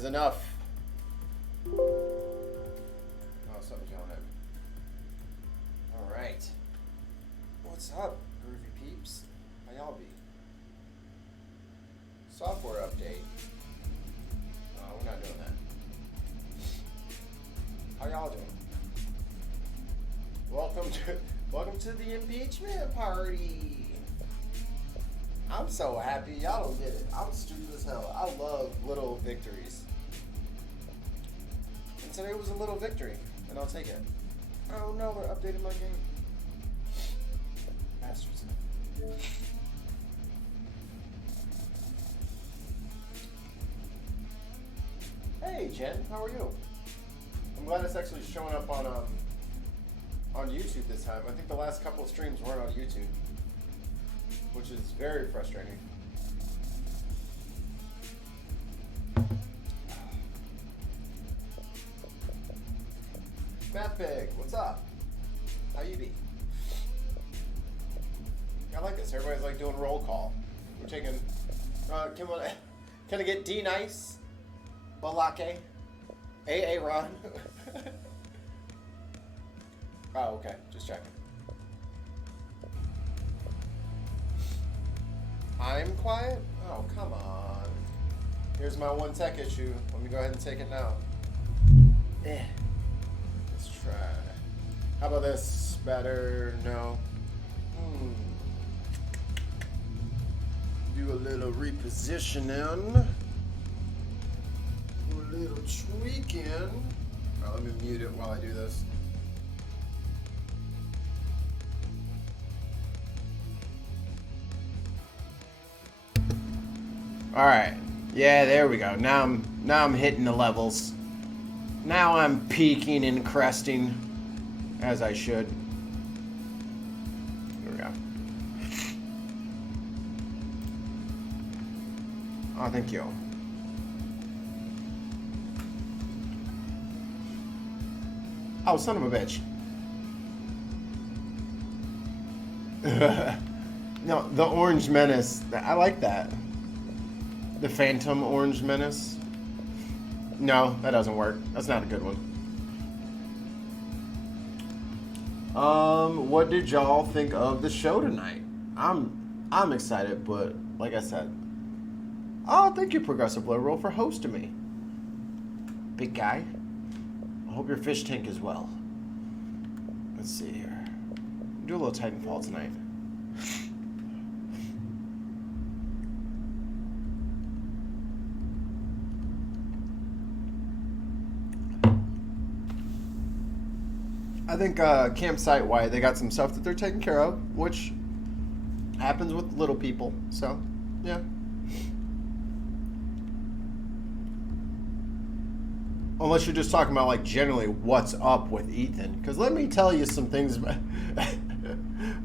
is enough. Oh, something's yelling at me. Alright. What's up, groovy peeps? How y'all be? Software update. No, we're not doing that. How y'all doing? Welcome to the impeachment party. I'm so happy. Y'all don't get it. I'm stupid as hell. I love little victories. And today was a little victory, and I'll take it. Oh no, they're updating my game. Bastards. Hey Jen, how are you? I'm glad it's actually showing up on YouTube this time. I think the last couple of streams weren't on YouTube, which is very frustrating. Matt Pig, what's up? How you be? I like this. Everybody's like doing roll call. We're taking. Can I get D Nice? Balake? AA Ron? Oh, okay. Just checking. I'm quiet? Oh, come on. Here's my one tech issue. Let me go ahead and take it now. Let's try. How about this? Better? No. Do a little repositioning. Do a little tweaking. Alright, let me mute it while I do this. All right, yeah, there we go. Now I'm hitting the levels. Now I'm peaking and cresting, as I should. There we go. Oh, thank you. Oh, son of a bitch. No, the Orange Menace. I like that. The Phantom Orange Menace. No, that doesn't work. That's not a good one. What did y'all think of the show tonight? I'm excited, but like I said, oh, thank you, Progressive Liberal, for hosting me. Big guy. I hope your fish tank is well. Let's see here. Do a little Titanfall tonight. I think campsite-wide, they got some stuff that they're taking care of, which happens with little people. So, yeah. Unless you're just talking about, like, generally what's up with Ethan. Because let me tell you some things.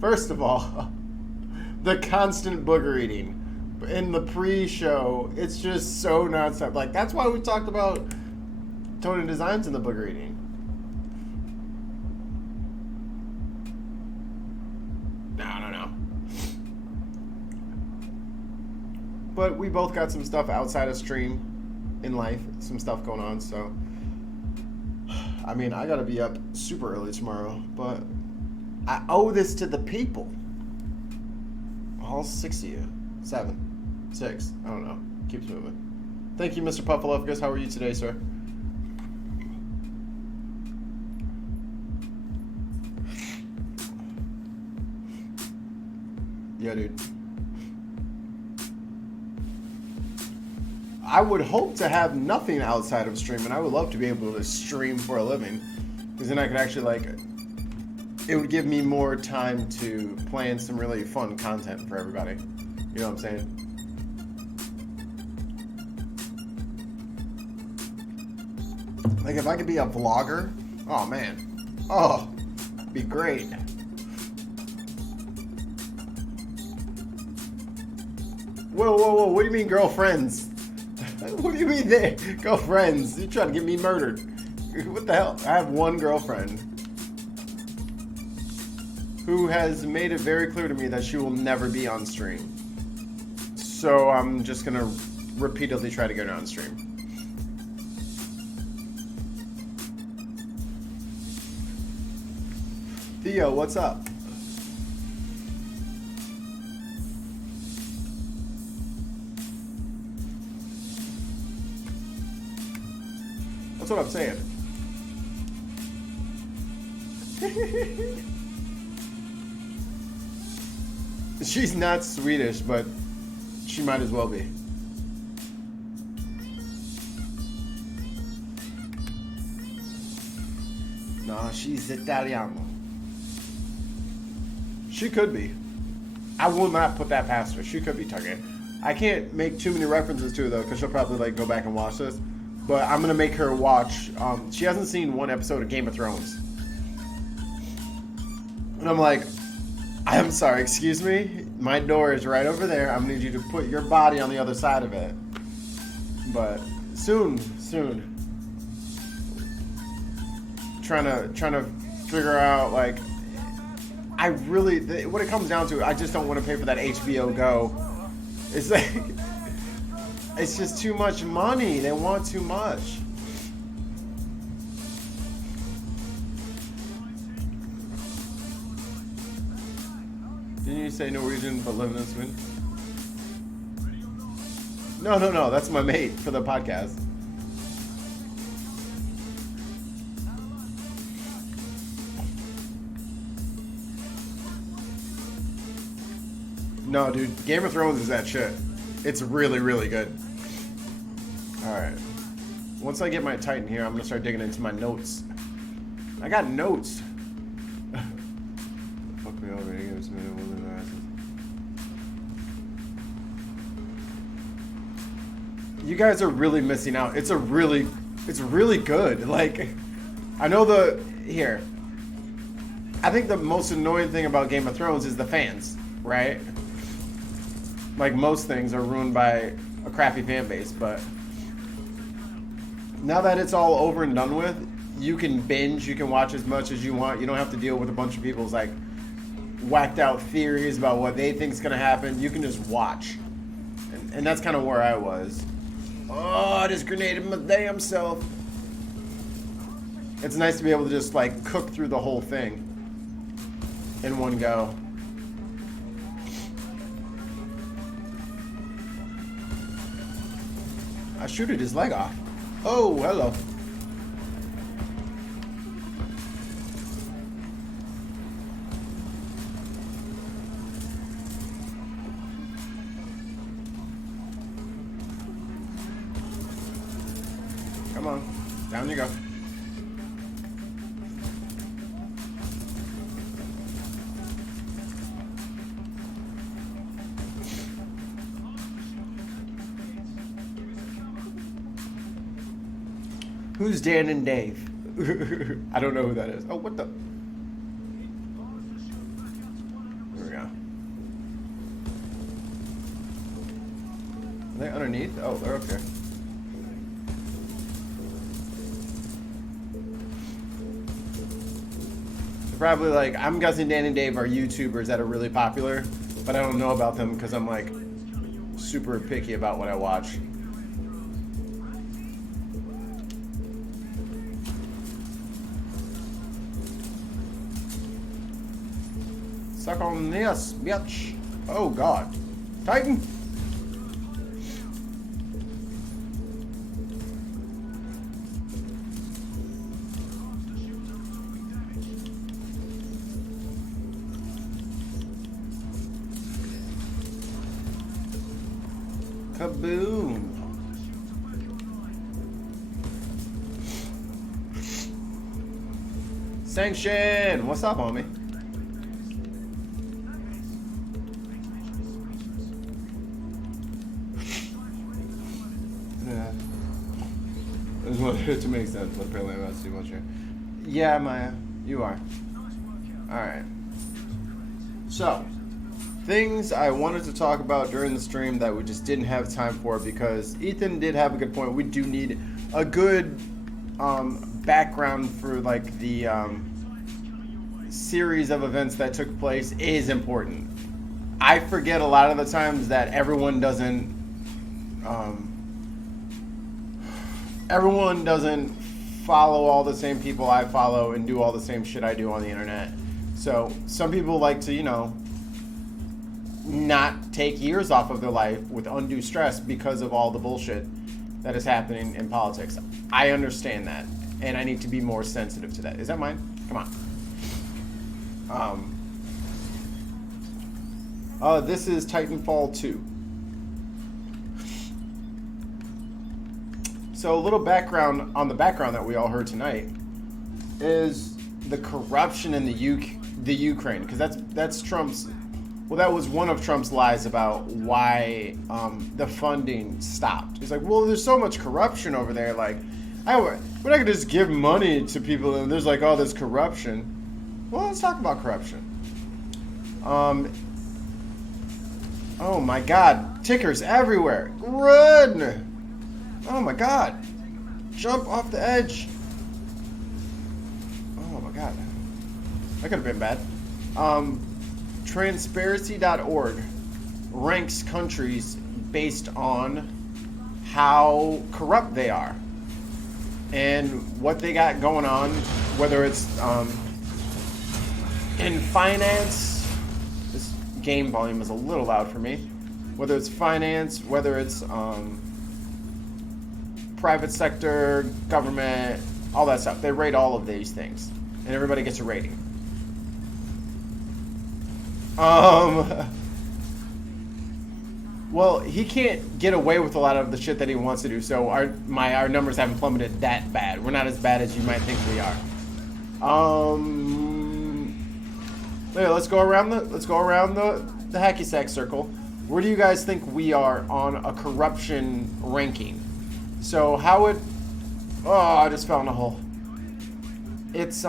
First of all, the constant booger eating. In the pre-show, it's just so nonstop. Like, that's why we talked about Tony Designs and the booger eating. But we both got some stuff outside of stream in life, some stuff going on, so I mean, I gotta be up super early tomorrow, but I owe this to the people. All 6 of you. 7. 6. I don't know. Keeps moving. Thank you, Mr. Puffalufgus. How are you today, sir? Yeah, dude. I would hope to have nothing outside of streaming. I would love to be able to stream for a living, because then I could actually, like, it would give me more time to plan some really fun content for everybody. You know what I'm saying? Like, if I could be a vlogger, oh man, oh, it'd be great. Whoa, whoa, whoa! What do you mean, girlfriends? What do you mean there? Girlfriends? You trying to get me murdered? What the hell? I have one girlfriend who has made it very clear to me that she will never be on stream. So I'm just gonna repeatedly try to get her on stream. Theo, what's up? That's what I'm saying. She's not Swedish, but she might as well be. No, she's Italiano. She could be. I will not put that past her. She could be Target. I can't make too many references to her though, because she'll probably like go back and watch this. But I'm gonna make her watch. She hasn't seen one episode of Game of Thrones, and I'm like, I'm sorry, excuse me. My door is right over there. I'm gonna need you to put your body on the other side of it. But soon. Trying to figure out like, I really what it comes down to. I just don't want to pay for that HBO Go. It's like. It's just too much money. They want too much. Didn't you say Norwegian but living in Sweden? No. That's my mate for the podcast. No, dude. Game of Thrones is that shit. It's really, really good. Alright. Once I get my Titan here, I'm going to start digging into my notes. I got notes. Fuck me over. You guys are really missing out. It's really good. Like, I know here. I think the most annoying thing about Game of Thrones is the fans, right? Like most things are ruined by a crappy fan base, but now that it's all over and done with, you can binge, you can watch as much as you want. You don't have to deal with a bunch of people's like whacked out theories about what they think is going to happen. You can just watch. And that's kind of where I was. Oh, I just grenaded my damn self. It's nice to be able to just like cook through the whole thing in one go. I shooted his leg off. Oh, hello. Come on. Down you go. Who's Dan and Dave? I don't know who that is. Oh, what the? There we go. Are they underneath? Oh, they're up here. They're probably like, I'm guessing Dan and Dave are YouTubers that are really popular, but I don't know about them because I'm like super picky about what I watch. Suck on this, bitch. Oh, God. Titan. Kaboom. Sanction. What's up, homie? To make sense, but apparently I'm not too much here. Yeah, Maya, you are. Alright. So, things I wanted to talk about during the stream that we just didn't have time for because Ethan did have a good point. We do need a good background for like the series of events that took place is important. I forget a lot of the times that everyone doesn't follow all the same people I follow and do all the same shit I do on the internet. So some people like to, you know, not take years off of their life with undue stress because of all the bullshit that is happening in politics. I understand that, and I need to be more sensitive to that. Is that mine? Come on. This is Titanfall 2. So a little background on the background that we all heard tonight is the corruption in the Ukraine, because that's Trump's. Well, that was one of Trump's lies about why the funding stopped. He's like, well, there's so much corruption over there. Like, we're not gonna just give money to people and there's like all this corruption. Well, let's talk about corruption. Oh my God, tickers everywhere! Run! Oh my God, jump off the edge! Oh my God, that could have been bad. Transparency.org ranks countries based on how corrupt they are and what they got going on, whether it's in finance. This game volume is a little loud for me. Whether it's finance, whether it's private sector, government, all that stuff. They rate all of these things, and everybody gets a rating. Well, he can't get away with a lot of the shit that he wants to do, so our numbers haven't plummeted that bad. We're not as bad as you might think we are. Let's go around the hacky sack circle. Where do you guys think we are on a corruption ranking? So how would... Oh, I just fell in a hole. It's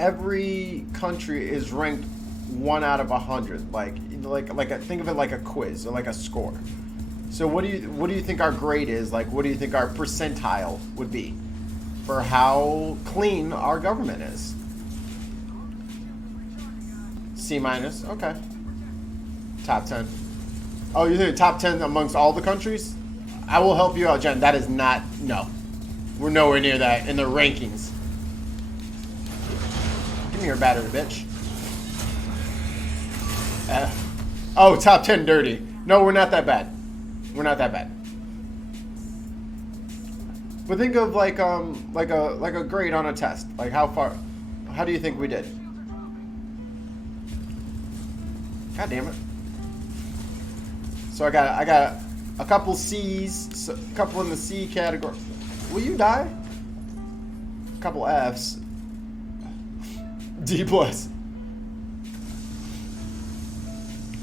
every country is ranked 1 out of 100, like think of it like a quiz or like a score. So what do you think our grade is? Like, what do you think our percentile would be for how clean our government is? C-. Okay. Top 10. Oh, you think top 10 amongst all the countries? I will help you out, Jen. That is not... No. We're nowhere near that in the rankings. Give me your battery, bitch. Oh, top 10 dirty. No, we're not that bad. We're not that bad. But think of like a grade on a test. Like how do you think we did? God damn it. So I got a couple C's, a couple in the C category. Will you die? A couple F's. D+.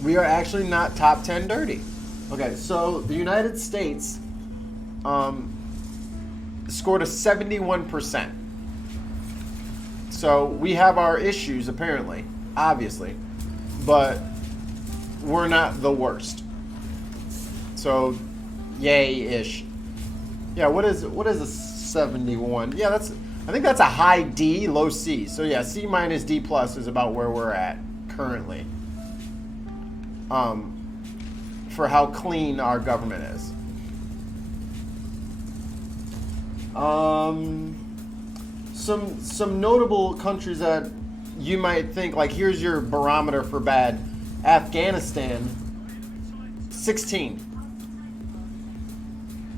We are actually not top 10 dirty. Okay, so the United States scored a 71%. So we have our issues, apparently, obviously, but we're not the worst. So, yay-ish. Yeah, what is a 71? Yeah, I think that's a high D, low C. So yeah, C- D+ is about where we're at currently. For how clean our government is. Some notable countries that you might think, like, here's your barometer for bad. Afghanistan, 16.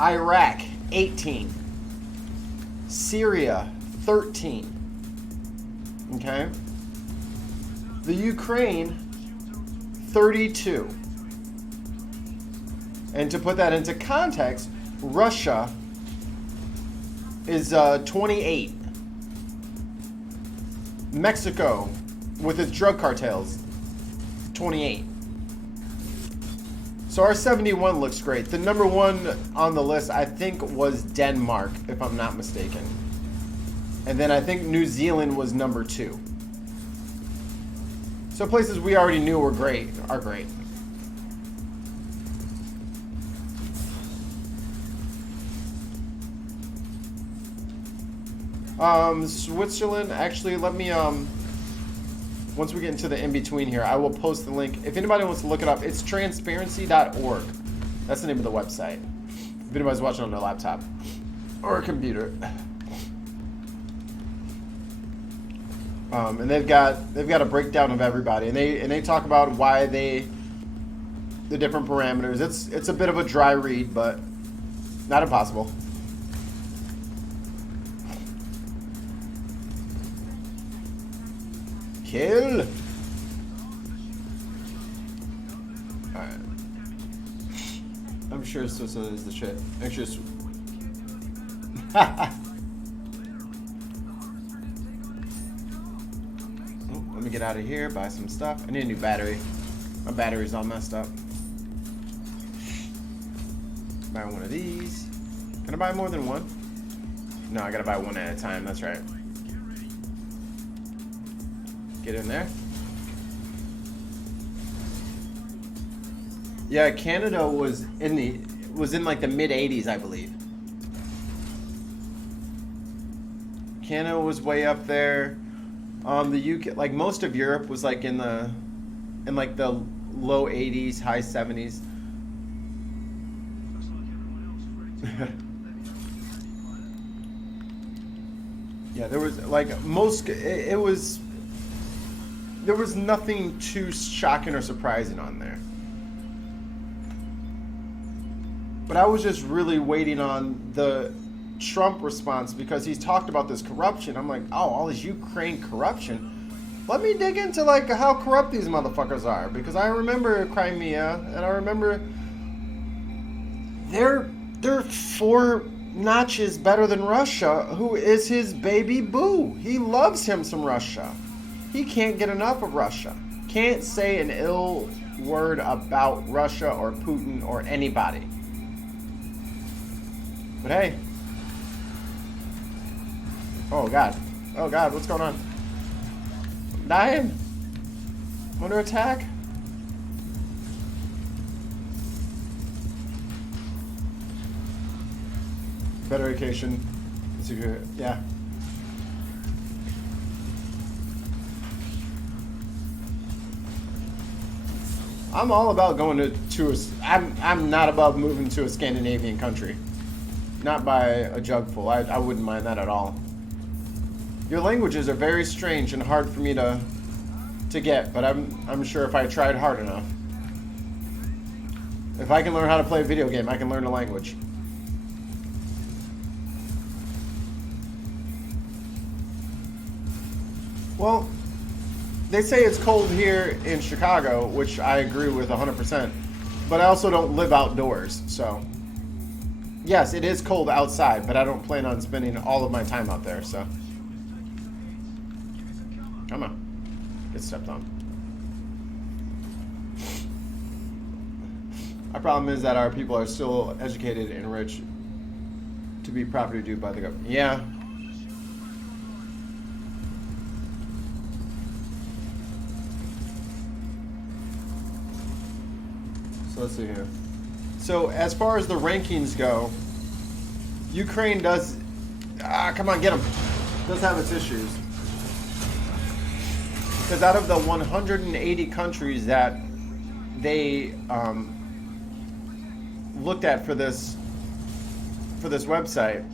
Iraq, 18. Syria, 13. Okay? The Ukraine, 32. And to put that into context, Russia is 28. Mexico, with its drug cartels, 28. So our 71 looks great. The number one on the list, I think, was Denmark, if I'm not mistaken. And then I think New Zealand was number 2. So places we already knew were great are great. Switzerland, actually, let me, once we get into the in-between here, I will post the link. If anybody wants to look it up, it's transparency.org. That's the name of the website. If anybody's watching on their laptop or a computer. And they've got a breakdown of everybody, and they talk about why the different parameters. It's a bit of a dry read, but not impossible. Kill. Alright. I'm sure Switzerland is the shit. Actually, let me get out of here, buy some stuff. I need a new battery. My battery's all messed up. Buy one of these. Can I buy more than one? No, I gotta buy one at a time, that's right. Get in there. Yeah, Canada was in like the mid 80s, I believe. Canada was way up there. The UK, like most of Europe, was like in like the low 80s, high 70s. Yeah, there was like there was nothing too shocking or surprising on there. But I was just really waiting on the Trump response because he's talked about this corruption. I'm like, oh, all this Ukraine corruption. Let me dig into like how corrupt these motherfuckers are, because I remember Crimea and I remember they're 4 notches better than Russia, who is his baby boo. He loves him some Russia. He can't get enough of Russia. Can't say an ill word about Russia or Putin or anybody. But hey. Oh God. Oh God, what's going on? I'm dying. I'm under attack. Better education. Yeah. I'm all about going to I'm not above moving to a Scandinavian country. Not by a jugful. I wouldn't mind that at all. Your languages are very strange and hard for me to get, but I'm sure if I tried hard enough. If I can learn how to play a video game, I can learn a language. Well, they say it's cold here in Chicago, which I agree with 100%, but I also don't live outdoors, so yes, it is cold outside, but I don't plan on spending all of my time out there, so. Come on. Get stepped on. Our problem is that our people are still educated and rich to be property due by the government. Yeah. So let's see here. So as far as the rankings go, Ukraine does, come on, get them. Does have its issues. Because out of the 180 countries that they looked at for this website,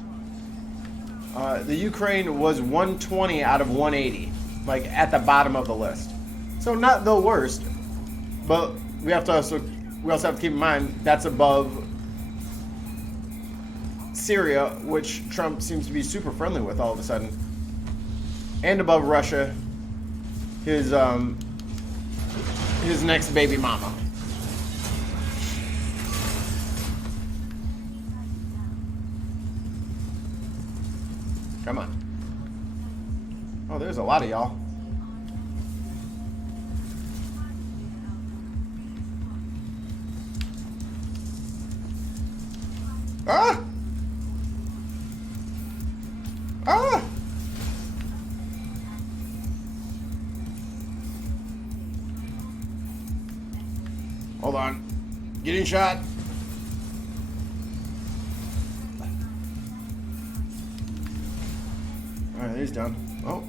the Ukraine was 120 out of 180, like at the bottom of the list. So not the worst, but we also have to keep in mind that's above Syria, which Trump seems to be super friendly with all of a sudden, and above Russia, his next baby mama. Come on. Oh, there's a lot of y'all. Ah! Ah! Hold on. Getting shot. Alright, he's done. Oh.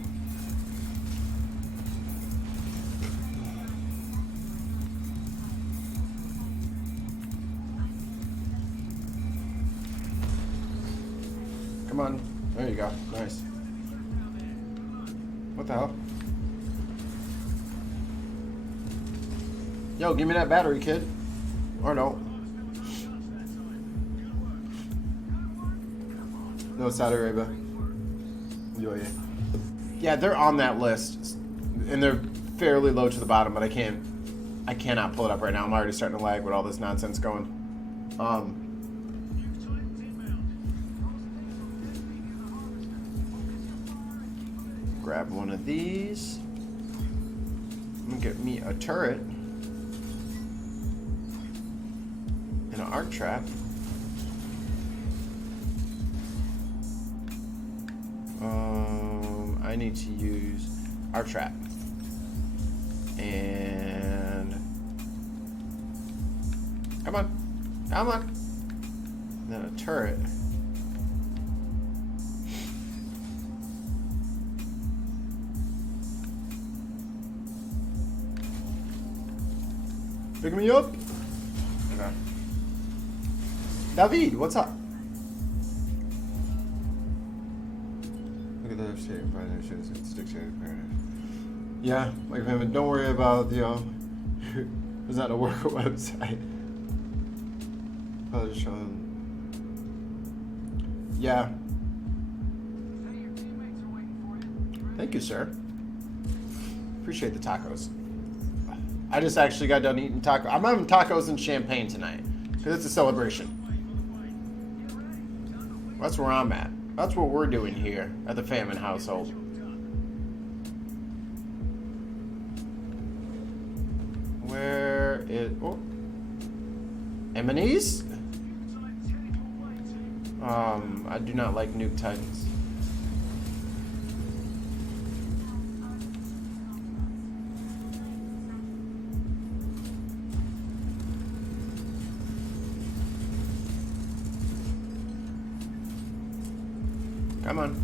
Come on. There you go. Nice. What the hell? Yo, give me that battery, kid. Or no. No, Saudi Arabia. UAE. Yeah, they're on that list. And they're fairly low to the bottom, but I cannot pull it up right now. I'm already starting to lag with all this nonsense going. Grab one of these. I'm gonna get me a turret and an arc trap. I need to use arc trap and come on, and then a turret. Pick me up. Okay. David, what's up? Look at the shade. Stick shade. Yeah, like him. Don't worry about the. Is that a worker website? Probably just showing. Yeah. Thank you, sir. Appreciate the tacos. I just actually got done eating tacos. I'm having tacos and champagne tonight because it's a celebration. That's where I'm at. That's what we're doing here at the Famine household. Where is... Oh. Eminees? I do not like Nuke Titans. Come on.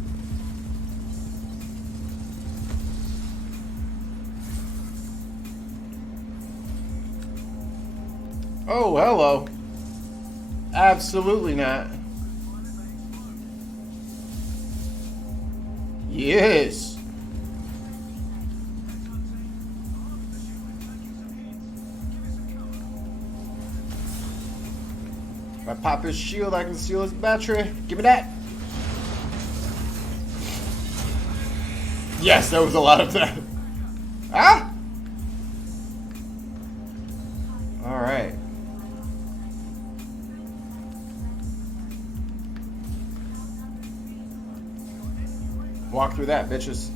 Oh, hello. Absolutely not. Yes. If I pop his shield, I can steal his battery. Give me that. Yes, there was a lot of that. Ah! Alright. Walk through that, bitches.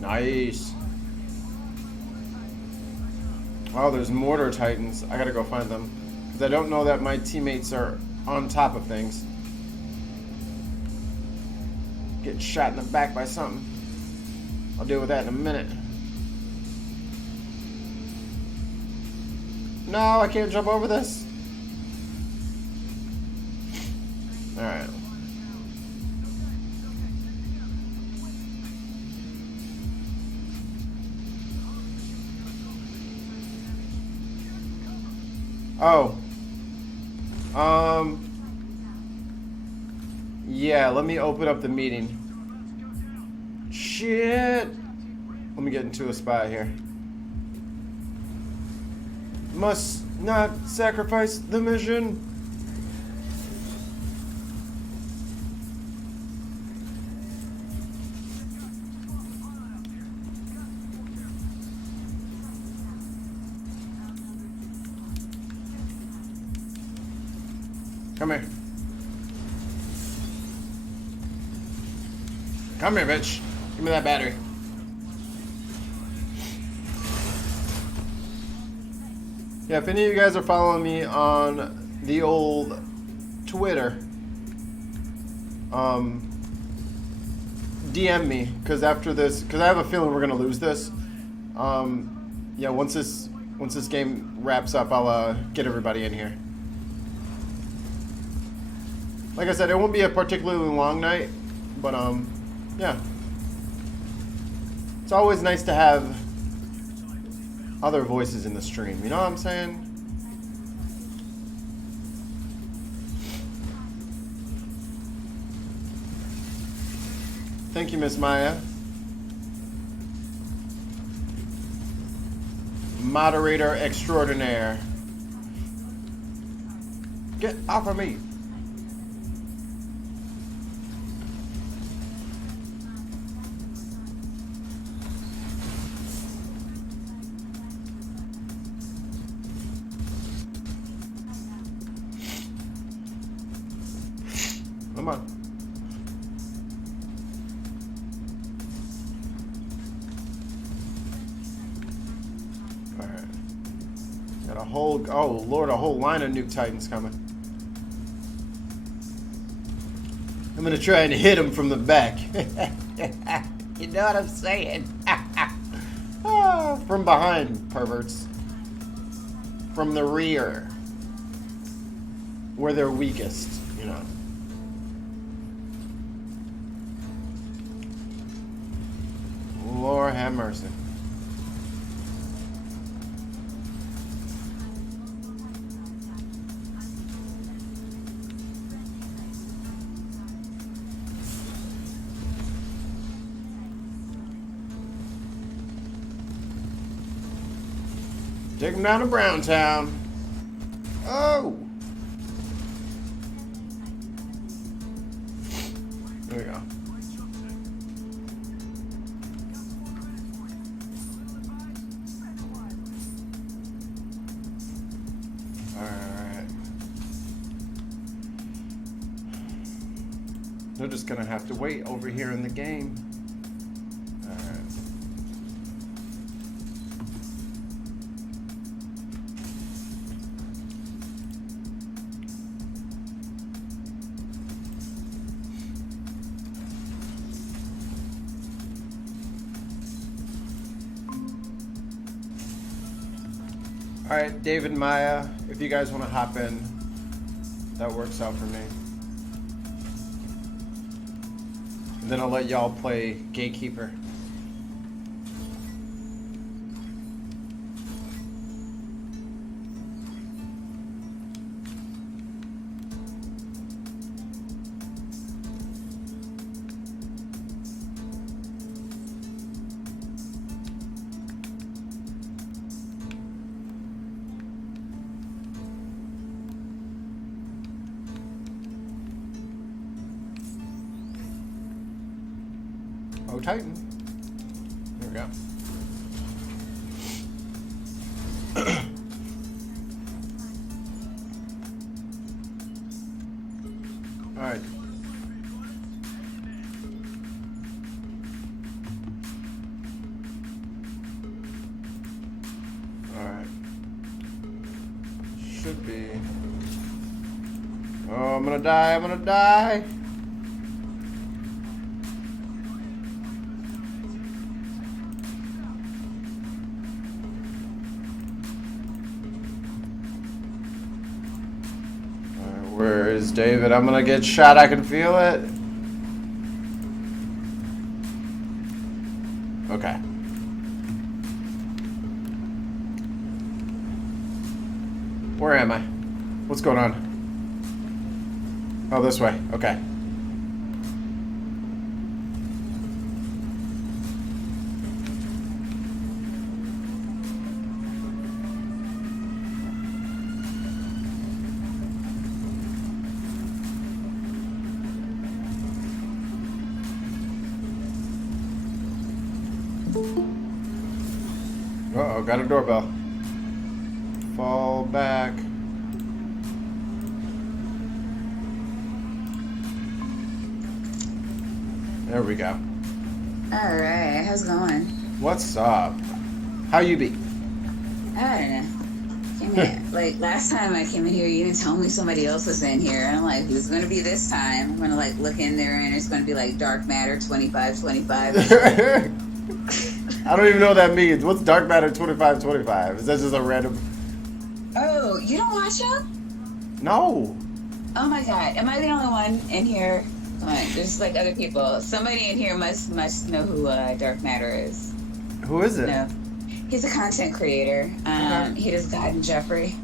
Nice. Oh, there's mortar titans. I gotta go find them. Because I don't know that my teammates are on top of things. Getting shot in the back by something. I'll deal with that in a minute. No, I can't jump over this. Alright. Oh. Yeah, let me open up the meeting. Shit! Let me get into a spot here. Must not sacrifice the mission. Come here. Come here, bitch. Give me that battery. Yeah, if any of you guys are following me on the old Twitter, DM me, because after this, because I have a feeling we're gonna lose this. Yeah, once this game wraps up, I'll get everybody in here. Like I said, it won't be a particularly long night, but yeah. It's always nice to have other voices in the stream, you know what I'm saying? Thank you, Miss Maya. moderator extraordinaire. Get off of me. Come on. Alright. Got a whole, oh Lord, a whole line of nuke titans coming. I'm gonna try and hit him from the back. You know what I'm saying? From behind, perverts. From the rear. Where they're weakest, you know. Lord have mercy. Take him down to Browntown. Oh! There we go. Alright. They're just gonna have to wait over here in the game. Alright. Alright, David, Maya, if you guys want to hop in, that works out for me. And then I'll let y'all play Gatekeeper. Oh, Titan. There we go. All right. All right. Should be. Oh, I'm gonna die. I'm gonna die. Where is David? I'm gonna get shot. I can feel it. Okay. Where am I? What's going on? Oh, this way. Okay. Uh-oh, got a doorbell. Fall back. There we go. Alright, how's it going? What's up? How you be? I don't know. Came here, like, last time I came in here, you didn't tell me somebody else was in here. And I'm like, who's going to be this time? I'm going to, like, look in there, and it's going to be, like, Dark Matter 2525. I don't even know what that means. What's Dark Matter 2525? Is that just a random... Oh, you don't watch them? No. Oh, my God. Am I the only one in here? Come on, there's, like, other people. Somebody in here must know who Dark Matter is. Who is it? No. He's a content creator. Okay. He does God and Jeffrey.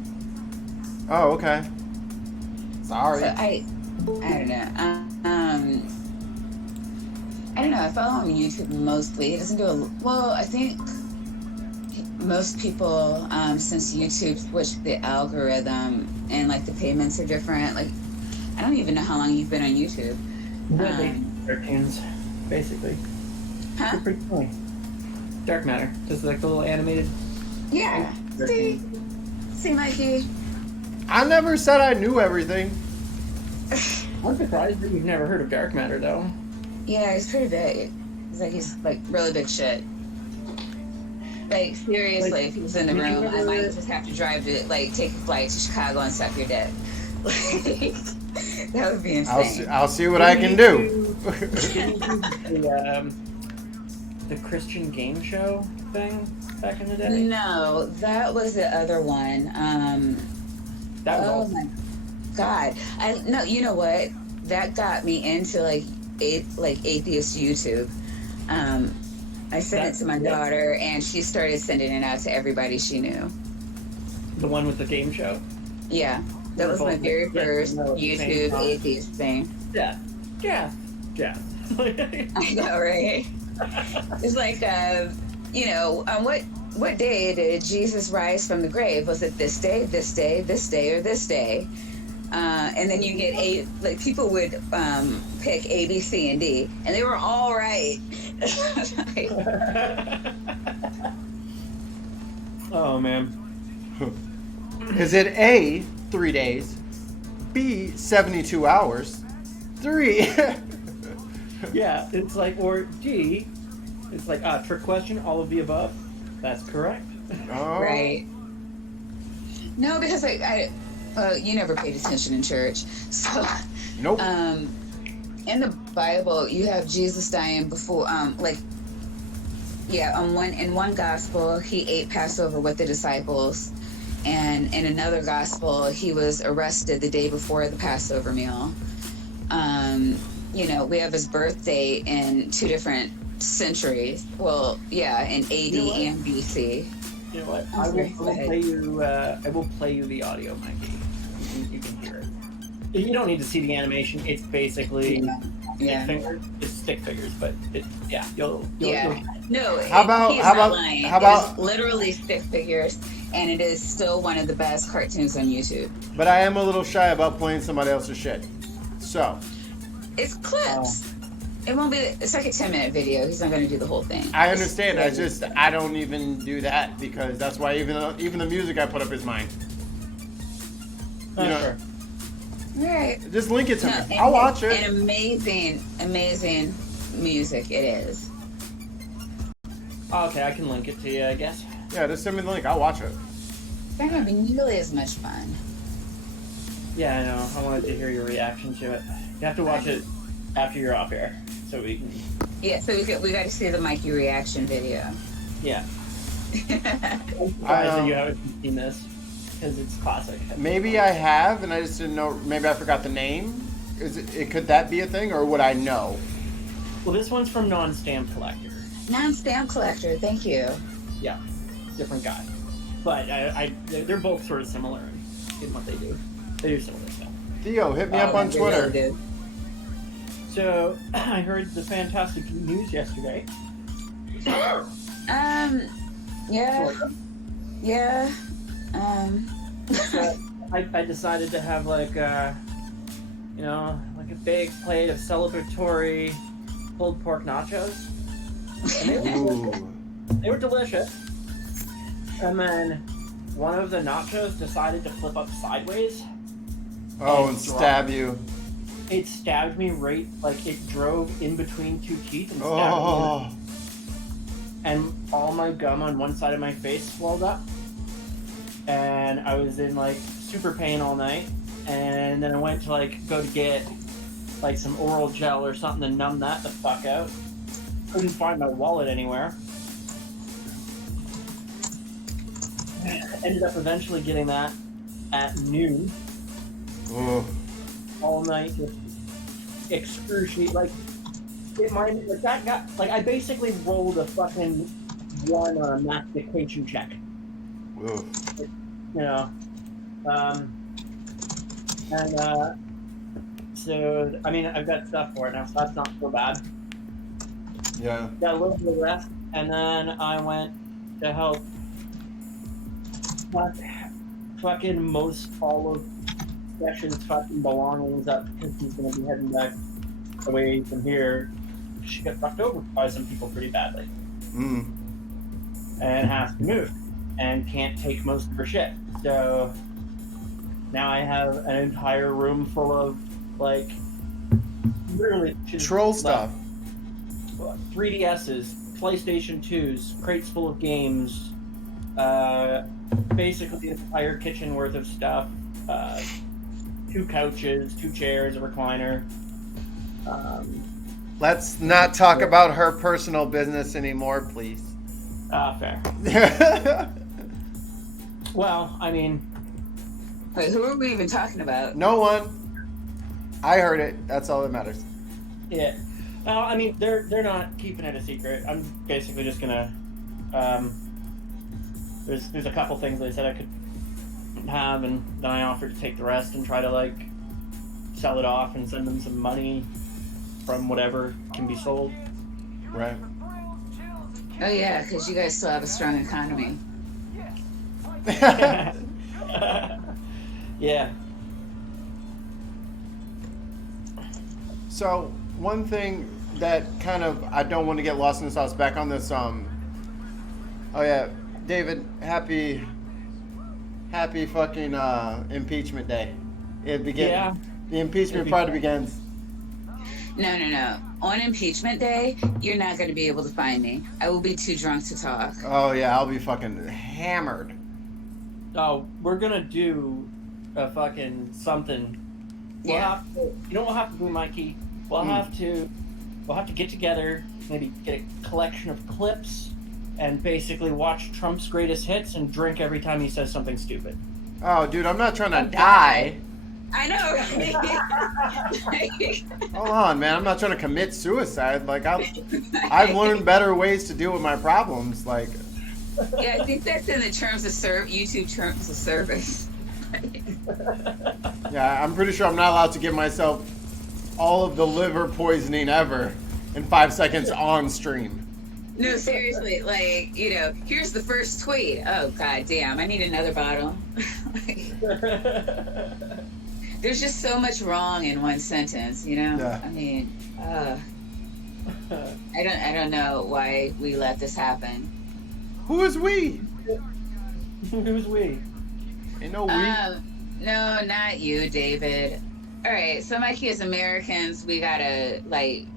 Oh, okay. Sorry. So I don't know. I don't know. I follow him on YouTube mostly. He doesn't do a... Well, I think... most people, since YouTube switched the algorithm and like the payments are different, like I don't even know how long you've been on YouTube. Cartoons, basically. Huh? They're pretty funny. Dark Matter, just like the little animated. Yeah. See, Mikey. I never said I knew everything. I'm surprised that you've never heard of Dark Matter, though. Yeah, he's pretty big. He's like really big shit. Like seriously, Like, if he was in the did you room, I ever- might just have to drive to like take a flight to Chicago and suck your dick. Like, that would be insane. I'll see what I can do. The Christian game show thing back in the day? No, that was the other one. That was Oh awesome. my god! No, you know what? That got me into like atheist YouTube. I sent it to my daughter, and she started sending it out to everybody she knew. The one with the game show? Yeah, that was my very first no, YouTube same atheist thing. Yeah. I know, right? It's like, what day did Jesus rise from the grave? Was it this day, this day, this day, or this day? And then you get people would pick A, B, C, and D, and they were all right. Oh, man. Is it A, 3 days, B, 72 hours, 3? Yeah, it's like, or D, it's like, trick question, all of the above. That's correct. Oh. Right. No, because you never paid attention in church. So, Nope. in the Bible, you have Jesus dying before, in one gospel, he ate Passover with the disciples. And in another gospel, he was arrested the day before the Passover meal. We have his birth date in two different centuries. Well, yeah, in AD and BC. You know what? I'm sorry, go ahead. I will play you the audio, Mikey. You can hear it. You don't need to see the animation. It's basically Yeah. it's stick figures, but you'll No, How about- he's how not about- lying. how It about- is literally stick figures, and it is still one of the best cartoons on YouTube. But I am a little shy about playing somebody else's shit. So, It's clips. It won't be. It's like a 10-minute video. He's not going to do the whole thing. I understand. I don't even do that because that's why even the music I put up is mine. You know, sure. Right. just link it to No, me. I'll watch it. And amazing music it is. Okay, I can link it to you, I guess. Yeah, just send me the link. I'll watch it. It's not going to be nearly as much fun. Yeah, I know. I wanted to hear your reaction to it. You have to watch it after you're off air, so we can. Yeah, so we got to see the Mikey reaction video. Yeah. I'm surprised that you haven't seen this because it's classic. Maybe I have, and I just didn't know. Maybe I forgot the name. Could that be a thing, or would I know? Well, this one's from Non-Stamp Collector. Non-stamp collector, thank you. Yeah, different guy, but they're both sort of similar in what they do. They do similar stuff. Theo, hit me up on They Twitter. really do. So I heard the fantastic news yesterday. Yeah. So I decided to have like a big plate of celebratory pulled pork nachos. And they were delicious. And then one of the nachos decided to flip up sideways. Oh, and stab you. It stabbed me right, like it drove in between two teeth and stabbed Oh. me. And all my gum on one side of my face swelled up. And I was in like super pain all night. And then I went to go to get like some oral gel or something to numb that the fuck out. Couldn't find my wallet anywhere. Ended up eventually getting that at noon. Oh. All night, just excruciating. Like it might like that got like I basically rolled a fucking one on a mastication check. Ugh. You know, so I mean I've got stuff for it now, so that's not so bad. Yeah. Got a little bit of rest, and then I went to help fuck, fucking most all of Sessions' fucking belongings up because he's gonna be heading back away from here. She got fucked over by some people pretty badly. And has to move and can't take most of her shit. So now I have an entire room full of like literally Troll stuff. 3DSs, PlayStation 2s, crates full of games, basically an entire kitchen worth of stuff, 2 couches, 2 chairs, a recliner. Let's not talk about her personal business anymore, please. Fair. Well, I mean... Wait, who are we even talking about? No one. I heard it. That's all that matters. Yeah. Well, I mean, they're not keeping it a secret. I'm basically just gonna... There's a couple things they said I could have, and then I offered to take the rest and try to, like, sell it off and send them some money from whatever can be sold. Right. Oh yeah, because you guys still have a strong economy. Yeah. So, one thing that kind of, I don't want to get lost in the sauce, back on this, oh yeah, David, happy fucking, impeachment day. It begins. Yeah. The impeachment party begins. No. On impeachment day, you're not going to be able to find me. I will be too drunk to talk. Oh yeah, I'll be fucking hammered. Oh, we're gonna do a fucking something. We'll have to, you know what we'll have to do, Mikey? We'll have to get together, maybe get a collection of clips, and basically watch Trump's greatest hits and drink every time he says something stupid. Oh, dude, I'm not trying to die. I know, right? Hold on, man. I'm not trying to commit suicide. Like, I've learned better ways to deal with my problems. Like, yeah, I think that's in the terms of YouTube terms of service. Yeah, I'm pretty sure I'm not allowed to give myself all of the liver poisoning ever in 5 seconds on stream. No, seriously, like, here's the first tweet. Oh, god damn, I need another bottle. There's just so much wrong in one sentence, Yeah. I mean, I don't know why we let this happen. Who is we? Who's we? Ain't no we. No, not you, David. All right, so Mikey, as Americans, we gotta, like...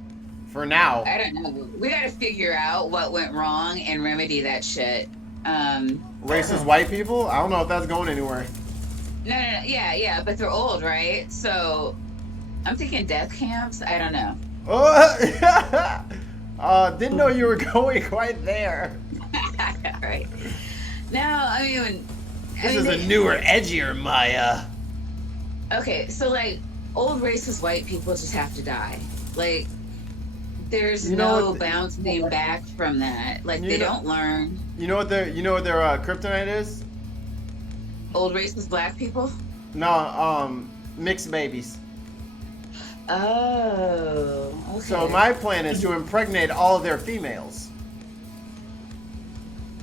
For now. I don't know. We gotta figure out what went wrong and remedy that shit. Racist white people? I don't know if that's going anywhere. No, yeah, but they're old, right? So, I'm thinking death camps? I don't know. Oh, didn't know you were going quite there. Right. No, I mean... This is a newer, edgier Maya. Okay, so, like, old racist white people just have to die. Like, there's no bouncing back from that. Like, they don't learn. You know what their kryptonite is? Old racist black people? No, mixed babies. Oh, okay. So my plan is to impregnate all of their females.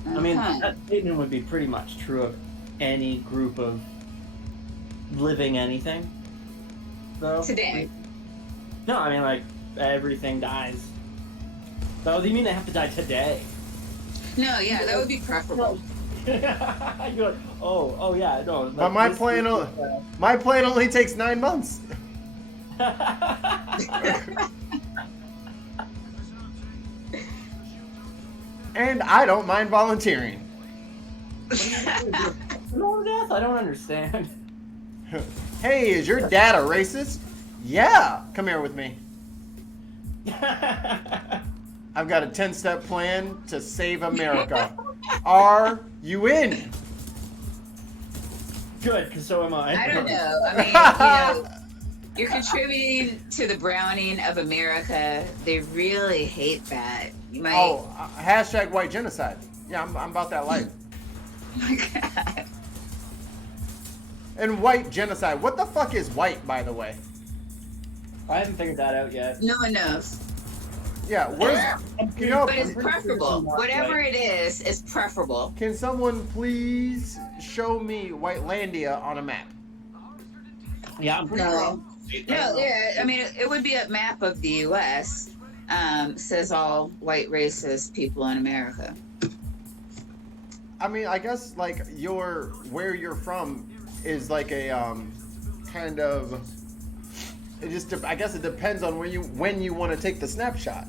I mean, that statement would be pretty much true of any group of living anything. So, today. No, I mean, like, everything dies. So, do you mean they have to die today? No, yeah, that would be preferable. You're like, oh yeah, no. But my plan only takes 9 months. And I don't mind volunteering. No death? I don't understand. Hey, is your dad a racist? Yeah, come here with me. I've got a 10-step plan to save America. Are you in? Good, because so am I. I don't know. I mean, you're contributing to the browning of America. They really hate that. You might... hashtag white genocide. Yeah, I'm about that life. Oh my god. And white genocide. What the fuck is white, by the way? I haven't figured that out yet. No one knows. Yeah, where's can y'all But it's pretty sure preferable. it's not Whatever right. it is, it's preferable. can someone please show me Whitelandia on a map? Yeah, I'm pretty sure. No. No, yeah. I mean, it would be a map of the U.S. Says all white racist people in America. I mean, I guess like where you're from is like a kind of it just I guess it depends on when you want to take the snapshot.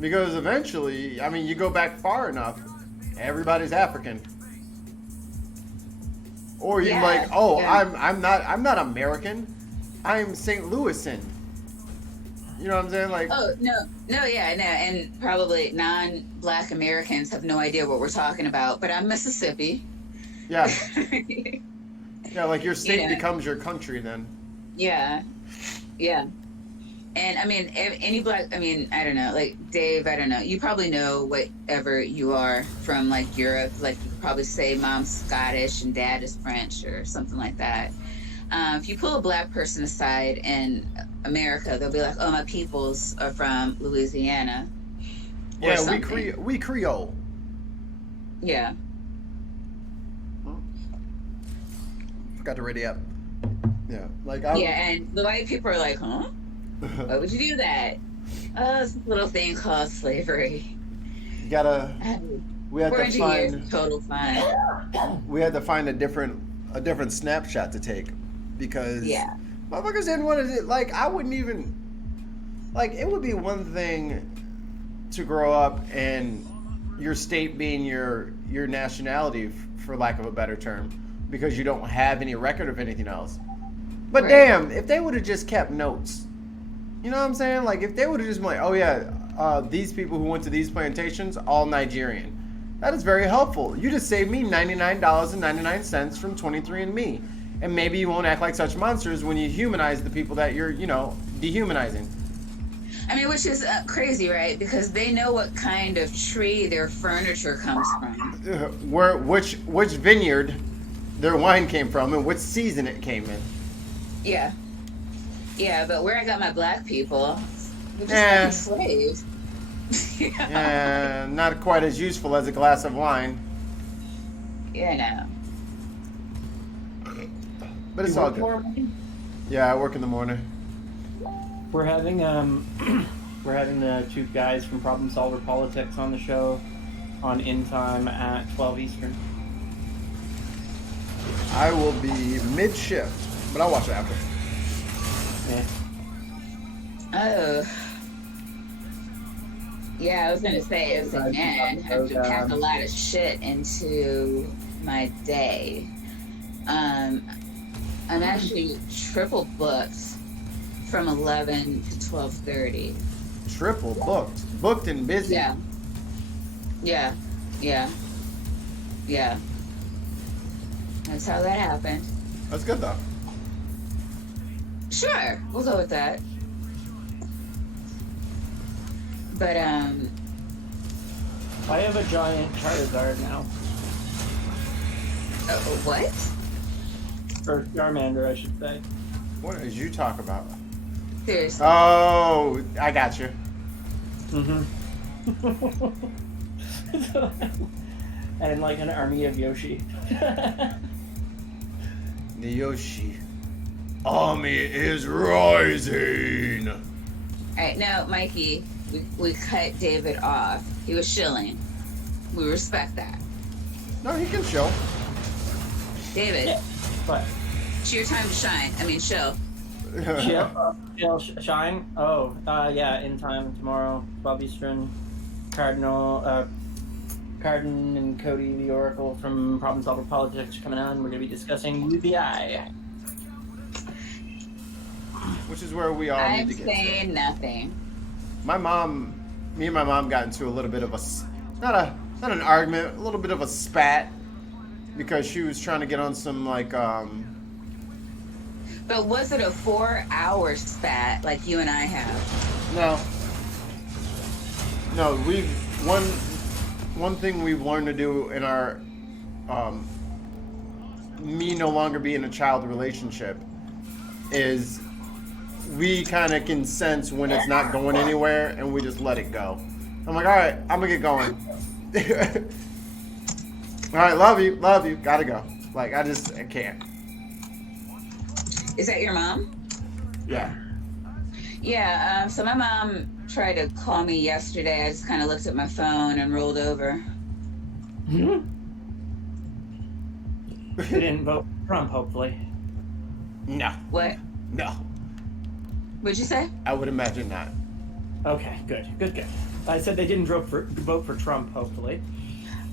Because eventually, I mean, you go back far enough, everybody's African. Or you're Yeah, like, oh, yeah. I'm not American, I'm St. Louisan. You know what I'm saying? Like, Oh no, yeah, no, and probably non-Black Americans have no idea what we're talking about. But I'm Mississippi. yeah, yeah, like your state You know. becomes your country then. Yeah, yeah. And I mean, any black, I mean, I don't know, like Dave, I don't know. You probably know whatever you are from like Europe. Like you could probably say mom's Scottish and dad is French or something like that. If you pull a black person aside in America, they'll be like, oh, my peoples are from Louisiana or Yeah, something. we Creole. Yeah. Forgot to ready up. Yeah, like I'm. Yeah, and the white people are like, huh? Why would you do that? Oh, it's a little thing called slavery. You gotta. We had to 400 years find. of total fun. We had to find a different snapshot to take because Yeah. motherfuckers didn't want to. Like, I wouldn't even. Like, it would be one thing to grow up and your state being your nationality, for lack of a better term, because you don't have any record of anything else. But Right. damn, if they would have just kept notes, you know what I'm saying? Like, if they would have just been like, oh yeah, these people who went to these plantations, all Nigerian. That is very helpful. You just saved me $99.99 from 23andMe. And maybe you won't act like such monsters when you humanize the people that you're, dehumanizing. I mean, which is crazy, right? Because they know what kind of tree their furniture comes from. Which vineyard their wine came from and which season it came in. Yeah. Yeah, but where I got my black people, they're just Eh. fucking slaves. Yeah, not quite as useful as a glass of wine, You know. but it's You all work good. tomorrow? Yeah, I work in the morning. We're having we're having the two guys from Problem Solver Politics on the show on In Time at 12 Eastern. I will be mid-shift, but I'll watch it after. Yeah. Oh. Yeah, I was gonna say, it was like, man, I have to pack a lot of shit into my day. I'm actually triple booked from 11 to 12:30. Triple booked and busy. Yeah. Yeah. Yeah. Yeah. That's how that happened. That's good though. Sure, we'll go with that. But I have a giant Charizard now. what? Or Charmander, I should say. What did you talk about? Seriously. Oh, I got you. Mm-hmm. And like an army of Yoshi. The Yoshi army is rising. All right, no, Mikey, we cut David off. He was shilling. We respect that. No, he can show. David, Yeah. But it's your time to shine. I mean, show. Chill, Shine. Oh, yeah, In Time tomorrow. Bob Eastern, Cardinal, Cardin and Cody, the Oracle from Problem Solver Politics, are coming on. We're going to be discussing UBI. Which is where we all I'm need to get. saying nothing. Me and my mom got into a little bit of not an argument, a little bit of a spat because she was trying to get on some like But was it a 4-hour spat like you and I have? no, we've one thing we've learned to do in our me no longer being a child relationship is we kind of can sense when it's not going anywhere, and we just let it go. I'm like, all right, I'm gonna get going. All right, love you, gotta go. Like, I can't. Is that your mom? Yeah. Yeah. So my mom tried to call me yesterday. I just kind of looked at my phone and rolled over. You didn't vote for Trump, hopefully. No. What? No. What'd you say? I would imagine not. Okay, good. I said they didn't vote for Trump, hopefully.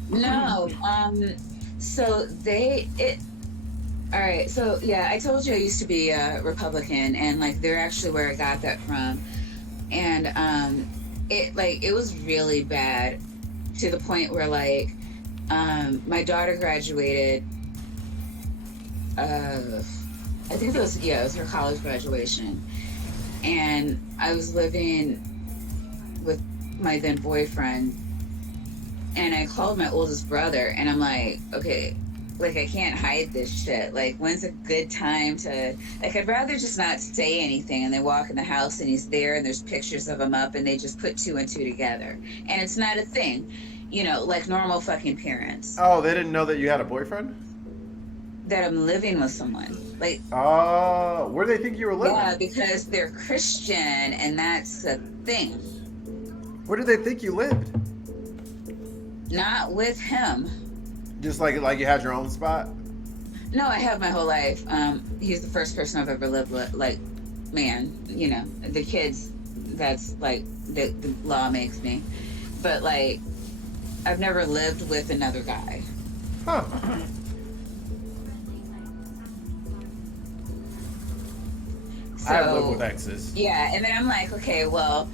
No. So all right. So yeah, I told you I used to be a Republican, and like they're actually where I got that from, and it was really bad to the point where like my daughter graduated. I think it was her college graduation, and I was living with my then boyfriend, and I called my oldest brother, and I'm like, okay, like I can't hide this shit. Like, when's a good time to, like, I'd rather just not say anything. And they walk in the house and he's there and there's pictures of him up and they just put two and two together. And it's not a thing, like normal fucking parents. Oh, they didn't know that you had a boyfriend? That I'm living with someone. Like, oh, where do they think you were living? yeah, because they're Christian and that's a thing. Where did they think you lived? Not with him. Just like you had your own spot? No, I have my whole life. He's the first person I've ever lived with. Like, man, the kids, that's like, the law makes me. But like, I've never lived with another guy. Huh. So, I've lived with exes. Yeah, and then I'm like, okay, well,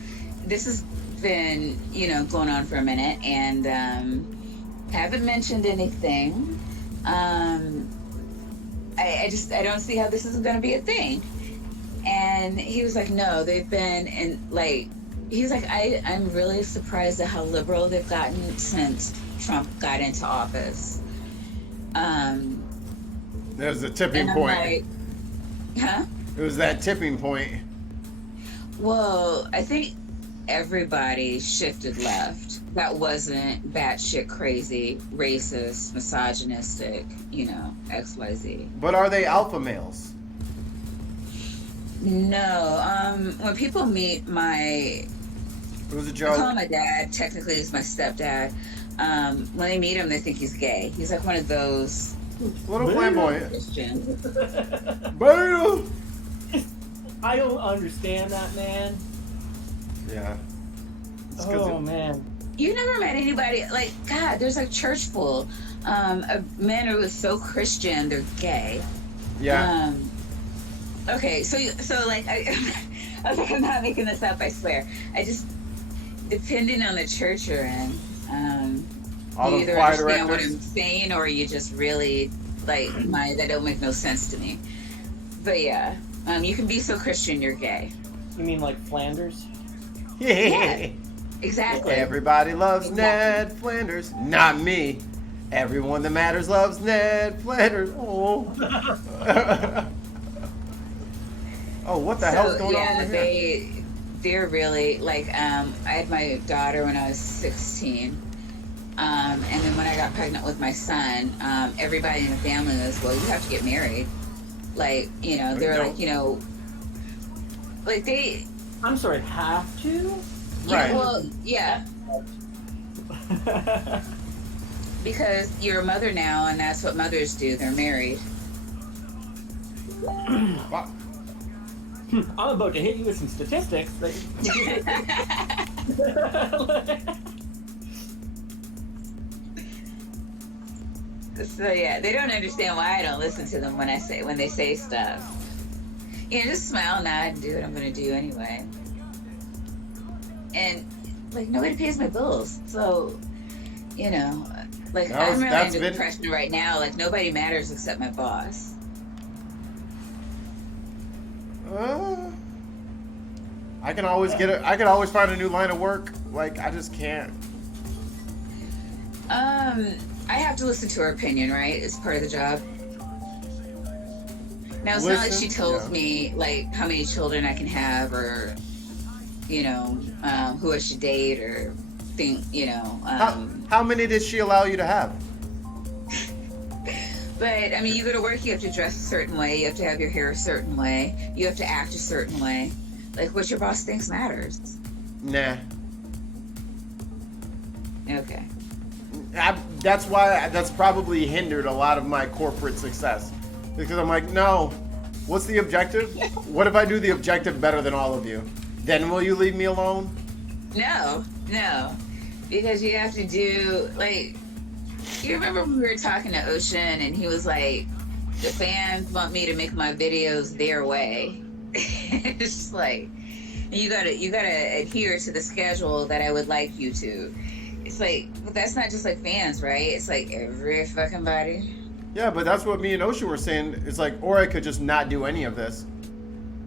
this has been, going on for a minute, and haven't mentioned anything. I don't see how this is going to be a thing. And he was like, no, they've been in, like, he's like, I'm really surprised at how liberal they've gotten since Trump got into office. There's a tipping and I'm point. like, huh? It was that tipping point. Well, I think everybody shifted left. That wasn't batshit crazy, racist, misogynistic, XYZ. But are they alpha males? No. When people meet It was a I joke. call him my dad. Technically, he's my stepdad. When they meet him, they think he's gay. He's like one of those Little flamboyant. Christians. Bam! I don't understand that, man. Yeah. Oh, man. You never met anybody like God. There's like church full of men who are so Christian they're gay. Yeah. Okay, so like I was like, I'm not making this up. I swear. I just depending on the church you're in, All you the either choir understand what directors. I'm saying or you just really like that don't make no sense to me. But yeah, you can be so Christian you're gay. You mean like Flanders? Yeah. Exactly. Everybody loves Ned Flanders. Not me. Everyone that matters loves Ned Flanders. Oh. Oh, what the hell's going on over here? They're really like I had my daughter when I was 16. And then when I got pregnant with my son, everybody in the family was, well, you have to get married. Like, they're like, like they. I'm sorry, have to? Yeah, Right. well, yeah, because you're a mother now, and that's what mothers do. They're married. Wow. I'm about to hit you with some statistics. But... So yeah, they don't understand why I don't listen to them when they say stuff. Just smile, nod, and do what I'm gonna do anyway. And like nobody pays my bills, so like I'm really under the pressure right now. Like nobody matters except my boss. I can always I can always find a new line of work. Like I just can't. I have to listen to her opinion, right? It's part of the job. Now, it's not like she Listen, tells yeah. me, like, how many children I can have or, who I should date or think, How many did she allow you to have? But, I mean, you go to work, you have to dress a certain way. You have to have your hair a certain way. You have to act a certain way. Like, what your boss thinks matters. Nah. Okay. That's probably hindered a lot of my corporate success. Because I'm like, no, what's the objective? What if I do the objective better than all of you? Then will you leave me alone? No. Because you have to do, like, you remember when we were talking to Ocean and he was like, the fans want me to make my videos their way. It's just like, you gotta adhere to the schedule that I would like you to. It's like, but that's not just like fans, right? It's like every fucking body. Yeah, but that's what me and Ocean were saying. It's like, or I could just not do any of this.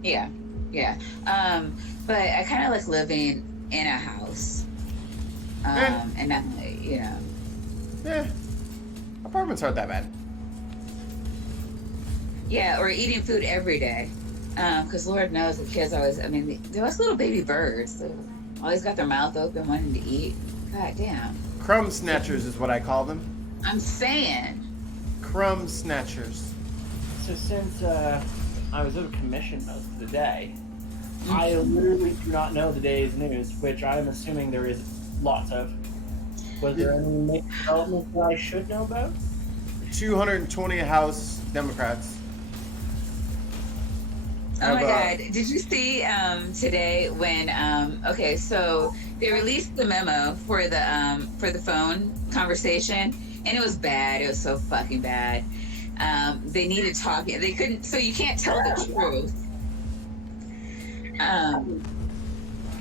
Yeah. But I kind of like living in a house. And not like, Yeah, apartments aren't that bad. Yeah, or eating food every day. Because Lord knows the kids always, I mean, they're always little baby birds. They always got their mouth open wanting to eat. God damn. Crumb snatchers is what I call them. I'm saying. Crumb snatchers. So since I was out of commission most of the day, I literally do not know the day's news, which I'm assuming there is lots of. Was there any major developments that I should know about? 220 House Democrats. Oh my God! Did you see today when? Okay, so they released the memo for the phone conversation, and it was bad. It was so fucking bad. They needed talking. They couldn't. So you can't tell the truth.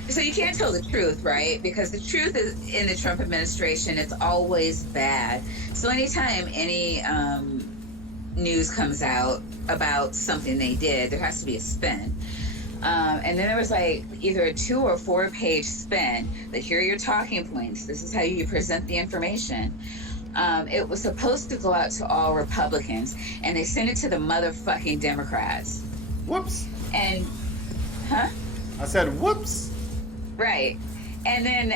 So you can't tell the truth, right? Because the truth is in the Trump administration, it's always bad. So anytime any news comes out about something they did, there has to be a spin. And then there was like either a 2 or 4 page spin. Like, here are your talking points. This is how you present the information. It was supposed to go out to all Republicans, and they sent it to the motherfucking Democrats. Whoops. And, huh? I said whoops. Right. And then,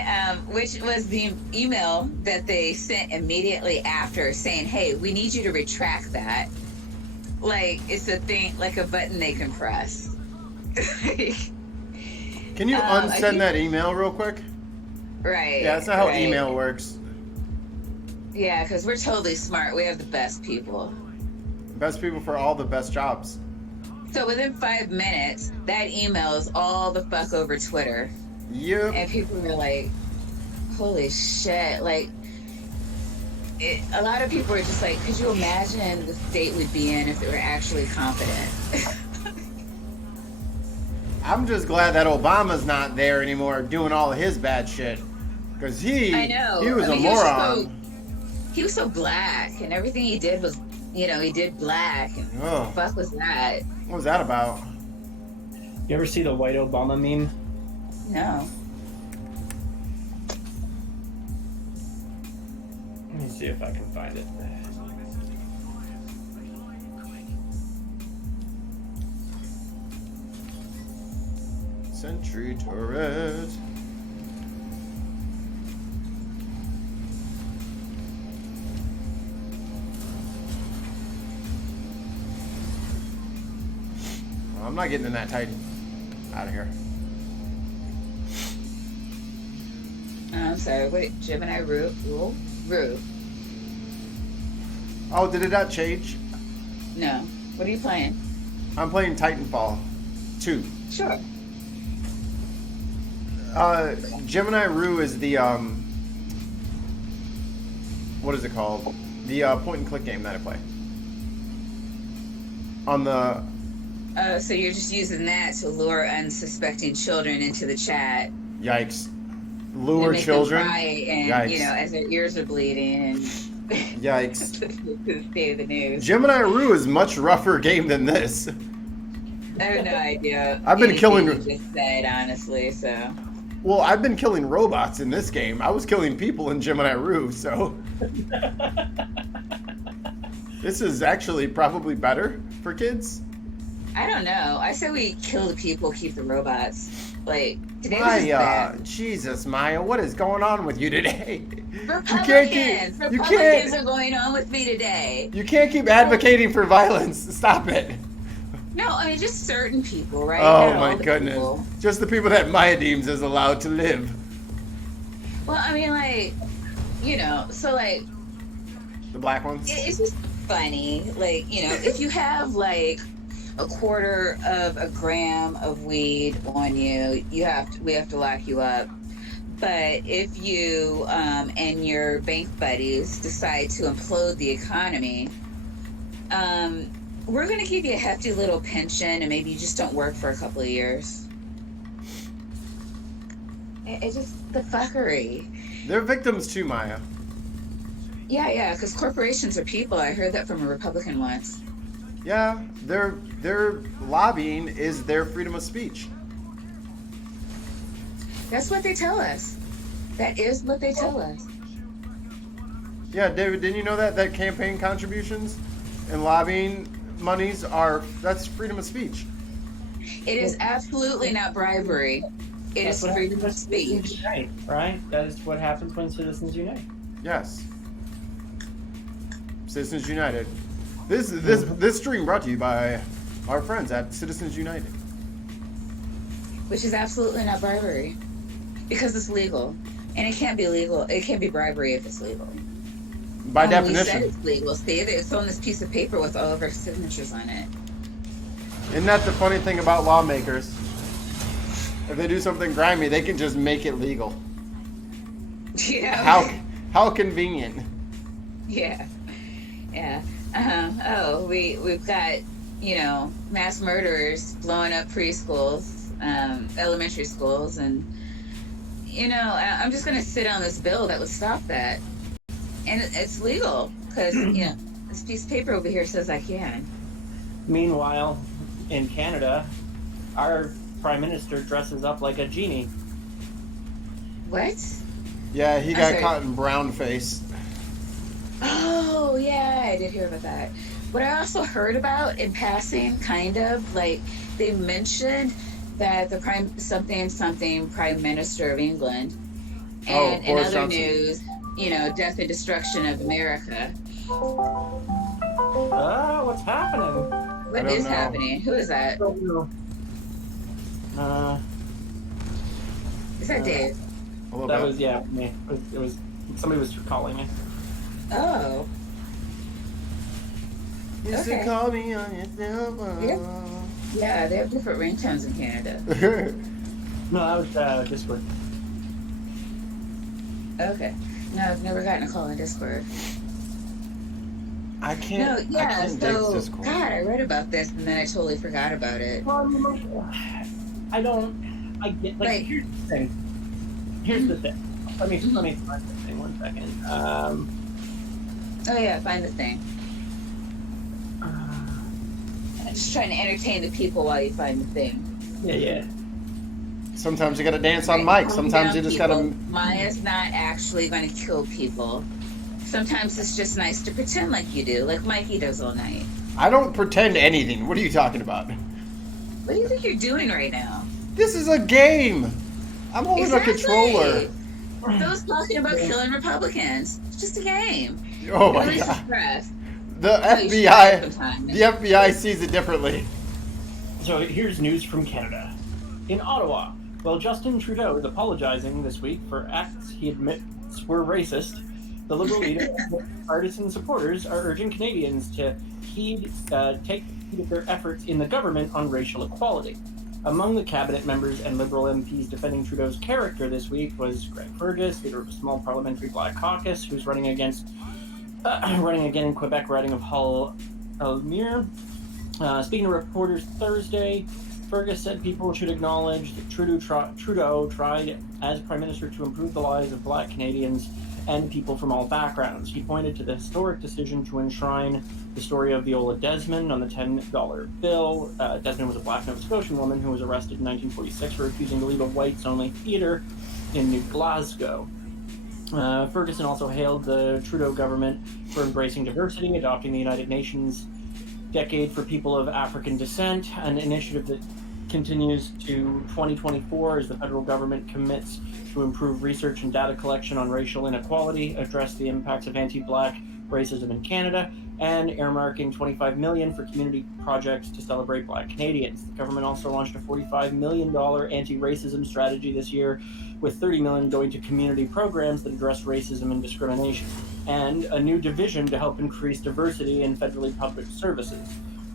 which was the email that they sent immediately after saying, hey, we need you to retract that. Like, it's a thing, like a button they can press. Can you unsend that email real quick? Right. Yeah, that's not how email works. Yeah, because we're totally smart. We have the best people. Best people for all the best jobs. So within 5 minutes, that email is all the fuck over Twitter. Yep. And people were like, holy shit. Like, a lot of people are just like, could you imagine the state we'd be in if they were actually competent? I'm just glad that Obama's not there anymore doing all of his bad shit. Because I know. he was a moron. He was so black, and everything he did was, he did black. And what the fuck was that? What was that about? You ever see the white Obama meme? No. Let me see if I can find it. Sentry turret. I'm not getting in that tight. Out of here. I'm sorry. Wait, Gemini rule? Rue. Oh, did it not change? No. What are you playing? I'm playing Titanfall 2. Sure. Gemini Rue is the what is it called? The point and click game that I play. On the So you're just using that to lure unsuspecting children into the chat. Yikes. Lure make children. Them cry and, Yikes. As their ears are bleeding and Yikes. to the state of the news. Gemini Rue is much rougher game than this. I have no idea. I've been killing. You just said honestly, so. Well, I've been killing robots in this game. I was killing people in Gemini Rue, so this is actually probably better for kids. I don't know. I say we kill the people, keep the robots. Like, today was just Maya, bad. Jesus, Maya, what is going on with you today? Republicans! You Republicans can't, are going on with me today. you can't keep advocating for violence. Stop it. No, I mean, just certain people, right? Oh Not my all the goodness. people. Just the people that Maya deems as allowed to live. Well, I mean, like, so, like, The black ones? it's just funny. Like, if you have, like, a quarter of a gram of weed on you, we have to lock you up. But if you and your bank buddies decide to implode the economy, we're going to give you a hefty little pension, and maybe you just don't work for a couple of years. It's just the fuckery. They're victims too, Maya. Yeah, because corporations are people. I heard that from a Republican once. Yeah, their lobbying is their freedom of speech. That's what they tell us. That is what they tell us. Yeah, David, didn't you know that campaign contributions and lobbying monies that's freedom of speech? It is absolutely not bribery. It is freedom of speech. Unite, right? That is what happens when citizens unite. Yes. Citizens United. This stream brought to you by our friends at Citizens United. Which is absolutely not bribery. Because it's legal. And it can't be legal. It can't be bribery if it's legal. By We definition. said it's legal. See, it's on this piece of paper with all of our signatures on it. Isn't that the funny thing about lawmakers? If they do something grimy, they can just make it legal. Yeah. How convenient. Yeah. We've got, mass murderers blowing up preschools, elementary schools, and, I'm just going to sit on this bill that would stop that. And it's legal because, this piece of paper over here says I can. Meanwhile, in Canada, our Prime Minister dresses up like a genie. What? Yeah, he got caught in brown face. Oh, yeah, I did hear about that. What I also heard about in passing, kind of, like, they mentioned that the Prime Minister of England, and in Boris other Johnson. news, death and destruction of America. What's happening? What is happening? Who is that? Is that Dave? That was, yeah, me. It was somebody was calling me. Oh. You should call me on your cell phone. Yeah, they have different ringtones in Canada. No, that was Discord. Okay. No, I've never gotten a call on Discord. I can't. I can't dig Discord. God, I read about this and then I totally forgot about it. Well, I get, like, here's the thing. Let me find the thing 1 second. Oh yeah, find the thing. I'm just trying to entertain the people while you find the thing. Yeah. Sometimes you gotta dance on mic. Sometimes you just gotta. Maya's not actually going to kill people. Sometimes it's just nice to pretend like you do, like Mikey does all night. I don't pretend anything. What are you talking about? What do you think you're doing right now? This is a game. I'm holding a controller. Those talking about killing Republicans. It's just a game. Oh my Release god. the breath. The FBI sees it differently. So here's news from Canada. In Ottawa, while Justin Trudeau is apologizing this week for acts he admits were racist, the Liberal leader and partisan supporters are urging Canadians to take heed of their efforts in the government on racial equality. Among the cabinet members and Liberal MPs defending Trudeau's character this week was Greg Fergus, leader of a small parliamentary Black caucus, who's running again in Quebec, riding of Hull Almere. Speaking to reporters Thursday, Fergus said people should acknowledge that Trudeau tried as Prime Minister to improve the lives of Black Canadians and people from all backgrounds. He pointed to the historic decision to enshrine the story of Viola Desmond on the $10 bill. Desmond was a Black Nova Scotian woman who was arrested in 1946 for refusing to leave a whites-only theatre in New Glasgow. Ferguson also hailed the Trudeau government for embracing diversity, adopting the United Nations Decade for People of African Descent, an initiative that continues to 2024 as the federal government commits to improve research and data collection on racial inequality, address the impacts of anti-Black racism in Canada, and earmarking $25 million for community projects to celebrate Black Canadians. The government also launched a $45 million anti-racism strategy this year, with $30 million going to community programs that address racism and discrimination, and a new division to help increase diversity in federally public services.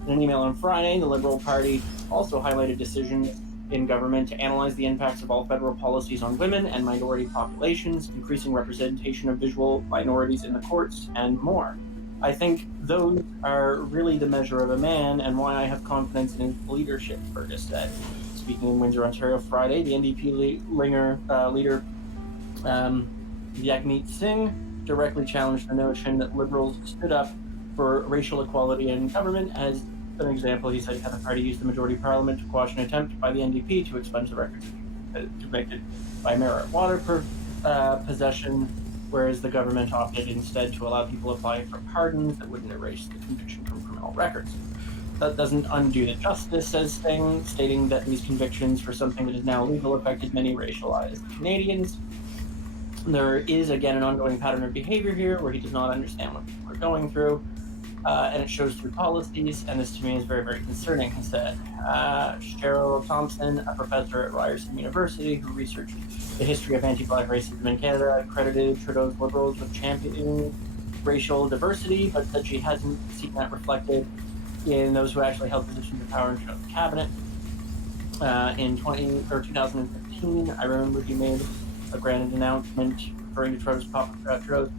In an email on Friday, the Liberal Party also highlighted decisions in government to analyze the impacts of all federal policies on women and minority populations, increasing representation of visual minorities in the courts, and more. I think those are really the measure of a man and why I have confidence in his leadership, Fergus said. Speaking in Windsor, Ontario Friday, the NDP leader, Jagmeet Singh, directly challenged the notion that Liberals stood up for racial equality in government. As an example, he said the party used the majority parliament to quash an attempt by the NDP to expunge the records convicted by marijuana possession, whereas the government opted instead to allow people to apply for pardons that wouldn't erase the conviction from criminal records. That doesn't undo the justice, says Singh, stating that these convictions for something that is now illegal affected many racialized Canadians. There is, again, an ongoing pattern of behavior here where he does not understand what people are going through, and it shows through policies, and this to me is very, very concerning, he said. Cheryl Thompson, a professor at Ryerson University who researched the history of anti-Black racism in Canada, credited Trudeau's Liberals with championing racial diversity, but said she hasn't seen that reflected in those who actually held positions of power in Trudeau's cabinet. In 2015, I remember he made a grand announcement referring to Trudeau's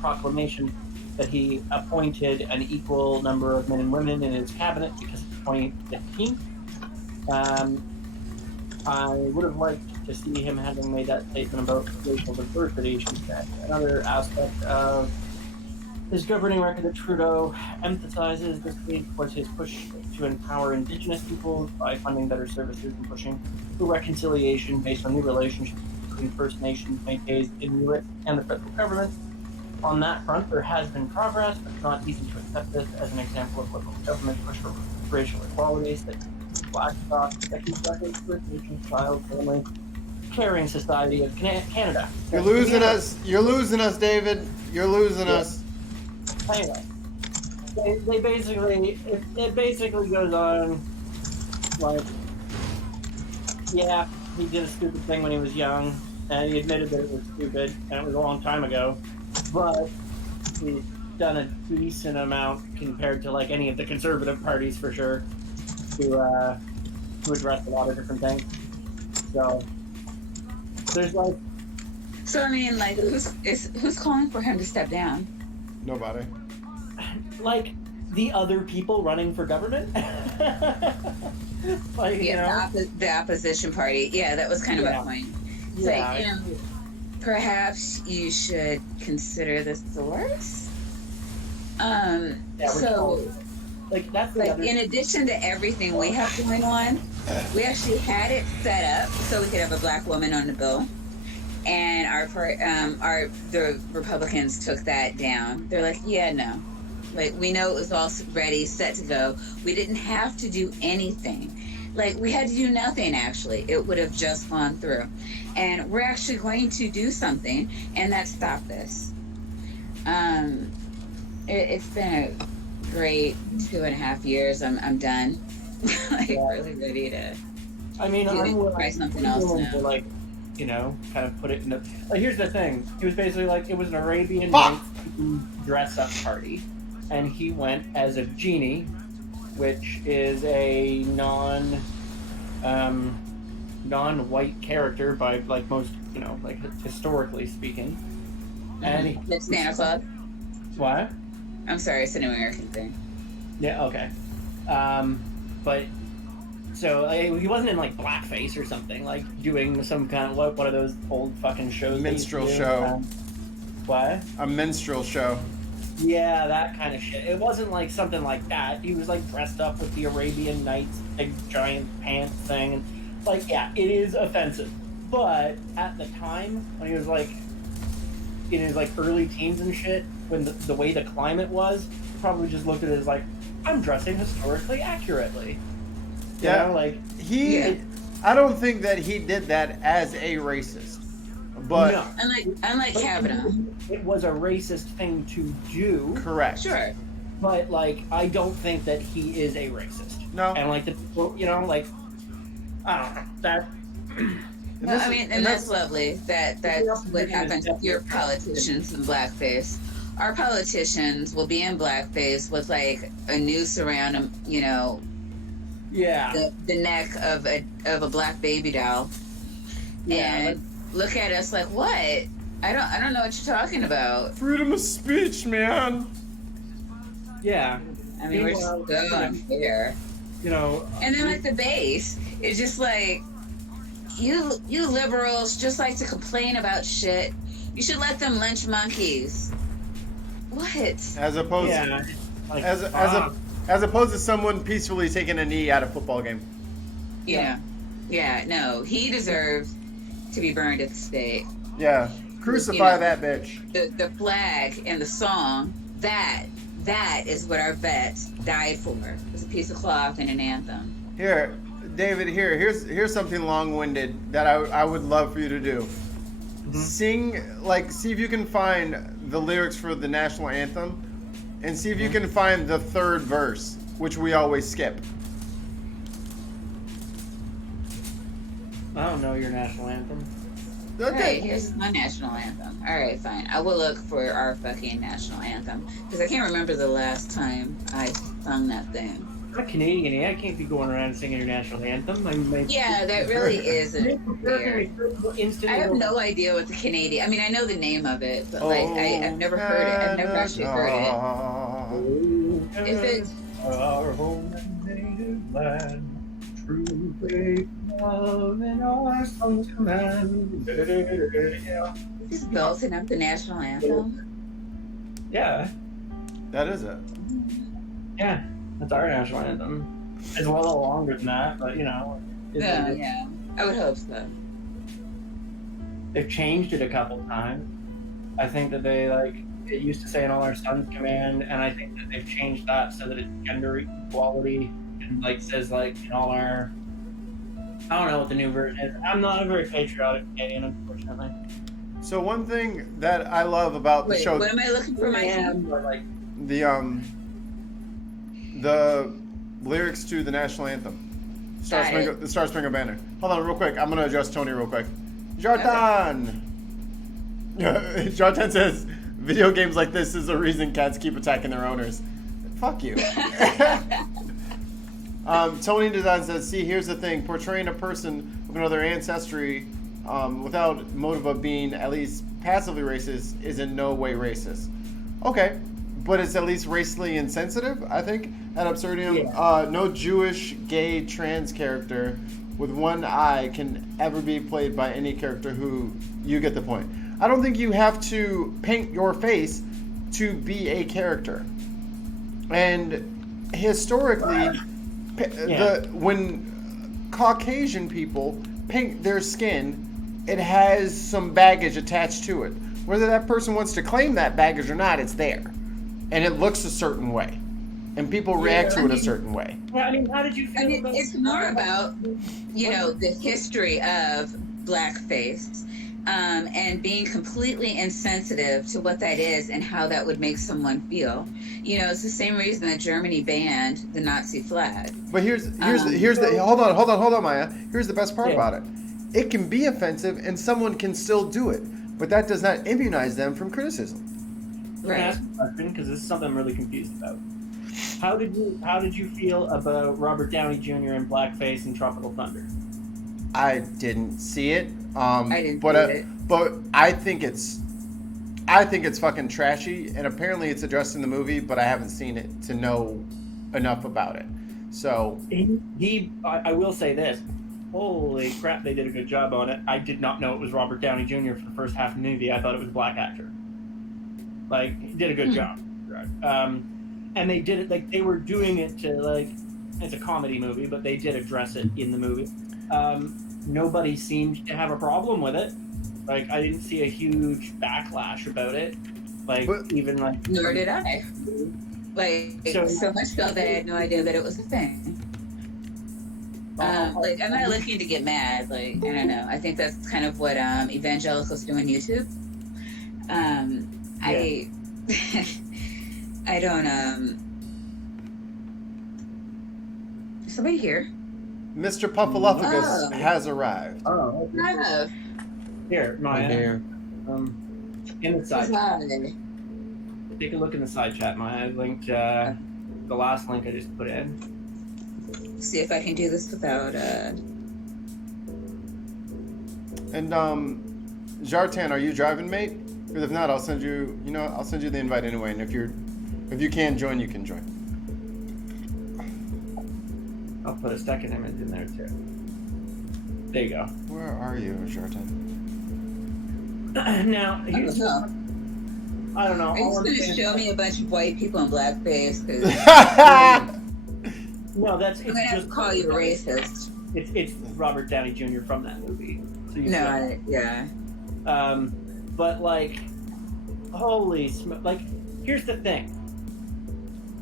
proclamation that he appointed an equal number of men and women in his cabinet because of 2015. I would have liked to see him having made that statement about racial diversity, she said. Another aspect of his governing record that Trudeau emphasizes this week was his push to empower Indigenous peoples by funding better services and pushing for reconciliation based on new relationships between First Nations, Métis, Inuit, and the federal government. On that front, there has been progress, but it's not easy to accept this as an example of Liberal government push for racial equalities that Blackstock, Second First Nations, child, family, caring society of Canada. You're losing us. You're losing us, David. You're losing us. Anyway, they basically, it basically goes on like, yeah, he did a stupid thing when he was young, and he admitted that it was stupid, and it was a long time ago, but he's done a decent amount compared to like any of the conservative parties for sure to address a lot of different things. So there's like, So I mean, like, who's calling for him to step down? Nobody. like the other people running for government. Like, you know, The opposition party. Yeah, that was kind of my point. It's yeah, like, you know, perhaps you should consider the source. So, like that's the like, other. in addition to everything we have going on, we actually had it set up so we could have a Black woman on the bill, and the Republicans took that down. They're like, yeah, no, like, we know it was all ready, set to go. We didn't have to do anything. Like, we had to do nothing, actually. It would have just gone through. And we're actually going to do something, and that's stop this. It's been a great 2.5 years. I'm done. Like, really ready to try something else now. To, like, you know, kind of put it in the. Like, here's the thing. He was basically like, it was an Arabian Nights dress-up party, and he went as a genie, which is a non-white character by, like, most, you know, like, historically speaking. And The Santa Club? What? I'm sorry, it's an American thing. Yeah, okay. But so he wasn't in like blackface or something, like doing some kind of one of those old fucking shows. Minstrel show. What? A minstrel show. Yeah, that kind of shit. It wasn't like something like that. He was like dressed up with the Arabian Nights big giant pants thing, and like, yeah, it is offensive. But at the time, when he was like in his like early teens and shit, when the way the climate was, probably just looked at it as like, I'm dressing historically accurately. You know, like I don't think that he did that as a racist, but no. Unlike Kavanaugh. It was a racist thing to do. correct. Sure. But like, I don't think that he is a racist. No. And like the people, you know, like I don't know that. No, I mean, and that's lovely. That's what happens with your politicians in blackface. Our politicians will be in blackface with like a noose around them, you know, the neck of a black baby doll, and look at us like, what? I don't know what you're talking about. Freedom of speech, man. Yeah. I mean, we're so unfair. You know. And then like the base is just like, you liberals just like to complain about shit. You should let them lynch monkeys. What? As opposed like, as opposed to someone peacefully taking a knee at a football game. Yeah. No, he deserves to be burned at the stake. Yeah. Crucify that bitch. The flag and the song, that is what our vets died for. It's a piece of cloth and an anthem. Here, David, here's something long-winded that I would love for you to do. Mm-hmm. See if you can find the lyrics for the national anthem, and see if you can find the third verse, which we always skip. I don't know your national anthem. Okay. Alright, here's my national anthem. Alright, fine. I will look for our fucking national anthem. Because I can't remember the last time I sung that thing. I'm a Canadian, I can't be going around singing your national anthem. Yeah, that really isn't fair. I have no idea what the Canadian... I mean, I know the name of it, but like, I've never heard it. I've never actually heard it. If it's... Our home and native land, true faith, love, and our songs command. Yeah. He's belting up the national anthem? Yeah. That is it. Yeah, that's our national anthem. It's a little longer than that, but you know. Yeah, I would hope so. They've changed it a couple times. I think that it used to say in all our sons command, and I think that they've changed that so that it's gender equality and says in all our. I don't know what the new version is. I'm not a very patriotic Canadian, unfortunately. So one thing that I love about the show. What am I looking for? The lyrics to the national anthem. The Star Spangled Banner. Hold on, real quick. I'm gonna adjust Tony real quick. Jordan. Okay. Jordan says, "Video games like this is the reason cats keep attacking their owners." Fuck you. Tony Design says, "See, here's the thing: portraying a person with another ancestry without motive of being at least passively racist is in no way racist." Okay, but it's at least racially insensitive, I think. Ad absurdum. Yeah. No Jewish, gay, trans character with one eye can ever be played by any character who... You get the point. I don't think you have to paint your face to be a character. And historically, when Caucasian people paint their skin, it has some baggage attached to it. Whether that person wants to claim that baggage or not, it's there. And it looks a certain way. And people react to it a certain way. Well, I mean, how did you feel about it's more about, the history of blackface and being completely insensitive to what that is and how that would make someone feel. It's the same reason that Germany banned the Nazi flag. But here's the hold on, Maya. Here's the best part about it. It can be offensive and someone can still do it, but that does not immunize them from criticism. Right. Ask a question because this is something I'm really confused about. How did you feel about Robert Downey Jr. in blackface in Tropical Thunder? I didn't see it. I didn't see it. But I think it's fucking trashy, and apparently it's addressed in the movie, but I haven't seen it to know enough about it. So I will say this. Holy crap, they did a good job on it. I did not know it was Robert Downey Jr. for the first half of the movie. I thought it was a black actor. He did a good job. And they did it, they were doing it to, it's a comedy movie, but they did address it in the movie. Nobody seemed to have a problem with it. I didn't see a huge backlash about it. Like, But- even like. Nor did I. Like, so much so that I had no idea that it was a thing. Like, I'm not looking to get mad. Like, I don't know. I think that's kind of what evangelicals do on YouTube. I I don't. Somebody here. Mr. Puffaluffagus Oh. has arrived. Oh, Love. here, Maya. I'm here. In the side chat. Hi. Take a look in the side chat, Maya. I linked the last link I just put in. See if I can do this without. And Jartan, are you driving, mate? Because if not, I'll send you. You know, I'll send you the invite anyway. And if you can join, you can join. I'll put a second image in there too. There you go. Where are you, Jartan? Now, I don't know. I don't know. Are you just gonna show me a bunch of white people in blackface? No, that's I'm it's gonna have just to call you a racist. It's Robert Downey Jr. from that movie. So you No, yeah. but like, holy smoke! Like, here's the thing.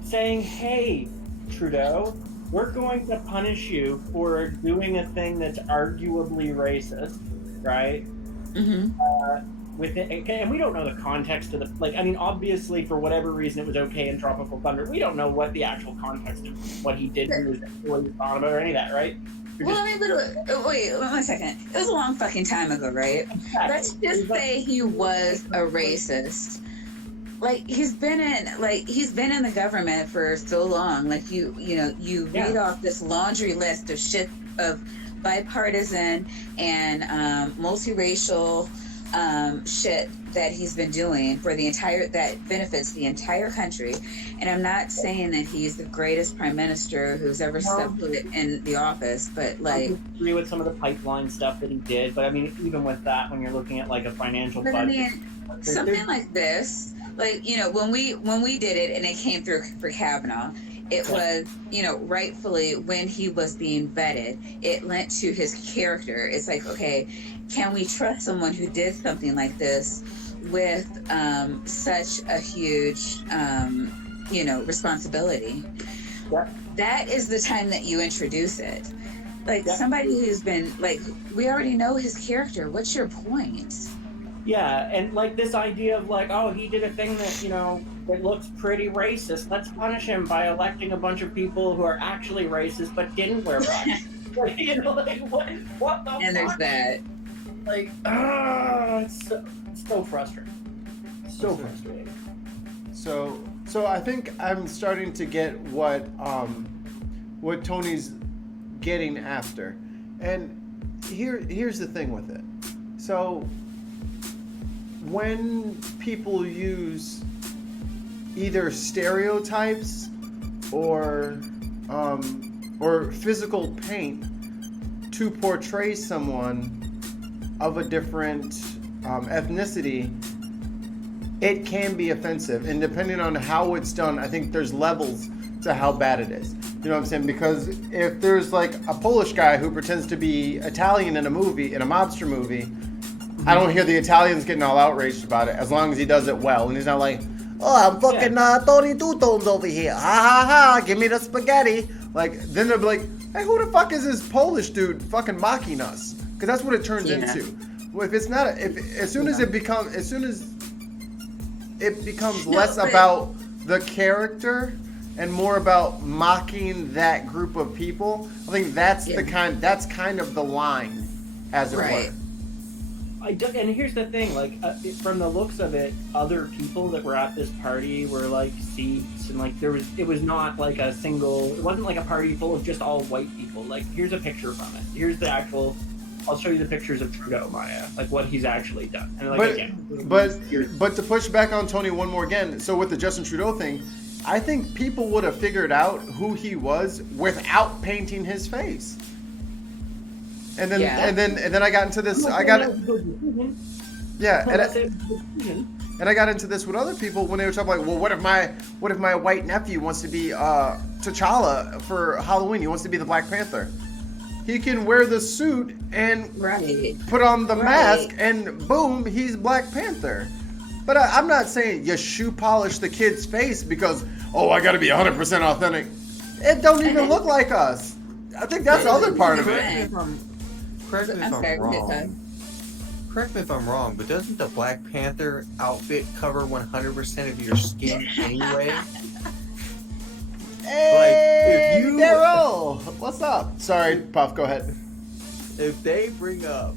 Saying, "Hey, Trudeau, we're going to punish you for doing a thing that's arguably racist," right? Mm-hmm. With it, okay, and we don't know the context of the like. I mean, obviously, for whatever reason, it was okay in Tropical Thunder. We don't know what the actual context of what he did, what he was on about, or any of that, right? Well, I mean, but wait 1 second. It was a long fucking time ago, right? Let's just say he was a racist. Like he's been in the government for so long. Like you read off this laundry list of shit of bipartisan and multiracial shit that he's been doing for the entire that benefits the entire country. And I'm not saying that he's the greatest prime minister who's ever stepped foot in the office, but like I agree with some of the pipeline stuff that he did. But I mean, even with that, when you're looking at like a financial but budget, I mean, something like this, like when we did it and it came through for Kavanaugh, it was rightfully when he was being vetted, it lent to his character. It's like, okay, can we trust someone who did something like this with such a huge responsibility? Yeah. That is the time that you introduce it. Like Yeah. somebody who's been like, we already know his character. What's your point? Yeah, and like this idea of like, oh, he did a thing that, that looks pretty racist. Let's punish him by electing a bunch of people who are actually racist but didn't wear black. What the And there's fuck? that. Like, it's so frustrating. So frustrating. So I think I'm starting to get what Tony's getting after, and here's the thing with it. So when people use either stereotypes or physical paint to portray someone of a different ethnicity, it can be offensive. And depending on how it's done, I think there's levels to how bad it is. You know what I'm saying? Because if there's like a Polish guy who pretends to be Italian in a mobster movie, I don't hear the Italians getting all outraged about it as long as he does it well. And he's not like, oh, I'm fucking Tony Two-Tones over here. Ha ha ha, give me the spaghetti. Like, then they'll be like, hey, who the fuck is this Polish dude fucking mocking us? Because that's what it turns into. Well, if it's not, as soon as it becomes less about the character and more about mocking that group of people, I think that's that's kind of the line, as it were. And here's the thing, like, from the looks of it, other people that were at this party were like seats, and like it was not like it wasn't like a party full of just all white people. Like, here's a picture from it. Here's the actual. I'll show you the pictures of Trudeau, Maya, like what he's actually done. And like, but to push back on Tony one more again, so with the Justin Trudeau thing, I think people would have figured out who he was without painting his face. And then I got into this. And I got into this with other people when they were talking like, well, what if my white nephew wants to be T'Challa for Halloween? He wants to be the Black Panther. He can wear the suit and put on the mask, and boom, he's Black Panther. But I'm not saying you shoe polish the kid's face because, oh, I got to be 100% authentic. It don't even look like us. I think that's the other part of it. Correct me if I'm wrong. Correct me if I'm wrong, but doesn't the Black Panther outfit cover 100% of your skin anyway? Hey, like, Daryl, what's up? Sorry, Puff, go ahead. If they bring up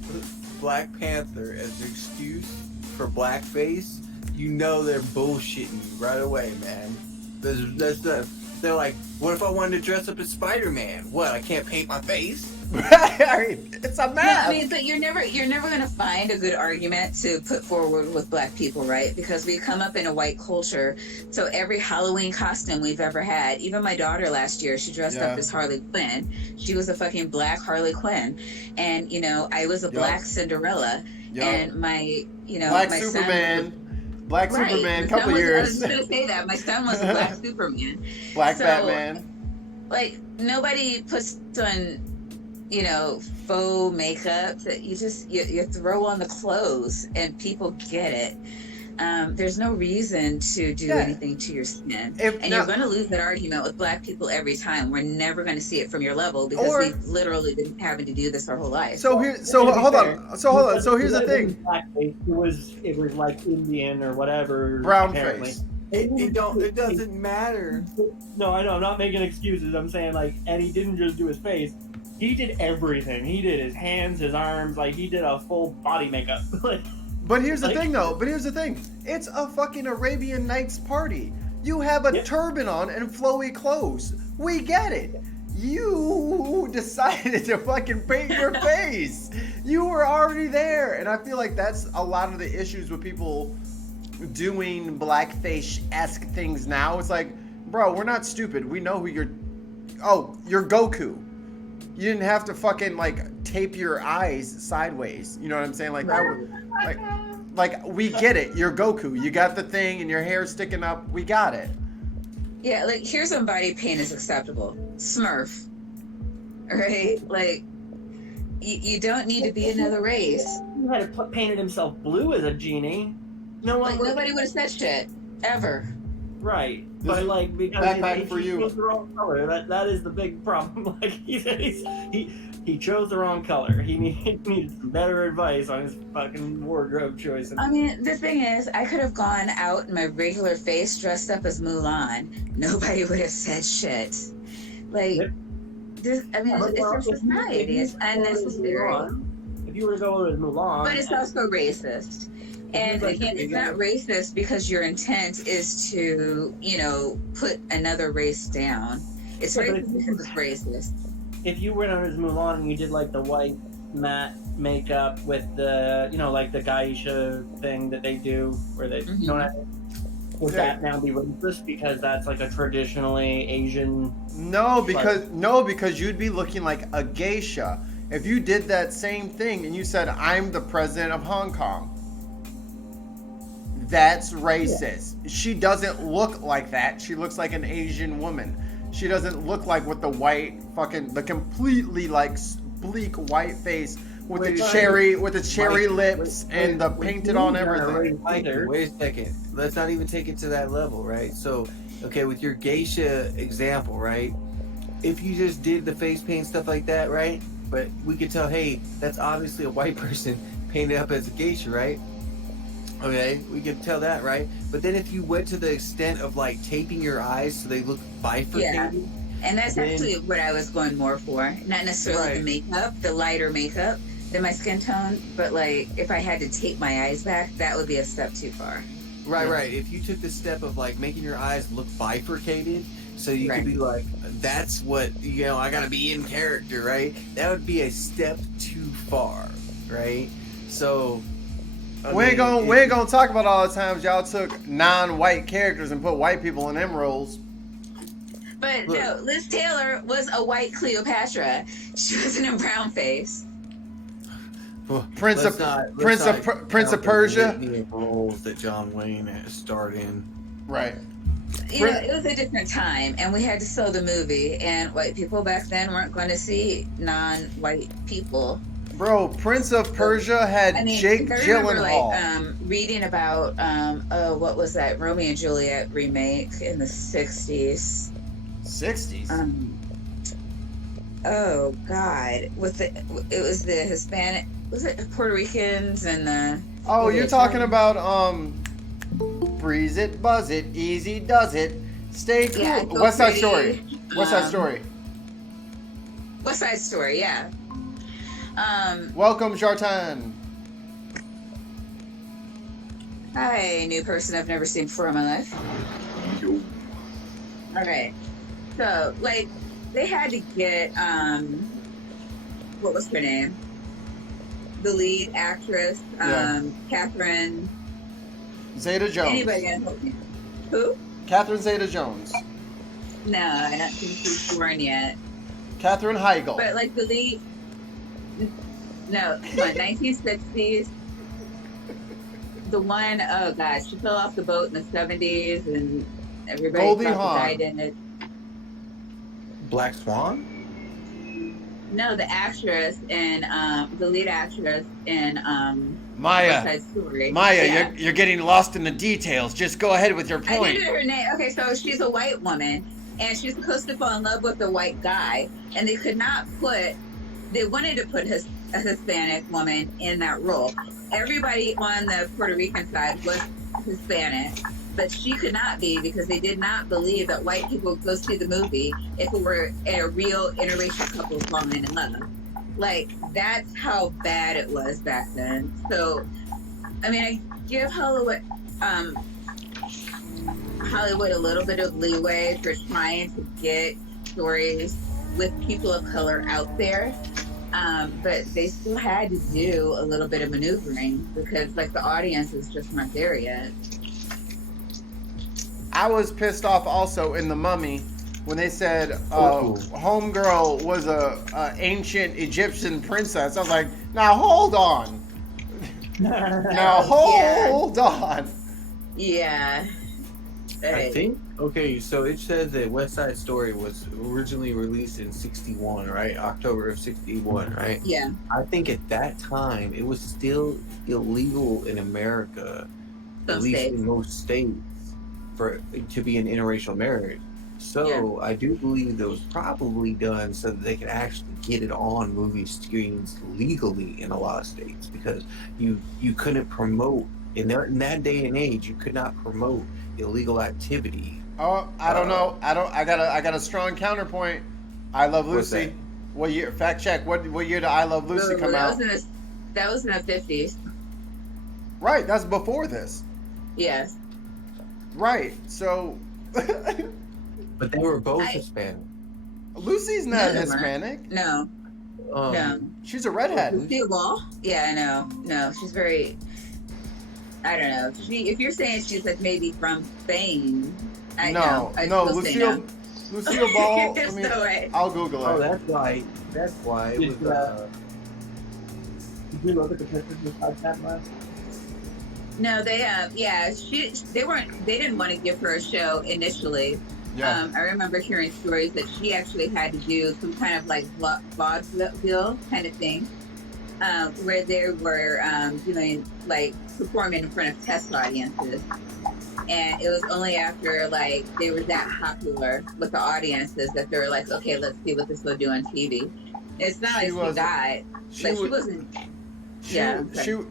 Black Panther as an excuse for blackface, you know they're bullshitting you right away, man. They're like, what if I wanted to dress up as Spider-Man? What, I can't paint my face? It's a mess. Yeah, I mean, but you're never going to find a good argument to put forward with black people, right? Because we come up in a white culture. So every Halloween costume we've ever had, even my daughter last year, she dressed up as Harley Quinn. She was a fucking black Harley Quinn, and I was a black Cinderella, and my Black my Superman. Son, Black Superman, couple years. I was going to say that my son was a black Superman. Black Batman. Like nobody puts on faux makeup that you throw on the clothes and people get it. There's no reason to do anything to your skin. You're going to lose that argument with black people every time. We're never going to see it from your level because we've literally been having to do this our whole life. So hold on. So here's the thing. It was like Indian or whatever. Brown apparently. face. It doesn't matter. No, I know. I'm not making excuses. I'm saying and he didn't just do his face. He did everything. He did his hands, his arms, he did a full body makeup. But here's the thing, though. It's a fucking Arabian Nights party. You have a turban on and flowy clothes. We get it. You decided to fucking paint your face. You were already there. And I feel like that's a lot of the issues with people doing blackface-esque things now. It's like, bro, we're not stupid. We know who you're... Oh, you're Goku. You didn't have to fucking tape your eyes sideways. You know what I'm saying? We get it. You're Goku. You got the thing and your hair sticking up. We got it. Yeah, here's when body paint is acceptable. Smurf. Right? You don't need to be another race. He had painted himself blue as a genie. Nobody would have said shit. Ever. Right. But because backpack he for you. chose the wrong color. That is the big problem. He chose the wrong color. He needs some better advice on his fucking wardrobe choice. I mean, the thing is, I could have gone out in my regular face dressed up as Mulan. Nobody would have said shit. It's our society. It's unnecessary. If you were to go as Mulan, but it's also racist. And again, it's not racist because your intent is to, put another race down. It's racist because it's racist. If you went on as Mulan and you did the white matte makeup with the, the geisha thing that they do, where they, you know what I mean? Would that now be racist because that's a traditionally Asian? No, because you'd be looking like a geisha. If you did that same thing and you said, I'm the president of Hong Kong. That's racist. Yeah. She doesn't look like that. She looks like an Asian woman. She doesn't look like with the the completely bleak white face with the cherry lips and the painted on everything. Wait a second. Let's not even take it to that level, right? So, okay, with your geisha example, right? If you just did the face paint stuff like that, right? But we could tell, hey, that's obviously a white person painted up as a geisha, right? Okay, we can tell that, right? But then if you went to the extent of taping your eyes so they look bifurcated. And that's actually what I was going more for. Not necessarily the makeup, the lighter makeup than my skin tone, but if I had to tape my eyes back, that would be a step too far. Right. If you took the step of making your eyes look bifurcated, so you could be that's what, I gotta be in character, right? That would be a step too far, right? So we ain't gonna talk about all the times y'all took non-white characters and put white people in them roles. But no, Liz Taylor was a white Cleopatra. She wasn't in brown face. Prince of Persia. Roles that John Wayne has starred in. Right. It was a different time, and we had to sell the movie. And white people back then weren't going to see non-white people. Bro, Prince of Persia had I mean, Jake I remember Gyllenhaal. reading about what was that Romeo and Juliet remake in the 60s. 60s? Oh God, it was the Hispanic, was it Puerto Ricans and the Oh, was you're it talking Italian? about breeze it, buzz it, easy does it, stay cool. Yeah, I Feel West Side Pretty. Story. West Side Story. West Side Story, yeah. Welcome, Jartan. Hi, new person I've never seen before in my life. All right, so like they had to get what was her name? The lead actress, Yeah. Catherine. Zeta-Jones. Anybody gonna help me? Who? Catherine Zeta-Jones. No, I don't think she's born yet. Catherine Heigl. But like the lead. No, come on, 1960s. The one, oh gosh, she fell off the boat in the 70s, and everybody Goldie thought Hawn. she died in it. Black Swan? No, the actress and the lead actress in West Maya. Side Story. Maya, Yeah. you're getting lost in the details. Just go ahead with your I point. didn't know her name. Okay, so she's a white woman, and she's supposed to fall in love with a white guy, and they could not put. They wanted to put a Hispanic woman in that role. Everybody on the Puerto Rican side was Hispanic, but she could not be because they did not believe that white people would go see the movie if it were a real interracial couple falling in love. Like, that's how bad it was back then. So, I mean, I give Hollywood a little bit of leeway for trying to get stories with people of color out there. But they still had to do a little bit of maneuvering because, like, the audiences just weren't there yet. I was pissed off also in The Mummy when they said Ooh. Homegirl was a ancient Egyptian princess. I was like, now hold on. Now hold on. Yeah. I think, okay, so it says that West Side Story was originally released in 61, right? October of 61, right? Yeah. I think at that time it was still illegal in America, Some at least states. in most states, to be an interracial marriage. So I do believe that was probably done so that they could actually get it on movie screens legally in a lot of states, because you couldn't promote in that day and age. You could not promote illegal activity. Oh, I don't know. I got a strong counterpoint. I Love What's Lucy. that? What year? Fact check. What year did I Love Lucy come out? That was in the 50s. Right. That's before this. Yes. Right. So. But they were both Hispanic. Lucy's not No, they weren't. Hispanic. No. No. She's a redhead. Lucy Law? Yeah, I know. No, she's very. I don't know. If you're saying she's like maybe from Spain, No, Lucille Ball. There's no way. I'll Google it. Oh, that's why. That's why it was. Did you look at the pictures of that last? No, they they didn't want to give her a show initially. Yeah. I remember hearing stories that she actually had to do some kind of like vaudeville kind of thing, where they were doing like performing in front of test audiences, and it was only after like they were that popular with the audiences that they were like, okay, let's see what this will do on TV. It's not like she died. She wasn't.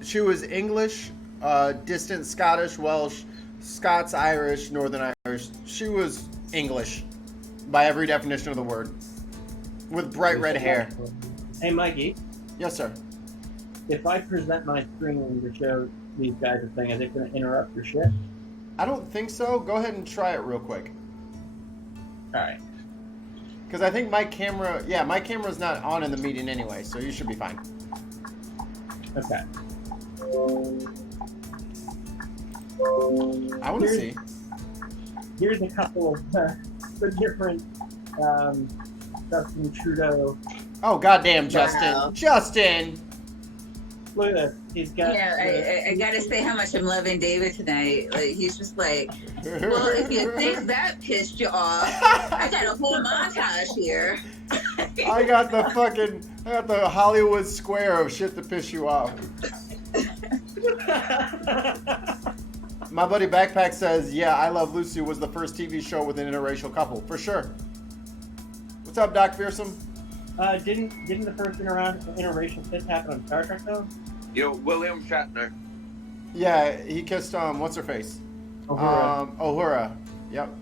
She was English, distant Scottish, Welsh, Scots, Irish, Northern Irish. She was English, by every definition of the word, with bright red hair. Hey, Mikey. Yes, sir. If I present my screen to show these guys a thing, is it going to interrupt your shit? I don't think so. Go ahead and try it real quick. All right. Because I think my camera's not on in the meeting anyway, so you should be fine. Okay. I want to see. Here's a couple of the different Justin Trudeau. Oh, goddamn, Justin. Wow. Justin! Look at this. He's got. I gotta say how much I'm loving David tonight. Like, he's just like, well, if you think that pissed you off, I got a whole montage here. I got the Hollywood square of shit to piss you off. My buddy Backpack says, yeah, I Love Lucy was the first TV show with an interracial couple, for sure. What's up, Doc Fearsome? Didn't the first interracial kiss happen on Star Trek though? Yo, William Shatner. Yeah, he kissed what's her face? Uhura. Yep.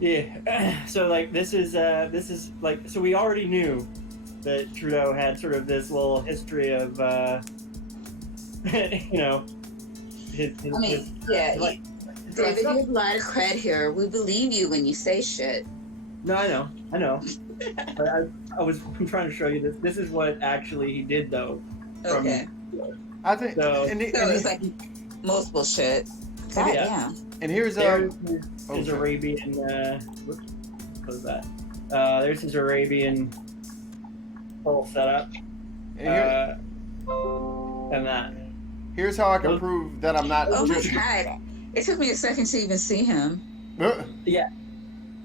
Yeah. So like this is like, so we already knew that Trudeau had sort of this little history of you know, his yeah. like, David, you have a lot of cred here. We believe you when you say shit. No, I know. But I was trying to show you this. This is what actually he did though. Okay. I think So- and it's like multiple shit. God Yeah. damn. and here's There's oh, his shit. Arabian. Whoops, what is that? There's his Arabian whole setup. and here- And that. here's how I can prove that I'm not Oh my just god. It took me a second to even see him. Yeah,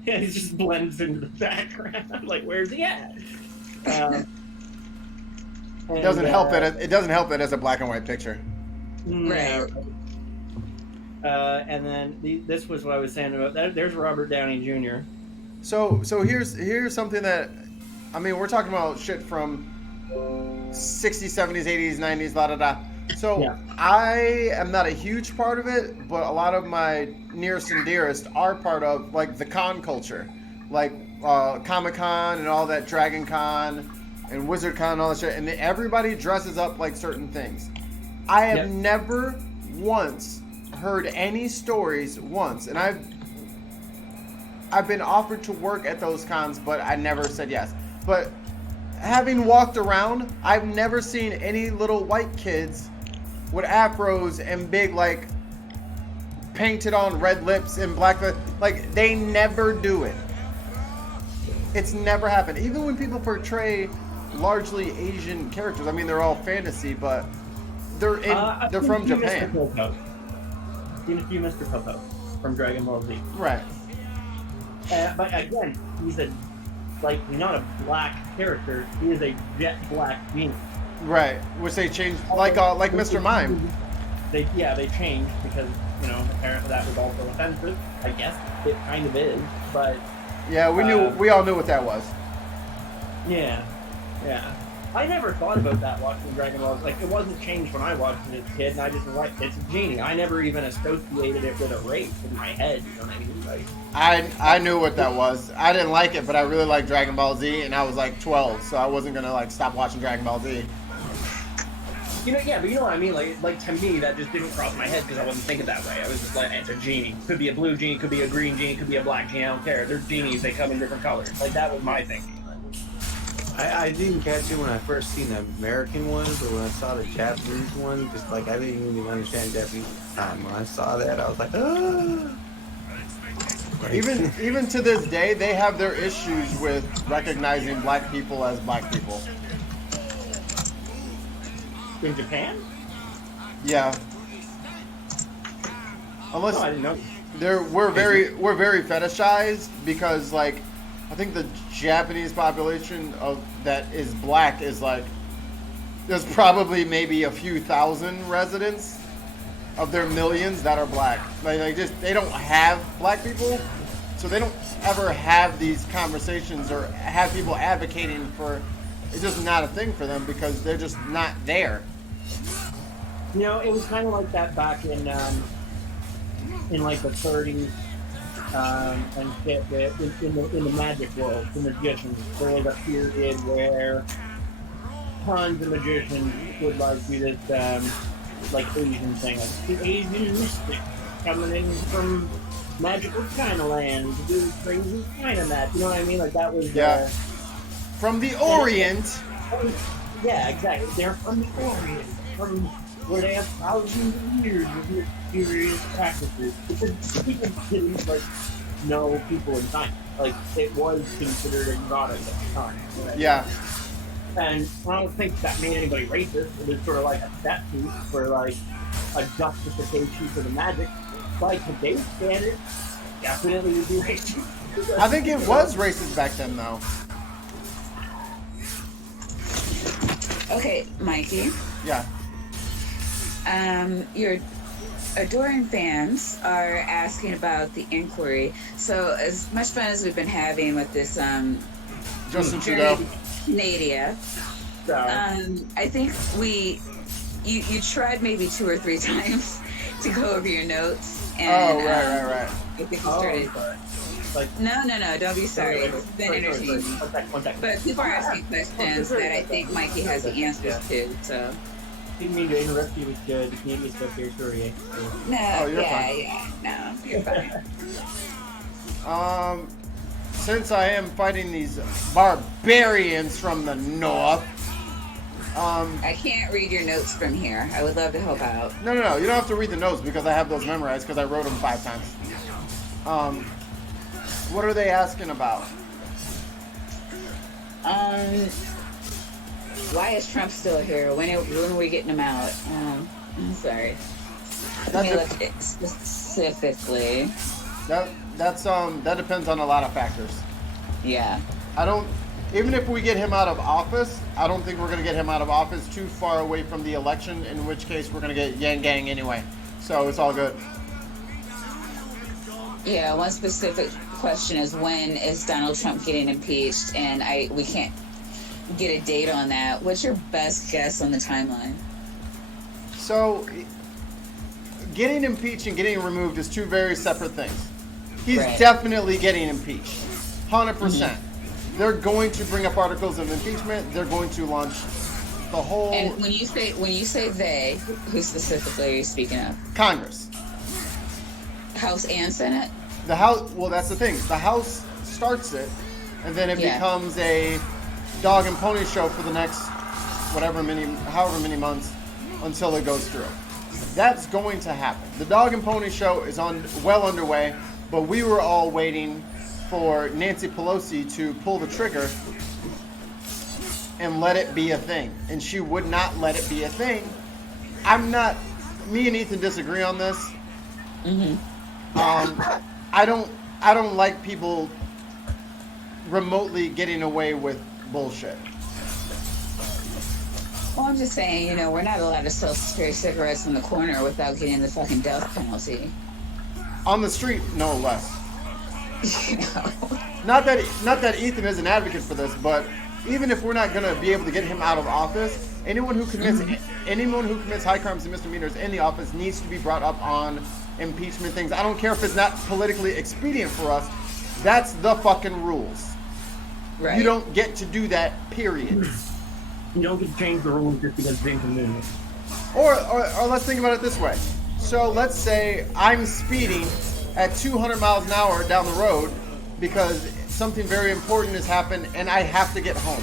he just blends into the background. Like, where's he at? It doesn't help that it doesn't help that it's a black and white picture. Right. And then this was what I was saying about that. There's Robert Downey Jr. So here's something that, I mean, we're talking about shit from 60s, 70s, 80s, 90s, la da da. So Yeah. I am not a huge part of it, but a lot of my nearest and dearest are part of like the con culture, like Comic-Con and all that, Dragon Con and Wizard Con and all that shit, and everybody dresses up like certain things. I have Yep. never once heard any stories once, and I've been offered to work at those cons, but I never said yes. But having walked around, I've never seen any little white kids with afros and big, like, painted on red lips and black lips. Like, they never do it. It's never happened. Even when people portray largely Asian characters, I mean, they're all fantasy, but they're from Japan. Seen a few Mr. Popo from Dragon Ball Z. Right. But again, he's not a black character. He is a jet black genie. Right. Which they changed, like Mr. Mime. They changed because, you know, apparently that was also offensive. I guess it kind of is, but Yeah, we all knew what that was. yeah. I never thought about that watching Dragon Ball. Like, it wasn't changed when I watched it as a kid, and I just was like, it's a genie. I never even associated it with a race in my head. You know what I mean? Like, I knew what that was. I didn't like it, but I really liked Dragon Ball Z, and I was like 12, so I wasn't gonna like stop watching Dragon Ball Z. you know, yeah, but you know what I mean? Like to me, that just didn't cross my head because I wasn't thinking that way. I was just like, it's a genie. Could be a blue genie, could be a green genie, could be a black genie. I don't care. They're genies. They come in different colors. Like, that was my thinking. I didn't catch it when I first seen the American one, but when I saw the Japanese one, just like I didn't even understand Japanese at the time. When I saw that, I was like, ah. Even to this day, they have their issues with recognizing black people as black people. In Japan? Yeah. Unless No, I didn't know. we're very fetishized because, like, I think the Japanese population of that is black is like, there's probably maybe a few thousand residents of their millions that are black. Like they don't have black people, so they don't ever have these conversations or have people advocating for. It's just not a thing for them because they're just not there. You know, it was kind of like that back in like the 30s and shit. In the magic world, the magicians, there was a period where tons of magicians would like do this like Asian thing, like the Asian mystic coming in from magical China land to do crazy China match. You know what I mean? Like that was Yeah. From the Orient. Yeah, exactly. They're from the Orient, from where they have thousands of years of mysterious practices. Because people didn't like know people in China. Like it was considered exotic at the time. Right? Yeah. And I don't think that made anybody racist. It was sort of like a set piece for like a justification for the magic. By today's standards, definitely would be racist. I think it was racist back then, though. Okay, Mikey. Yeah. Your adoring fans are asking about the inquiry. So, as much fun as we've been having with this Justin journey Trudeau. to Canada, I think you tried maybe 2 or 3 times to go over your notes. And, right. I think you started. No, don't be sorry. It's been entertaining. One second. But people are asking questions that I think Mikey has the answers to. So Didn't mean to interrupt you with the Canadian stuff here, sorry. no, you're fine. no, you're fine. Since I am fighting these barbarians from the north, I can't read your notes from here. I would love to help out. no, you don't have to read the notes because I have those memorized because I wrote them 5 times. What are they asking about? Why is Trump still here? When are we getting him out? I'm sorry. Let me look at specifically. That depends on a lot of factors. Yeah. Even if we get him out of office, I don't think we're going to get him out of office too far away from the election, in which case we're going to get Yang Gang anyway. So it's all good. Yeah, one specific question is when is Donald Trump getting impeached? And we can't get a date on that. What's your best guess on the timeline? So getting impeached and getting removed is 2 very separate things. He's definitely getting impeached. 100%. Mm-hmm. They're going to bring up articles of impeachment. They're going to launch the whole... And when you say they, who specifically are you speaking of? Congress. House and Senate? The House, well, that's the thing. The House starts it, and then it becomes a dog and pony show for the next however many months until it goes through. That's going to happen. The dog and pony show is well underway, but we were all waiting for Nancy Pelosi to pull the trigger and let it be a thing, and she would not let it be a thing. Me and Ethan disagree on this. Mm-hmm. I don't like people remotely getting away with bullshit. Well, I'm just saying, we're not allowed to sell stray cigarettes in the corner without getting the fucking death penalty. On the street, no less. You know? Not that Ethan is an advocate for this, but even if we're not going to be able to get him out of office, anyone who commits high crimes and misdemeanors in the office needs to be brought up on impeachment things. I don't care if it's not politically expedient for us. That's the fucking rules. Right. You don't get to do that, period. You don't get to change the rules just because it's inconvenient. Or let's think about it this way. So let's say I'm speeding at 200 miles an hour down the road because something very important has happened and I have to get home.